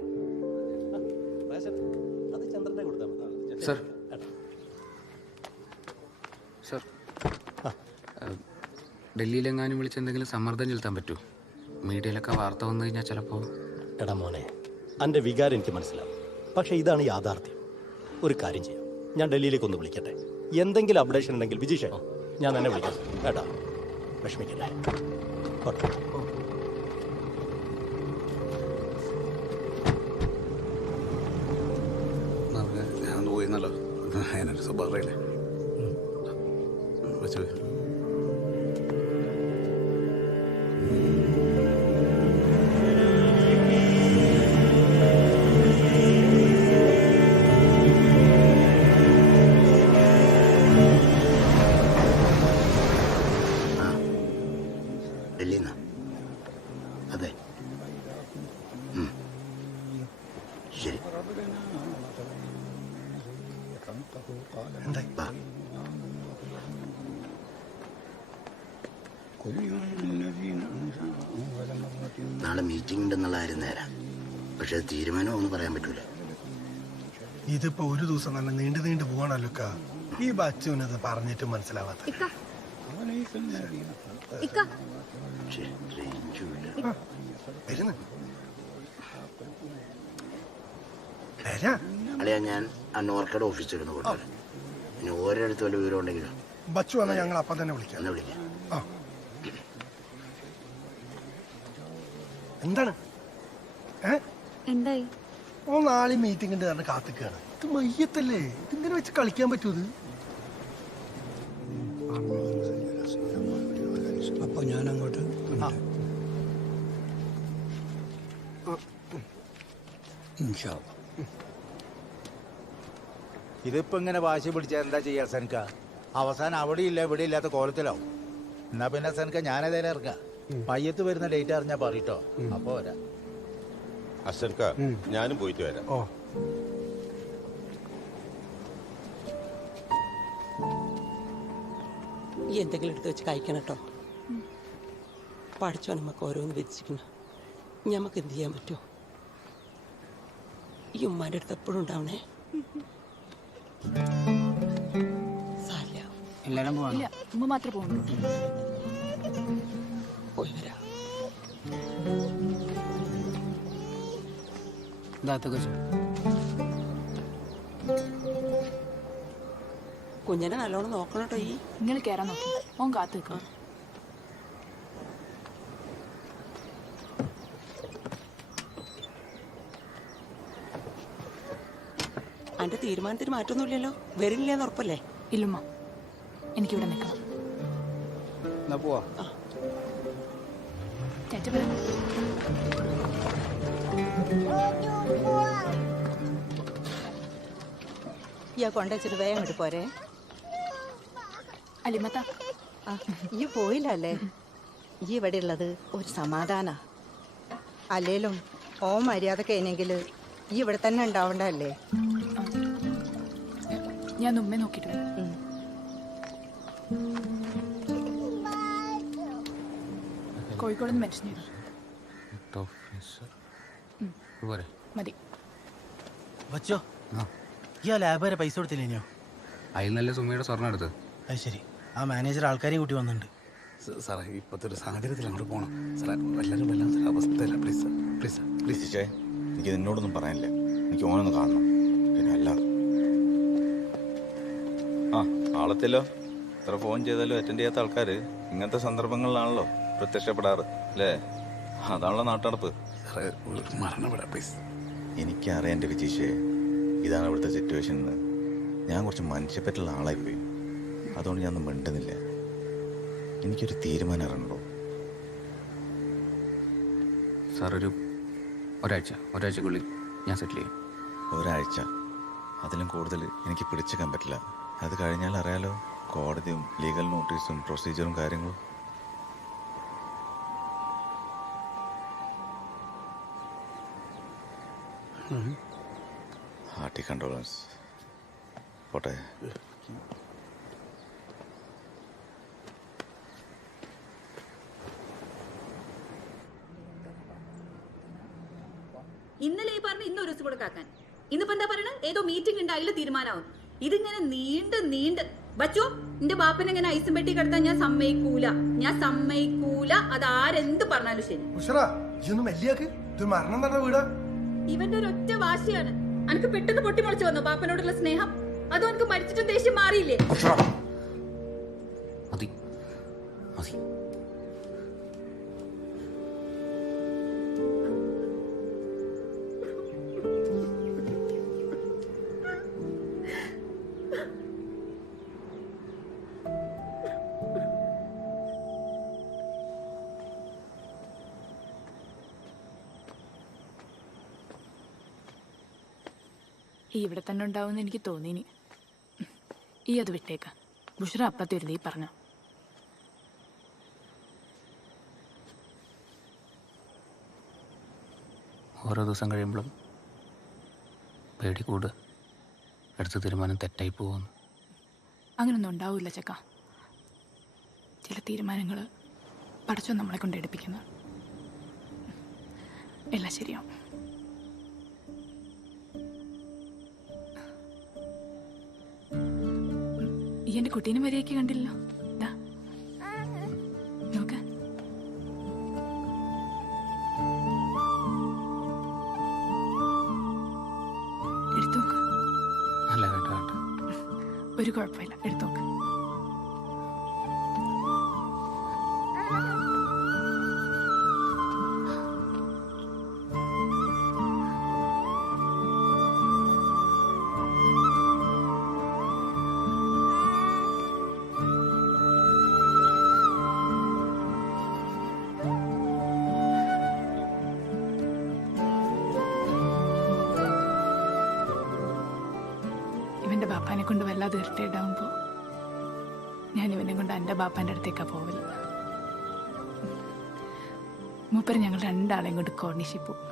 അത് ചന്ദ്രനെ കൊടുത്താൽ മതി. സർ സർ, ഡൽഹിയിലെങ്ങാനും വിളിച്ച് എന്തെങ്കിലും സമ്മർദ്ദം ചെലുത്താൻ പറ്റുമോ? മീഡിയയിലൊക്കെ വാർത്ത വന്നു കഴിഞ്ഞാൽ ചിലപ്പോൾ. എടാ മോനെ, എൻ്റെ വികാരം എനിക്ക് മനസ്സിലാവും. പക്ഷേ ഇതാണ് യാഥാർത്ഥ്യം. ഒരു കാര്യം ചെയ്യാം, ഞാൻ ഡൽഹിയിലേക്ക് ഒന്ന് വിളിക്കട്ടെ. എന്തെങ്കിലും അപ്ഡേഷൻ ഉണ്ടെങ്കിൽ വിജീഷേ ഞാൻ തന്നെ വിളിക്കാം. കേട്ടാ, വിഷമിക്കല്ലേ. ഞാൻ പോയിരുന്നല്ലോ, അതിനൊരു സ്വഭാവമല്ലേ വെച്ചു. ഡൽഹിന്നാ? അതെ, ശരി. നാളെ മീറ്റിംഗ് ഉണ്ടെന്നുള്ള കാര്യം നേരാ. പക്ഷെ തീരുമാനം ഒന്നും പറയാൻ പറ്റൂല. ഇതിപ്പോ ഒരു ദിവസം തന്നെ നീണ്ടു പോകണല്ലോ. ഈ ബച്ചുവിനത് പറഞ്ഞിട്ട് മനസ്സിലാവാത്ത. അളിയാ, ഞാൻ ആ നോർക്കയുടെ ഓഫീസിൽ ഇരുന്ന് കൊടുത്തു. ഇനി ഓരോരുത്തർ വല്ല വിവരം ഉണ്ടെങ്കിലും ബച്ചു വന്നാൽ ഞങ്ങൾ അപ്പം തന്നെ വിളിക്കാം. എന്നാ വിളിക്കാം. എന്താണ് എന്തായി? ഓ, നാളെ മീറ്റിംഗ് ഉണ്ട് കാരണം കാത്തിക്കാണ്. ഇത് മയ്യത്തല്ലേ, ഇതിങ്ങനെ വെച്ച് കളിക്കാൻ പറ്റൂ? ഇത് അപ്പൊ ഞാൻ അങ്ങോട്ട് ഇതിപ്പോ ഇങ്ങനെ വാശി പിടിച്ചാൽ എന്താ ചെയ്യാ സനക്ക? അവസാനം അവിടെ ഇല്ല ഇവിടെ ഇല്ലാത്ത കോലത്തിലാവും. എന്നാ പിന്നെ സനക്ക ഞാനതേലെ ഇറക്കാം. പയ്യത്ത് വരുന്ന ഡേറ്റ് അറിഞ്ഞാ പറയട്ടോ. അപ്പൊ വരാം. അസർക്ക, ഞാനും പോയിട്ട് വരാം. ഈ എന്തെങ്കിലും എടുത്ത് വെച്ച് കഴിക്കണം കേട്ടോ. പഠിച്ചോ, നമുക്ക് ഓരോന്ന് വിധിച്ചിരിക്കണം. ഞമ്മക്ക് എന്ത് ചെയ്യാൻ പറ്റുമോ? ഈ ഉമ്മാൻ്റെ അടുത്ത് എപ്പോഴും ഉണ്ടാവണേ. എല്ലാരും ഇല്ല, ഉമ്മ മാത്രമേ പോകുന്നു. പോയി വരാം. കുഞ്ഞിനെ നല്ലോണം നോക്കണം കേട്ടോ. ഈ നിങ്ങൾ കയറാൻ നോക്കി, ഓൻ കാത്തു നിൽക്കണം. അന്റെ തീരുമാനത്തിന് മാറ്റൊന്നുമില്ലല്ലോ? വരില്ലെന്ന് ഉറപ്പല്ലേ? ഇല്ലുമ്മ, എനിക്കിവിടെ നിൽക്കണം. പോവാ. ഈ കൊണ്ടുവച്ചിട്ട് വേഗം ഇങ്ങോട്ട് പോരെ. അലിമത്ത, ഈ പോയില്ലല്ലേ? ഈ ഇവിടെ ഉള്ളത് ഒരു സമാധാന. അല്ലേലും ഓ മര്യാദ കഴിഞ്ഞെങ്കിൽ ഈ ഇവിടെ തന്നെ ഉണ്ടാവണ്ടല്ലേ? ഞാൻ ഉമ്മ നോക്കിട്ട് വരാം. കോഴിക്കോട് നിന്ന് മെൻഷൻ ചെയ്തു മതി. വച്ചോ, ഈ ലാബ് വരെ പൈസ കൊടുത്തില്ലേനോ? അതിൽ നല്ല സുമയുടെ സ്വർണ്ണം എടുത്ത്. അത് ശരി. ആ മാനേജർ ആൾക്കാരെയും കൂട്ടി വന്നിട്ടുണ്ട്. സാറേ, ഇപ്പോഴത്തെ ഒരു സാഹചര്യത്തിൽ അങ്ങോട്ട് പോകണം സാറേ. എല്ലാവരും വല്ലാത്തൊരു അവസ്ഥയല്ല. Please sir, please sir, please. എനിക്ക് നിന്നോടൊന്നും പറയാനില്ല. എനിക്ക് ഓനൊന്ന് കാണണം. പിന്നെ അല്ലാതെ ആളത്തില്ലോ എത്ര ഫോൺ ചെയ്താലും അറ്റൻഡ് ചെയ്യാത്ത ആൾക്കാർ ഇങ്ങനത്തെ സന്ദർഭങ്ങളിലാണല്ലോ പ്രത്യക്ഷപ്പെടാറ്, അല്ലേ? അതാണല്ലോ നാട്ടടപ്പ്. സാറേ, മരണപ്പെടാം പ്ലീസ്. എനിക്കറിയാം എൻ്റെ വിജീഷേ, ഇതാണ് ഇവിടുത്തെ സിറ്റുവേഷൻ എന്ന്. ഞാൻ കുറച്ച് മനുഷ്യപ്പറ്റുള്ള ആളായിപ്പോയി. അതുകൊണ്ട് ഞാൻ ഒന്നും മിണ്ടുന്നില്ല. എനിക്കൊരു തീരുമാനം അറിയണല്ലോ. സാർ ഒരാഴ്ചക്കുള്ളിൽ ഞാൻ സെറ്റിൽ ചെയ്യും. ഒരാഴ്ച? അതിലും കൂടുതൽ എനിക്ക് പിടിച്ചേക്കാൻ പറ്റില്ല. അത് കഴിഞ്ഞാൽ അറിയാലോ, കോടതിയും ലീഗൽ നോട്ടീസും പ്രൊസീജിയറും കാര്യങ്ങളും. ഹാർട്ടി കൺട്രോളൻസ്. പോട്ടെ. ഇന്നലെ ഈ പറഞ്ഞ ഇന്നൊരു ദിവസം കൂടെ കാക്കാൻ. ഇന്നിപ്പോ എന്താ പറയണ? ഏതോ മീറ്റിംഗ് ഉണ്ട്, അതിൽ തീരുമാനമാവും. ഇതിങ്ങനെ നീണ്ട് ബച്ചോ, എന്റെ ബാപ്പനെ ഇങ്ങനെ ഐസും പെട്ടി കിടത്താൻ ഞാൻ സമ്മതിക്കൂല. അത് ആരെന്ത് പറഞ്ഞാലും ശരി. ഇവന്റെ ഒരൊറ്റ വാശിയാണ്. അനക്ക് പെട്ടെന്ന് പൊട്ടിമുളച്ചു വന്നു ബാപ്പനോടുള്ള സ്നേഹം. അതും എനിക്ക് മരിച്ചിട്ടും ദേഷ്യം മാറിയില്ലേ? ഇവിടെ തന്നെ ഉണ്ടാവുമെന്ന് എനിക്ക് തോന്നിനി. ഈ അത് വിട്ടേക്ക. ബുഷ്ര അപ്പത്തിരുന്ന് ഈ പറഞ്ഞ ഓരോ ദിവസം കഴിയുമ്പോഴും പേടി കൂടുക, എടുത്ത തീരുമാനം തെറ്റായി പോകുന്നു. അങ്ങനൊന്നും ഉണ്ടാവില്ല ചക്ക. ചില തീരുമാനങ്ങൾ പടച്ചോ നമ്മളെ കൊണ്ട് എടുപ്പിക്കുന്ന. എല്ലാം ശരിയാവും. ഈ എൻ്റെ കുട്ടീനെ മര്യാദയ്ക്ക് കണ്ടില്ലല്ലോ. നോക്ക, എടുത്തു നോക്ക്. അല്ല വേണ്ട, ഒരു കുഴപ്പമില്ല, എടുത്തു നോക്ക്. ഇവൻ്റെ ബാപ്പാനെ കൊണ്ട് വല്ലാതെ ഇറിറ്റേറ്റ് ആകുമ്പോൾ ഞാൻ ഇവനെ കൊണ്ട് എൻ്റെ ബാപ്പാൻ്റെ അടുത്തേക്കാണ് പോവില്ല. മൂപ്പര് ഞങ്ങൾ രണ്ടാളെയും കൊണ്ട് കോർണിഷിൽ പോകും.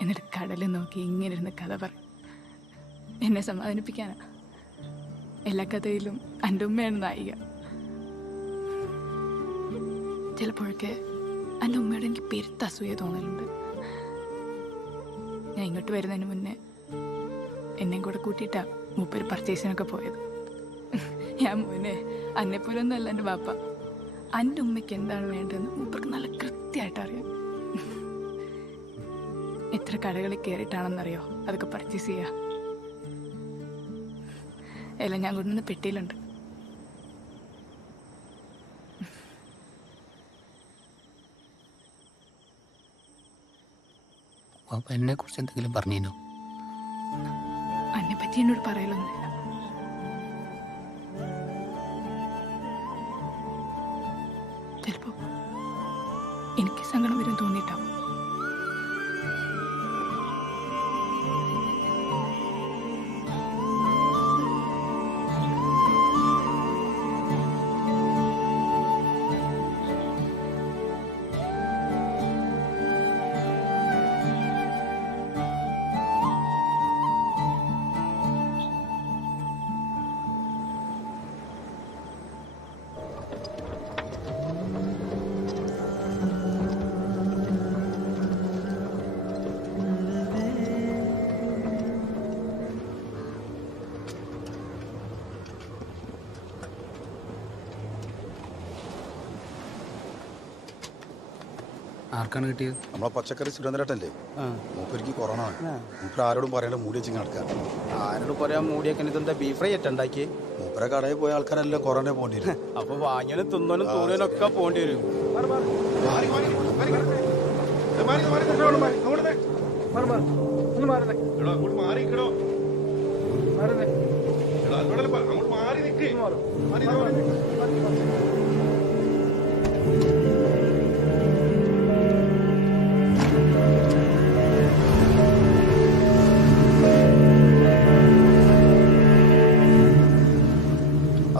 എന്നിട്ട് കടലിൽ നോക്കി ഇങ്ങനെ ഇരുന്ന് കഥ പറയും. എന്നെ സമാധാനിപ്പിക്കാനാണ്. എല്ലാ കഥയിലും എൻ്റെ ഉമ്മയാണ് നായിക. ചിലപ്പോഴൊക്കെ എൻ്റെ ഉമ്മയോട് എനിക്ക് പെരുത്ത അസൂയ തോന്നലുണ്ട്. ഞാൻ ഇങ്ങോട്ട് വരുന്നതിന് മുന്നേ എന്നെയും കൂടെ കൂട്ടിയിട്ടാണ് മൂപ്പര് പർച്ചേസിനൊക്കെ പോയത്. ഞാൻ മോനെ അന്നെപ്പോലെ ഒന്നും അല്ല എൻ്റെ ബാപ്പ. എൻ്റെ ഉമ്മയ്ക്ക് എന്താണ് വേണ്ടതെന്ന് മൂപ്പർക്ക് നല്ല കൃത്യമായിട്ട് അറിയാം. എത്ര കടകളിൽ കയറിയിട്ടാണെന്നറിയോ അതൊക്കെ പർച്ചേസ് ചെയ്യുക. എല്ലാം ഞാൻ കൊണ്ടുവന്ന പെട്ടിയിലുണ്ട്. എന്നെ കുറിച്ച് എന്തെങ്കിലും പറഞ്ഞോ? എന്നെ പറ്റി എന്നോട് പറയലൊന്നുമില്ല. ചിലപ്പോ എനിക്ക് സങ്കടം വരും തോന്നിയിട്ടാവും. ആർക്കാണ് കിട്ടിയത്? നമ്മളെ പച്ചക്കറി സുരേന്ദ്രേട്ടല്ലേ, മൂപ്പരിക്ക് കൊറോണ. മൂപ്പര് ആരോടും പറയാണ്ട് മൂടി വെച്ച് നടക്കാൻ. ആരോട് പറയാൻ മൂടിയൊക്കെ ഇതെന്താ ബീഫ് ഫ്രൈ ഉണ്ടാക്കി? മൂപ്പരെ കടയിൽ പോയ ആൾക്കാരെല്ലാം കൊറോണ പോകേണ്ടി വരും. അപ്പൊ വാങ്ങാനും തിന്നാനും തൂരാനൊക്കെ പോകേണ്ടി വരും.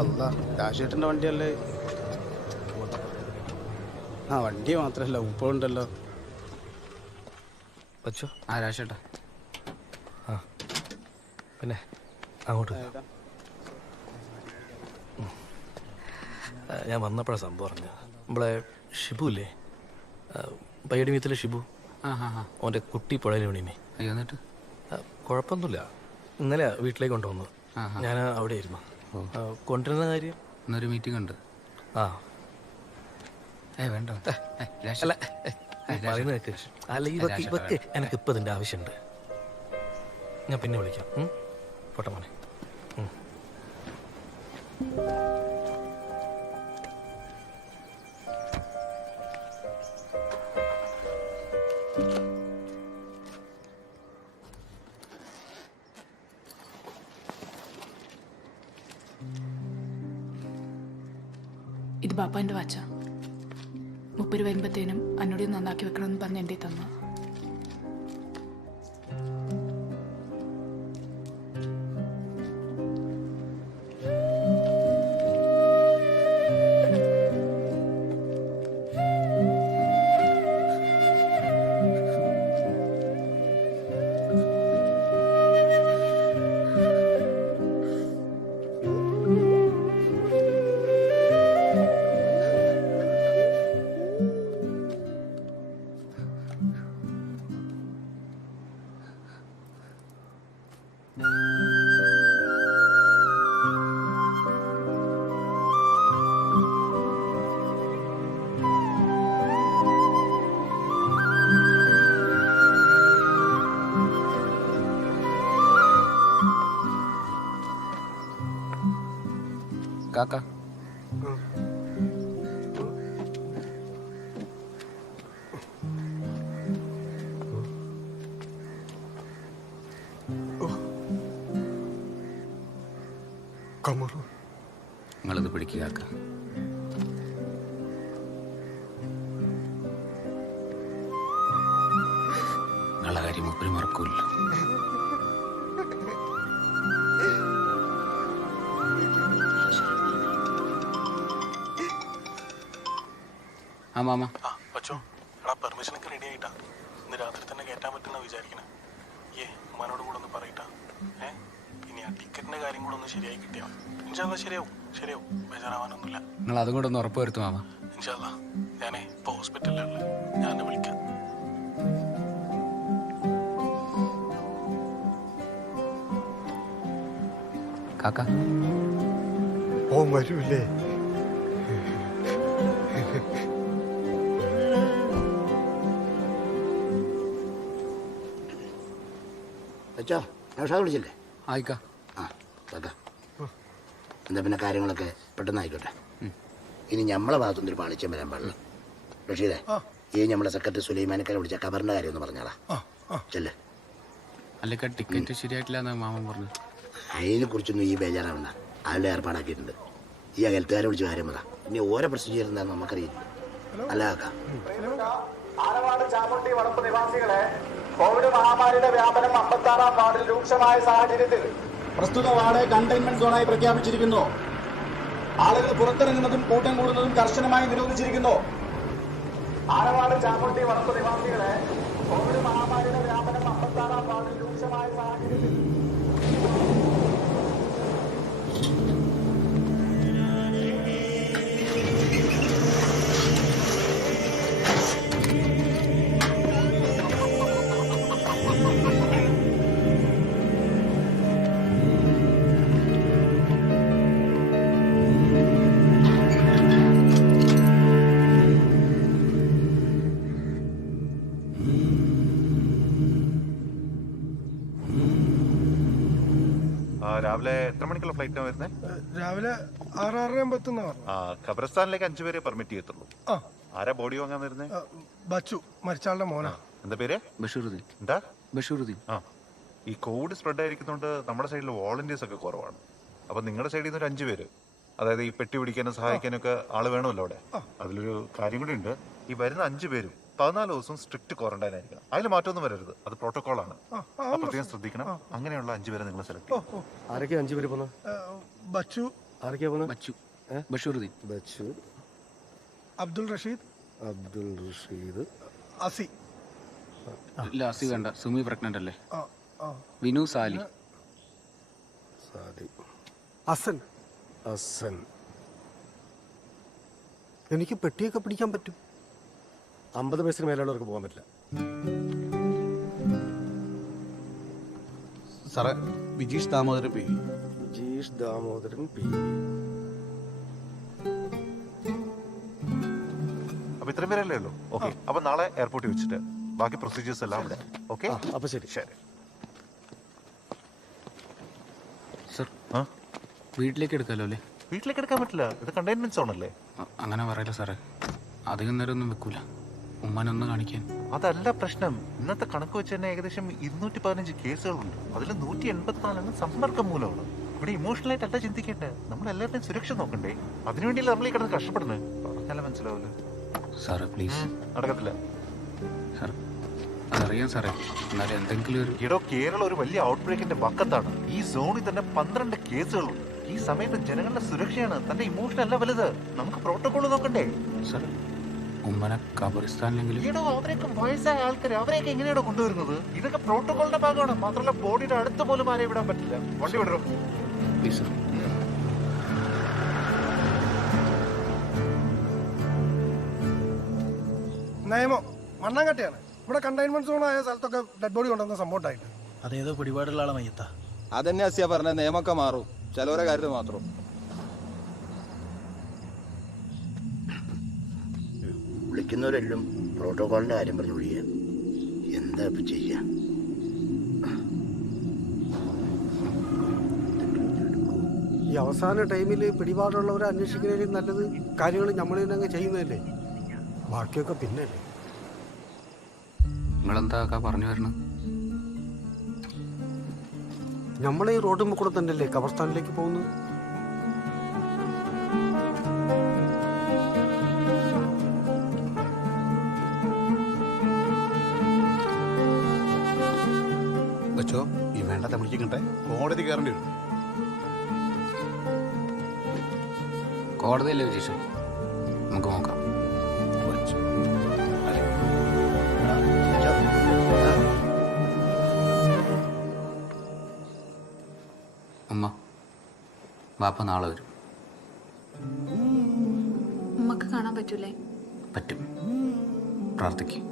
അല്ല രാജേട്ടൻ്റെ വണ്ടിയല്ലേ? ആ വണ്ടി മാത്രമല്ല ഉപ്പുണ്ടല്ലോ. വച്ചോ. ആ രാജേട്ടാ. ആ പിന്നെ അങ്ങോട്ട് ഞാൻ വന്നപ്പോഴാണ് സംഭവം പറഞ്ഞത്. നമ്മളെ ഷിബു ഇല്ലേ, പയ്യടി മീത്തിലെ ഷിബു, അവൻ്റെ കുട്ടി പുഴയിൽ വീണിനെ. അയ്യോ, എന്നിട്ട് കുഴപ്പമൊന്നുമില്ല. ഇന്നലെ വീട്ടിലേക്ക് കൊണ്ടുവന്നു. ഞാൻ അവിടെ ആയിരുന്നു. കൊണ്ടുവരുന്ന കാര്യം ഇന്നൊരു മീറ്റിംഗ് ഉണ്ട്. ആ വേണ്ട അല്ല പറയുന്നത് കേൾക്ക്. അല്ല ഇവക്ക് എനിക്കിപ്പോൾ ഇതിൻ്റെ ആവശ്യമുണ്ട്. ഞാൻ പിന്നെ വിളിക്കാം. പോട്ടെ മോനെ. ഇത് ബാപ്പാൻ്റെ വാച്ച. മുപ്പര് വരുമ്പത്തേനും എന്നോട് നന്നാക്കി വെക്കണമെന്ന് പറഞ്ഞ് എൻ്റെ തന്നു. കാക്ക നിങ്ങളിത് പിടിക്കുക കാക്ക. നിങ്ങളെ കാര്യം മുപ്പര് മറക്കൂല്ലോ. ആ മാമ വച്ചോ. എടാ പെർമിഷനൊക്കെ റെഡി ആയിട്ടാ. ഇന്ന് രാത്രി തന്നെ കയറ്റാൻ പറ്റുന്ന വിചാരിക്കണേ. ഉമ്മാനോട് കൂടെ ഒന്ന് പറയട്ടാ. ഇനി ആ ടിക്കറ്റിന്റെ കാര്യം കൂടെ ഒന്ന് ശരിയായി കിട്ടിയാ ഇൻഷാല്ലാ ശരിയാവും. ബേജാറാവാനൊന്നുമില്ല. നിങ്ങൾ അതും കൂടെ ഒന്ന് ഉറപ്പ് വരുത്തും മാമ. ഇൻഷാല്ലാ. ഞാനേ ഇപ്പൊ ഹോസ്പിറ്റലിലുള്ള ഞാൻ എന്നെ വിളിക്കാം. കാക്ക ഓ വരൂല്ലേ? വെച്ചോ. നൗഷാദ് വിളിച്ചില്ലേ? ആയിക്കാ. ആ കേട്ടോ. എന്താ പിന്നെ കാര്യങ്ങളൊക്കെ പെട്ടെന്ന് ആയിക്കോട്ടെ. ഇനി നമ്മളെ ഭാഗത്തുനിന്ന് ഒരു പാളിച്ചം വരാൻ പാടില്ല. റഷീദേ, ഈ നമ്മളെ സെക്രട്ടറി സുലൈമാനക്കാരെ വിളിച്ച കബറിന്റെ കാര്യം ഒന്ന് പറഞ്ഞാളാ. ചെല്ലേ. അല്ലേക്കാ ടിക്കറ്റ് ശരിയായിട്ടില്ല എന്ന് മാമൻ പറഞ്ഞു. അതിനെ കുറിച്ചൊന്നും ഈ ബേജാറാവണ്ട. അതിൻ്റെ ഏർപ്പാടാക്കിയിട്ടുണ്ട്. ഈ അകലത്തുകാരെ വിളിച്ച കാര്യം പറ. ഇനി ഓരോ പ്രൊസീജിയർ എന്താണെന്ന് നമുക്കറിയില്ല. അല്ല കാക്ക. ആനവാട് ചാമുണ്ടി വളപ്പ് നിവാസികളെ കോവിഡ് മഹാമാരിയുടെ വ്യാപനം 56-ാം വാർഡിൽ രൂക്ഷമായ സാഹചര്യത്തിൽ പ്രസ്തുത വാർഡ് കണ്ടെയ്ൻമെന്റ് സോണായി പ്രഖ്യാപിച്ചിരിക്കുന്നു. ആളുകൾ പുറത്തിറങ്ങുന്നതും കൂട്ടം കൂടുന്നതും കർശനമായി നിരോധിച്ചിരിക്കുന്നു. ആനവാട് ചാമുണ്ടി വളപ്പ് നിവാസികളെ കോവിഡ് മഹാമാരിയുടെ വ്യാപനം 56-ാം വാർഡിൽ രൂക്ഷമായ സാഹചര്യത്തിൽ രാവിലെ എത്ര മണിക്കുള്ള ഫ്ലൈറ്റാണ് വരുന്നത്? രാവിലെ 6:50 ആ ഖബർസ്ഥാനിലേക്ക് 5 പേരെ പെർമിറ്റ് ചെയ്യത്തുള്ളൂ. ആരാ ബോഡി വാങ്ങാൻ വരുന്നത്? ബച്ചു, മരിച്ചാളുടെ മോനാ. എന്താ പേര്? ബഷീറുദ്ദീൻ. എന്താ ബഷീറുദ്ദീൻ. ആ, ഈ കോവിഡ് സ്പ്രെഡ് ആയിരിക്കുന്നതുകൊണ്ട് നമ്മുടെ സൈഡിൽ വോളണ്ടിയേഴ്സ് ഒക്കെ കുറവാണ്. അപ്പം നിങ്ങളുടെ സൈഡിൽ നിന്ന് ഒരു 5 പേര്, അതായത് ഈ പെട്ടി പിടിക്കാനും സഹായിക്കാനും ഒക്കെ ആള് വേണമല്ലോ അവിടെ. അതിലൊരു കാര്യം കൂടി ഉണ്ട്. ഈ വരുന്ന 5 പേരും 14 ദിവസവും സ്ട്രിക്റ്റ് ക്വാറന്റൈൻ ആയിരിക്കണം. അതിൽ മാറ്റമൊന്നും വരരുത്. അത് പ്രോട്ടോകോളാണ്. പ്രത്യേകം ശ്രദ്ധിക്കണം. അങ്ങനെയുള്ള 5 പേരെ നിങ്ങൾ സെലക്ട് ചെയ്യും. ആരൊക്കെയാ 5 പേര് പോകുന്നത്? ബച്ചു, ആരൊക്കെയാ പോകുന്നത്? ബച്ചു, ബഷീറുദ്ദീൻ, ബച്ചു, അബ്ദുൾ റഷീദ്, അസി. ഇല്ല, അസി വേണ്ട. സുമി പ്രഗ്നന്റ് അല്ലേ? വിനു, സാലി, അസൻ. എനിക്ക് പെട്ടിയൊക്കെ പിടിക്കാൻ പറ്റും. 50 വയസ്സിന് മേലുള്ളവർക്ക് പോകാൻ പറ്റില്ല. സാറേ, വിജീഷ് ദാമോദരൻ പി. അപ്പൊ ഇത്രയും പേരല്ലേ ഉള്ളൂ? ഓക്കെ. അപ്പൊ നാളെ എയർപോർട്ടിൽ വെച്ചിട്ട് ബാക്കി പ്രൊസീജിയേഴ്സ് എല്ലാം അവിടെ. ഓക്കെ, അപ്പൊ ശരി. സർ, വീട്ടിലേക്ക് എടുക്കാമല്ലോ അല്ലേ? വീട്ടിലേക്ക് എടുക്കാൻ പറ്റില്ല. ഇത് കണ്ടെയ്ൻമെന്റ് സോൺ അല്ലേ? അങ്ങനെ പറയല്ല സാറേ, അധികം നേരം ഒന്നും വെക്കൂല. ഉമ്മാനൊന്ന് കാണിക്കാൻ. അതല്ല പ്രശ്നം. ഇന്നത്തെ കണക്ക് വെച്ച് തന്നെ ഏകദേശം 215 കേസുകളുണ്ട്. അതിൽ 184 സമ്പർക്കം മൂലമാണ്. ഇവിടെ ഇമോഷണൽ ആയിട്ടല്ല ചിന്തിക്കേണ്ടത്. നമ്മളെല്ലാവരുടെയും സുരക്ഷ നോക്കണ്ടേ? അതിനുവേണ്ടിയല്ല നമ്മൾ ഈ കിടന്ന് കഷ്ടപ്പെടുന്നത്. പറഞ്ഞാലും മനസ്സിലാവില്ല സാറേ, പ്ലീസ്. നടക്കത്തില്ല സാർ, അതറിയാം സാറേ. എന്നാലും എന്തെങ്കിലും ഒരു... ഈടോ, കേരളം ഒരു വലിയ ഔട്ട് ബ്രേക്കിന്റെ വക്കത്താണ്. ഈ സോണിൽ തന്നെ 12 കേസുകളുണ്ട്. ഈ സമയത്ത് ജനങ്ങളുടെ സുരക്ഷയാണ് തന്റെ ഇമോഷൻ അല്ല വലുത്. നമുക്ക് പ്രോട്ടോകോൾ നോക്കണ്ടേ? സാർ, ഉമ്മനെ ഖബറിസ്ഥാനിലെങ്കിലും... ഈടോ, അവരെയൊക്കെ വയസ്സായ ആൾക്കാർ, അവരെയൊക്കെ എങ്ങനെയാണോ കൊണ്ടുവരുന്നത്? ഇതൊക്കെ പ്രോട്ടോകോളിന്റെ ഭാഗമാണ്. മാത്രമല്ല ബോഡിയുടെ അടുത്ത് പോലും ആരെ വിടാൻ പറ്റില്ല. വണ്ടി വിടണം പ്ലീസ് സാർ. നിയമം മണ്ണാങ്കട്ടയാണ്. ഇവിടെ കണ്ടെയ്ൻമെന്റ് സോൺ ആയ സ്ഥലത്തൊക്കെ ഡെഡ് ബോഡി കൊണ്ടുവന്ന സംഭവം ഉണ്ടായിട്ട്. അതേതോ പിടിപാടുള്ള ആളെ മയ്യത്താ. അതന്നെ അസിയ പറഞ്ഞ, നിയമമൊക്കെ മാറും, ചിലവരെ കാര്യത്തിൽ മാത്രം. വിളിക്കുന്നവരെല്ലാം പ്രോട്ടോകോളിന്റെ കാര്യം പറഞ്ഞു വിളിക്കുക. എന്താ ഇപ്പൊ ചെയ്യാ? ഈ അവസാന ടൈമിൽ പിടിപാടുള്ളവരെ അന്വേഷിക്കുന്നതിലും നല്ലത് കാര്യങ്ങൾ നമ്മൾ തന്നെ അങ്ങ് ചെയ്യുന്നതല്ലേ. ബാക്കിയൊക്കെ പിന്നല്ലേ. നിങ്ങളെന്താ പറഞ്ഞു വരണം? നമ്മളെ ഈ റോഡിൽ കൂടെ തന്നെയല്ലേ ഖബർസ്ഥാനിലേക്ക് പോകുന്നത്. വെച്ചോ, ഈ വേണ്ട തമിഴിക്കട്ടെ, കോടതി കയറേണ്ടി വരും. കോടതിയല്ലേ വിജീഷ്? നമുക്ക് നോക്കാം. ഉമ്മ, വാപ്പ നാളെ വരും. ഉമ്മക്ക് കാണാൻ പറ്റൂലേ? പറ്റും. പ്രാർത്ഥിക്കും.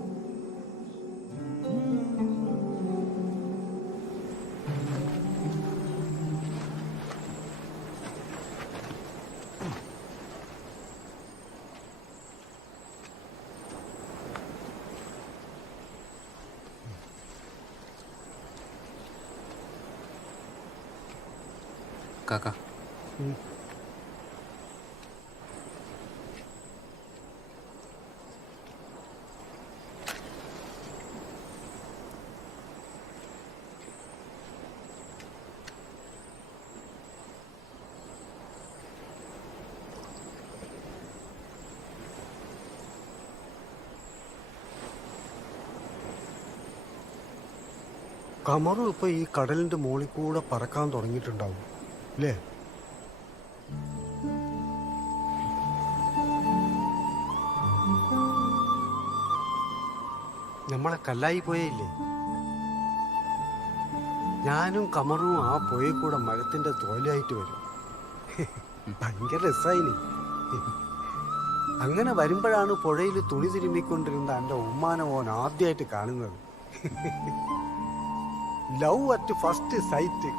കാക്ക, കമറും ഇപ്പൊ ഈ കടലിന്റെ മുകളിൽ കൂടെ പറക്കാൻ തുടങ്ങിയിട്ടുണ്ടാവും അല്ലേ? നമ്മളെ കല്ലായി പോയില്ലേ? ഞാനും കമറും ആ പുഴയിൽ കൂടെ മരത്തിന്റെ തോലായിട്ട് വരും. ഭയങ്കര രസായിനി. അങ്ങനെ വരുമ്പോഴാണ് പുഴയിൽ തുണി തിരുമ്മിക്കൊണ്ടിരുന്ന എൻ്റെ ഉമ്മാനെ ഓൻ ആദ്യമായിട്ട് കാണുന്നത്. Love at first sight.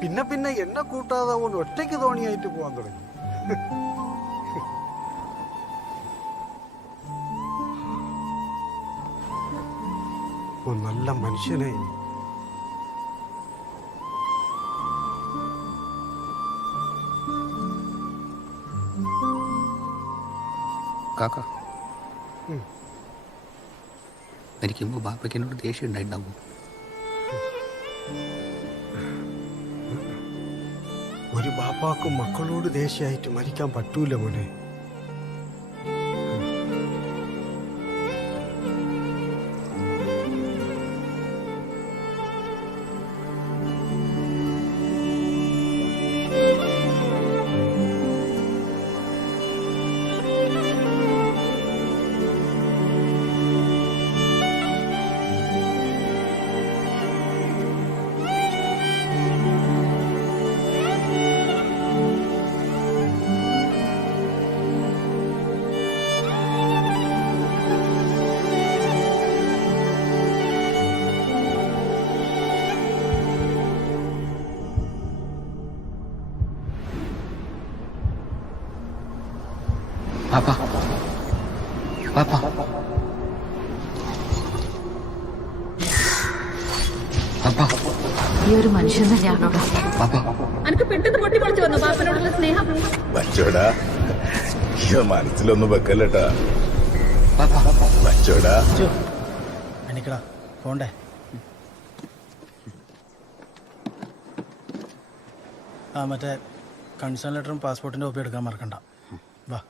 പിന്നെ പിന്നെ എന്നെ കൂട്ടാതെ ഓൻ ഒറ്റയ്ക്ക് തോണിയായിട്ട് പോകാൻ തുടങ്ങി. ഓ നല്ല മനുഷ്യനായി. കാക്ക, മരിക്കുമ്പോൾ ബാപ്പയ്ക്ക് എന്നോട് ദേഷ്യം ഉണ്ടായിട്ടുണ്ടാവും. ഒരു ബാപ്പാക്കും മക്കളോട് ദേഷ്യമായിട്ട് മരിക്കാൻ പറ്റൂല മോനെ. പാപ്പ പാപ്പ പാപ്പ ഈ ഒരു മനുഷ്യൻ തന്നെയാണോ പാപ്പ എനിക്ക് പെട്ടെന്ന് പൊട്ടി പൊളിച്ചു വന്നു ബാപ്പനോടുള്ള സ്നേഹം. ബച്ചോടാ ഇത് മനസ്സിലൊന്നും വെക്കല്ലട്ടാ. ബച്ചോടാ എനിക്കടാ പോണ്ടേ. ആ മറ്റേ കൺസേൺ ലെറ്ററും പാസ്പോർട്ടിൻ്റെ കോപ്പി എടുക്കാൻ മറക്കണ്ട. വാ.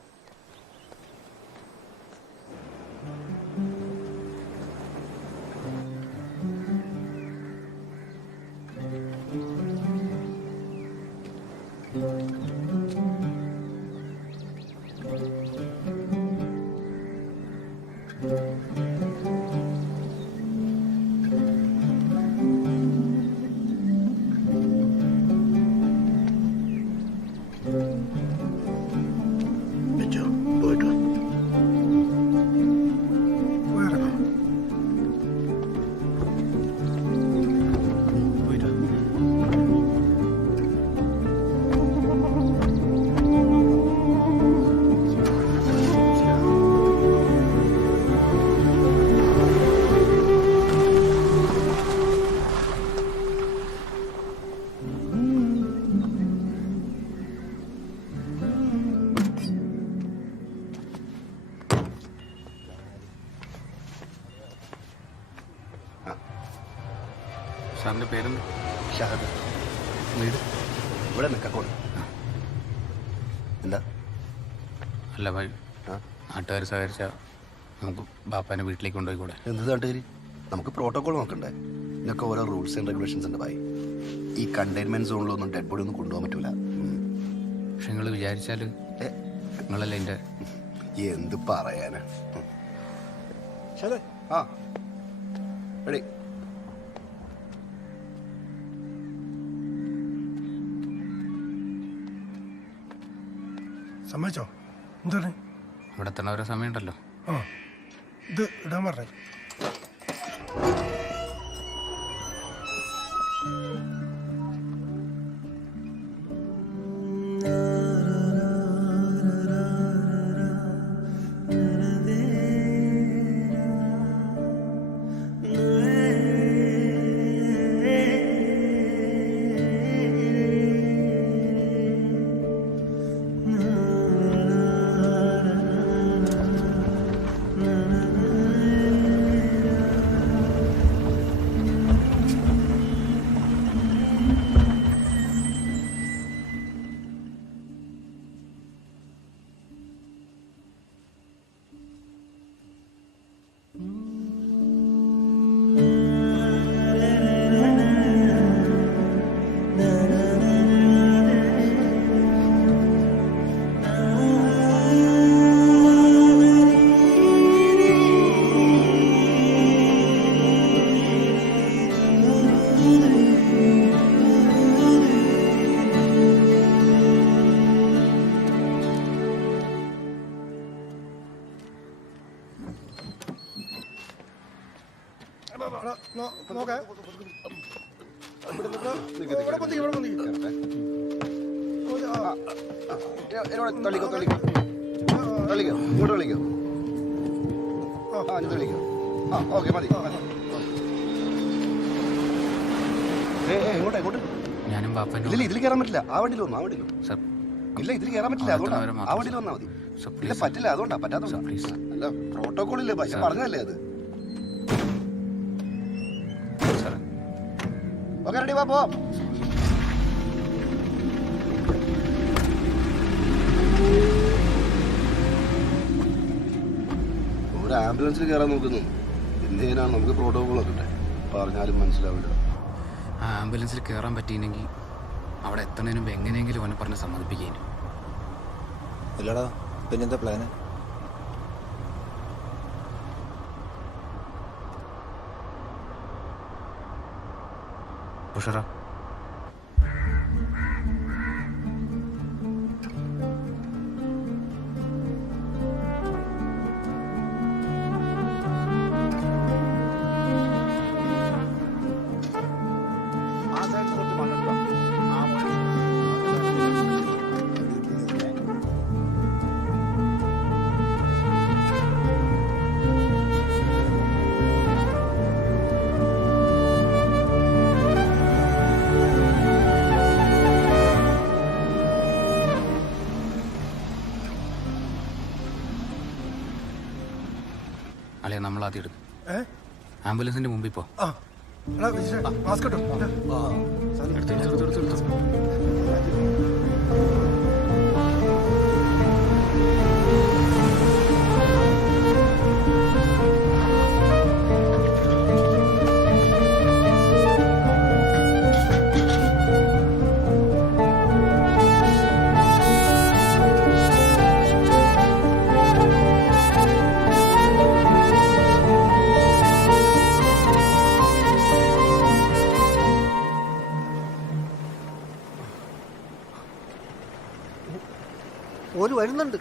സാറിൻ്റെ പേരെന്താ? ഷഹദ്. വീട് ഇവിടെ നിൽക്കോളൂ. എന്താ അല്ല ഭായി, നാട്ടുകാർ സഹകരിച്ച നമുക്ക് ബാപ്പാനെ വീട്ടിലേക്ക് കൊണ്ടുപോയിക്കൂടെ? എന്ത് നാട്ടുകാർ? നമുക്ക് പ്രോട്ടോകോൾ നോക്കണ്ടേ? ഇതൊക്കെ ഓരോ റൂൾസ് ആൻഡ് റെഗുലേഷൻസ് ഉണ്ട് ഭായി. ഈ കണ്ടെയ്ൻമെന്റ് സോണിലൊന്നും ഡെഡ് ബോഡി ഒന്നും കൊണ്ടുപോകാൻ പറ്റൂല. പക്ഷെ നിങ്ങൾ വിചാരിച്ചാൽ നിങ്ങളല്ലേ എൻ്റെ എന്ത് പറയാനാ. ആ റെഡി. സമ്മതിച്ചോ? എന്താണ് ഇവിടെ എത്തണ ഓരോ സമയമുണ്ടല്ലോ. ആ ഇത് ഇടാൻ പറഞ്ഞേ. തള്ളിക്കോ തള്ളിക്കോ തള്ളിക്കോ ഇങ്ങോട്ട് തള്ളിക്കോ. ആ ഇത് തള്ളിക്കോ. ആ ഓക്കെ മതി മതി. എങ്ങോട്ടാ എങ്ങോട്ട്? ഞാനും ബാപ്പനും ഇല്ല ഇതിൽ കയറാൻ പറ്റില്ല. ആ വണ്ടിയിൽ വന്നു. ആ വണ്ടിയിൽ ഇല്ല ഇതിൽ കയറാൻ പറ്റില്ല. അതുകൊണ്ട് ആ വണ്ടിയിൽ വന്നാൽ മതി. ഇല്ല പറ്റില്ല, അതുകൊണ്ടാ പറ്റാത്ത. അല്ല പ്രോട്ടോകോൾ ഇല്ലേ, പക്ഷെ പറഞ്ഞല്ലേ അത്. ഓക്കെ റെഡി, വാ പോവാം. ഒരു ആംബുലൻസിൽ കയറാൻ നോക്കുന്നു. എന്ത് ചെയ്യാനാണ്, നമുക്ക് പ്രോട്ടോകോൾ ഒക്കെ ഉണ്ട്. പറഞ്ഞാലും മനസ്സിലാവില്ല. ആ ആംബുലൻസിൽ കയറാൻ പറ്റിയില്ലെങ്കിൽ അവിടെ എത്തണതിന് മുമ്പ് എങ്ങനെയെങ്കിലും അവനെ പറഞ്ഞ് സമ്മതിപ്പിക്കേനു. ഇല്ലടാ, പിന്നെന്താ പ്ലാന്? ഉഷറ അല്ലേ നമ്മൾ ആദ്യം എടുക്കും. ആംബുലൻസിന്റെ മുമ്പിൽ പോ. ഓര് വരുന്നുണ്ട്.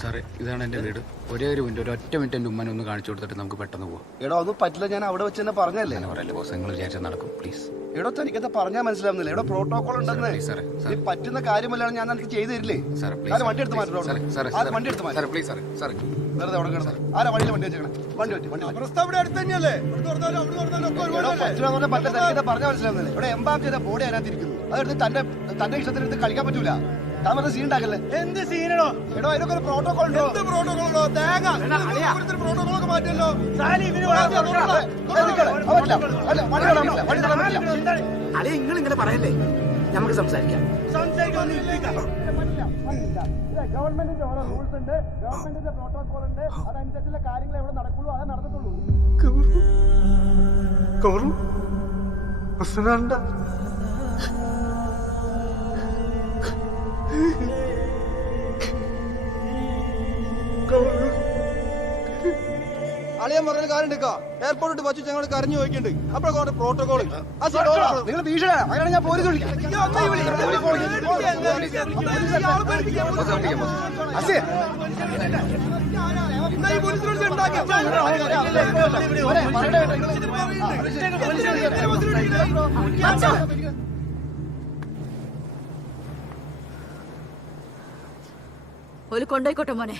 സാറേ, ഇതാണ് എൻ്റെ വീട്. ഒരേ ഒരു മിനിറ്റ്, ഒരൊറ്റ മിനിറ്റ് എൻ്റെ ഉമ്മനെ ഒന്ന് കാണിച്ചു കൊടുത്തിട്ട് നമുക്ക് പെട്ടെന്ന് പോവാം. എടോ ഒന്നും പറ്റില്ല, ഞാൻ അവിടെ വെച്ച് തന്നെ പറഞ്ഞല്ലേ. പറയല്ലേ ബോസ്, നിങ്ങൾ വിചാരിച്ചാൽ നടക്കും. പ്ലീസ്. എടോ തനിക്കത് പറഞ്ഞാൽ മനസ്സിലാവുന്നില്ല. എവിടെ പ്രോട്ടോകോൾ ഉണ്ടെന്ന് നീ പറ്റുന്ന കാര്യമല്ലാണ് ഞാൻ എനിക്ക് ചെയ്തു തരില്ലേ. വണ്ടി എടുത്ത് മാറ്റോ, വണ്ടി എടുത്ത് മാറ്റി വെറുതെ അവിടെ കിടന്നു. ആരാ വണ്ടിയിൽ വണ്ടി വെച്ചേക്കണേ? വണ്ടി വെച്ച് പറഞ്ഞാൽ മനസ്സിലാവുന്നില്ല. ഇവിടെ എംബാം ചെയ്ത ബോഡി അതിനകത്ത് ഇരിക്കുന്നു. അതെടുത്ത് തന്റെ ഇഷ്ടത്തിനെടുത്ത് കളിക്കാൻ പറ്റൂല. താൻ പറഞ്ഞ സീൻ ഉണ്ടാക്കല്ലേ. എന്ത് സീനോ? എടോ അതിനൊക്കെ ഒരു പ്രോട്ടോകോൾ ഉണ്ടോ? പ്രോട്ടോകോളോ തേങ്ങ പ്രോട്ടോകോളൊക്കെ മാറ്റല്ലോ. അല്ലെ നിങ്ങൾ ഇങ്ങനെ പറയല്ലേ, നമുക്ക് സംസാരിക്കാം. ഗവൺമെന്റിന്റെ ഓരോ റൂൾസ് ഉണ്ട്, ഗവൺമെന്റിന്റെ പ്രോട്ടോകോൾ ഉണ്ട്. അതനുസരിച്ചുള്ള കാര്യങ്ങൾ എവിടെ നടക്കുള്ളൂ, അതേ നടക്കത്തുള്ളൂ. അളിയൻ പറഞ്ഞ കാര്യം എടുക്കാം. എയർപോർട്ടിട്ട് വച്ചു ഞങ്ങൾ കരഞ്ഞു നോക്കിയിട്ടുണ്ട്. അപ്പോഴൊക്കെ പ്രോട്ടോകോൾ നിങ്ങൾ ഭീഷണിയാണ്. അങ്ങനെ ഞാൻ പോലീസ് വിളിക്കാം. ഒരു കൊണ്ടോയിക്കോട്ടെ മോനെ.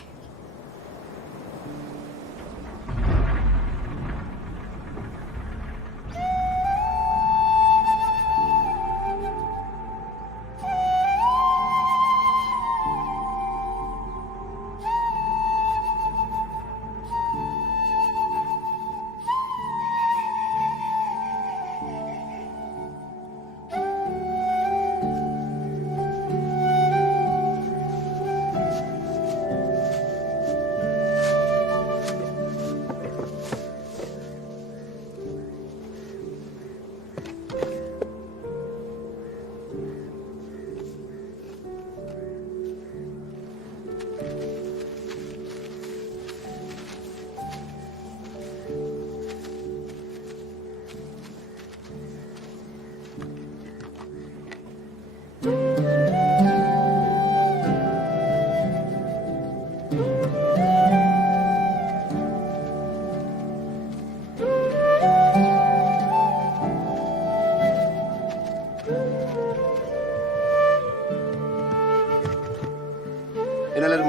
എന്നെല്ലാവരും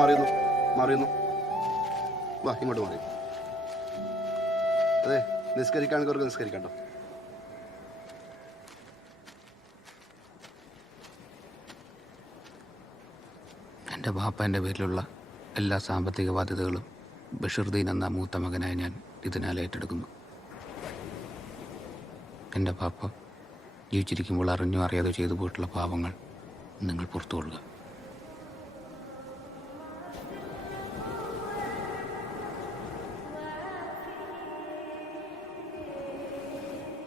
മാറിയുന്നു. വാ ഇങ്ങോട്ട് മാറി. അതെ നിസ്കരിക്കാണെങ്കിൽ അവർക്ക് നിസ്കരിക്കാം കേട്ടോ. എൻ്റെ ബാപ്പേൻ്റെ പേരിലുള്ള എല്ലാ സാമ്പത്തിക ബാധ്യതകളും ബഷീർദീൻ എന്ന മൂത്ത മകനായി ഞാൻ ഇതിനാൽ ഏറ്റെടുക്കുന്നു. എൻ്റെ ബാപ്പ ജീവിച്ചിരിക്കുമ്പോൾ അറിഞ്ഞോ അറിയാതെ ചെയ്തു പോയിട്ടുള്ള പാവങ്ങൾ നിങ്ങൾ പുറത്തുകൊള്ളുക.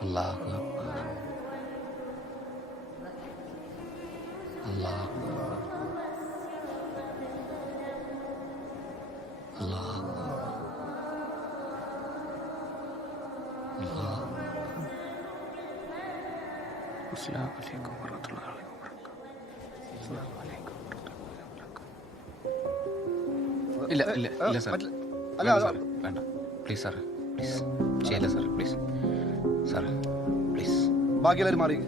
അല്ലാഹു അക്ബർ. അല്ലാഹു അക്ബർ. അല്ലാഹു അല്ലാഹു. അസ്സലാമു അലൈക്കും വറഹ്മത്തുള്ളാഹി വബറകാതുഹു. അസ്സലാമു അലൈക്കും വറഹ്മത്തുള്ളാഹി വബറകാതുഹു. ഇല്ല ഇല്ല ഇല്ല സാർ, വേണ്ട പ്ലീസ് സാർ, പ്ലീസ് ചെയ്യില്ല സാർ, പ്ലീസ് സാർ, പ്ലീസ്. ബാക്കി എല്ലാവരും മാറി.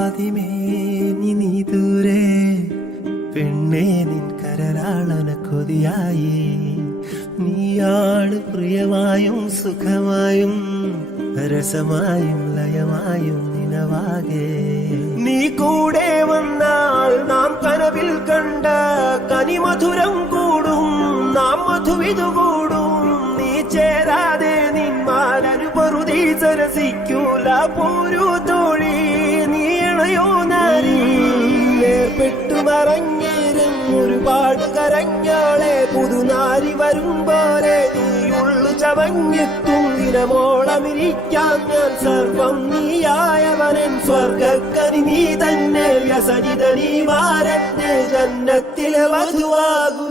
പാതിമേനി നീ ദൂരെ പെണ്ണേ നിൻ കരളാളന കൊതിയായി നീയാണ് പ്രിയമായും സുഖമായും രസമായും ലയമായും നിനവാകെ നീ കൂടെ വന്നാൽ നാം കനവിൽ കണ്ട കനിമധുരം കൂടും നാം മധുവിതു കൂടും നീ ചേരാതെ നിന്മാരനുപറുതി സരസിക്കൂല പോരൂ തോഴി നീ ഇണയോ മറഞ്ഞേരും ഒരുപാട് കരഞ്ഞോളെ പുതുനാരി വരും പോലെ നീയുള്ളു ചവഞ്ഞെത്തും ദിനമോളമിരിക്കാം ഞാൻ സർവം നീയായവനൻ സ്വർഗക്കനി നീ തന്നെ വ്യസനിത നീ മാരന്റെ ജന്നത്തിലെ വധുവാകൂ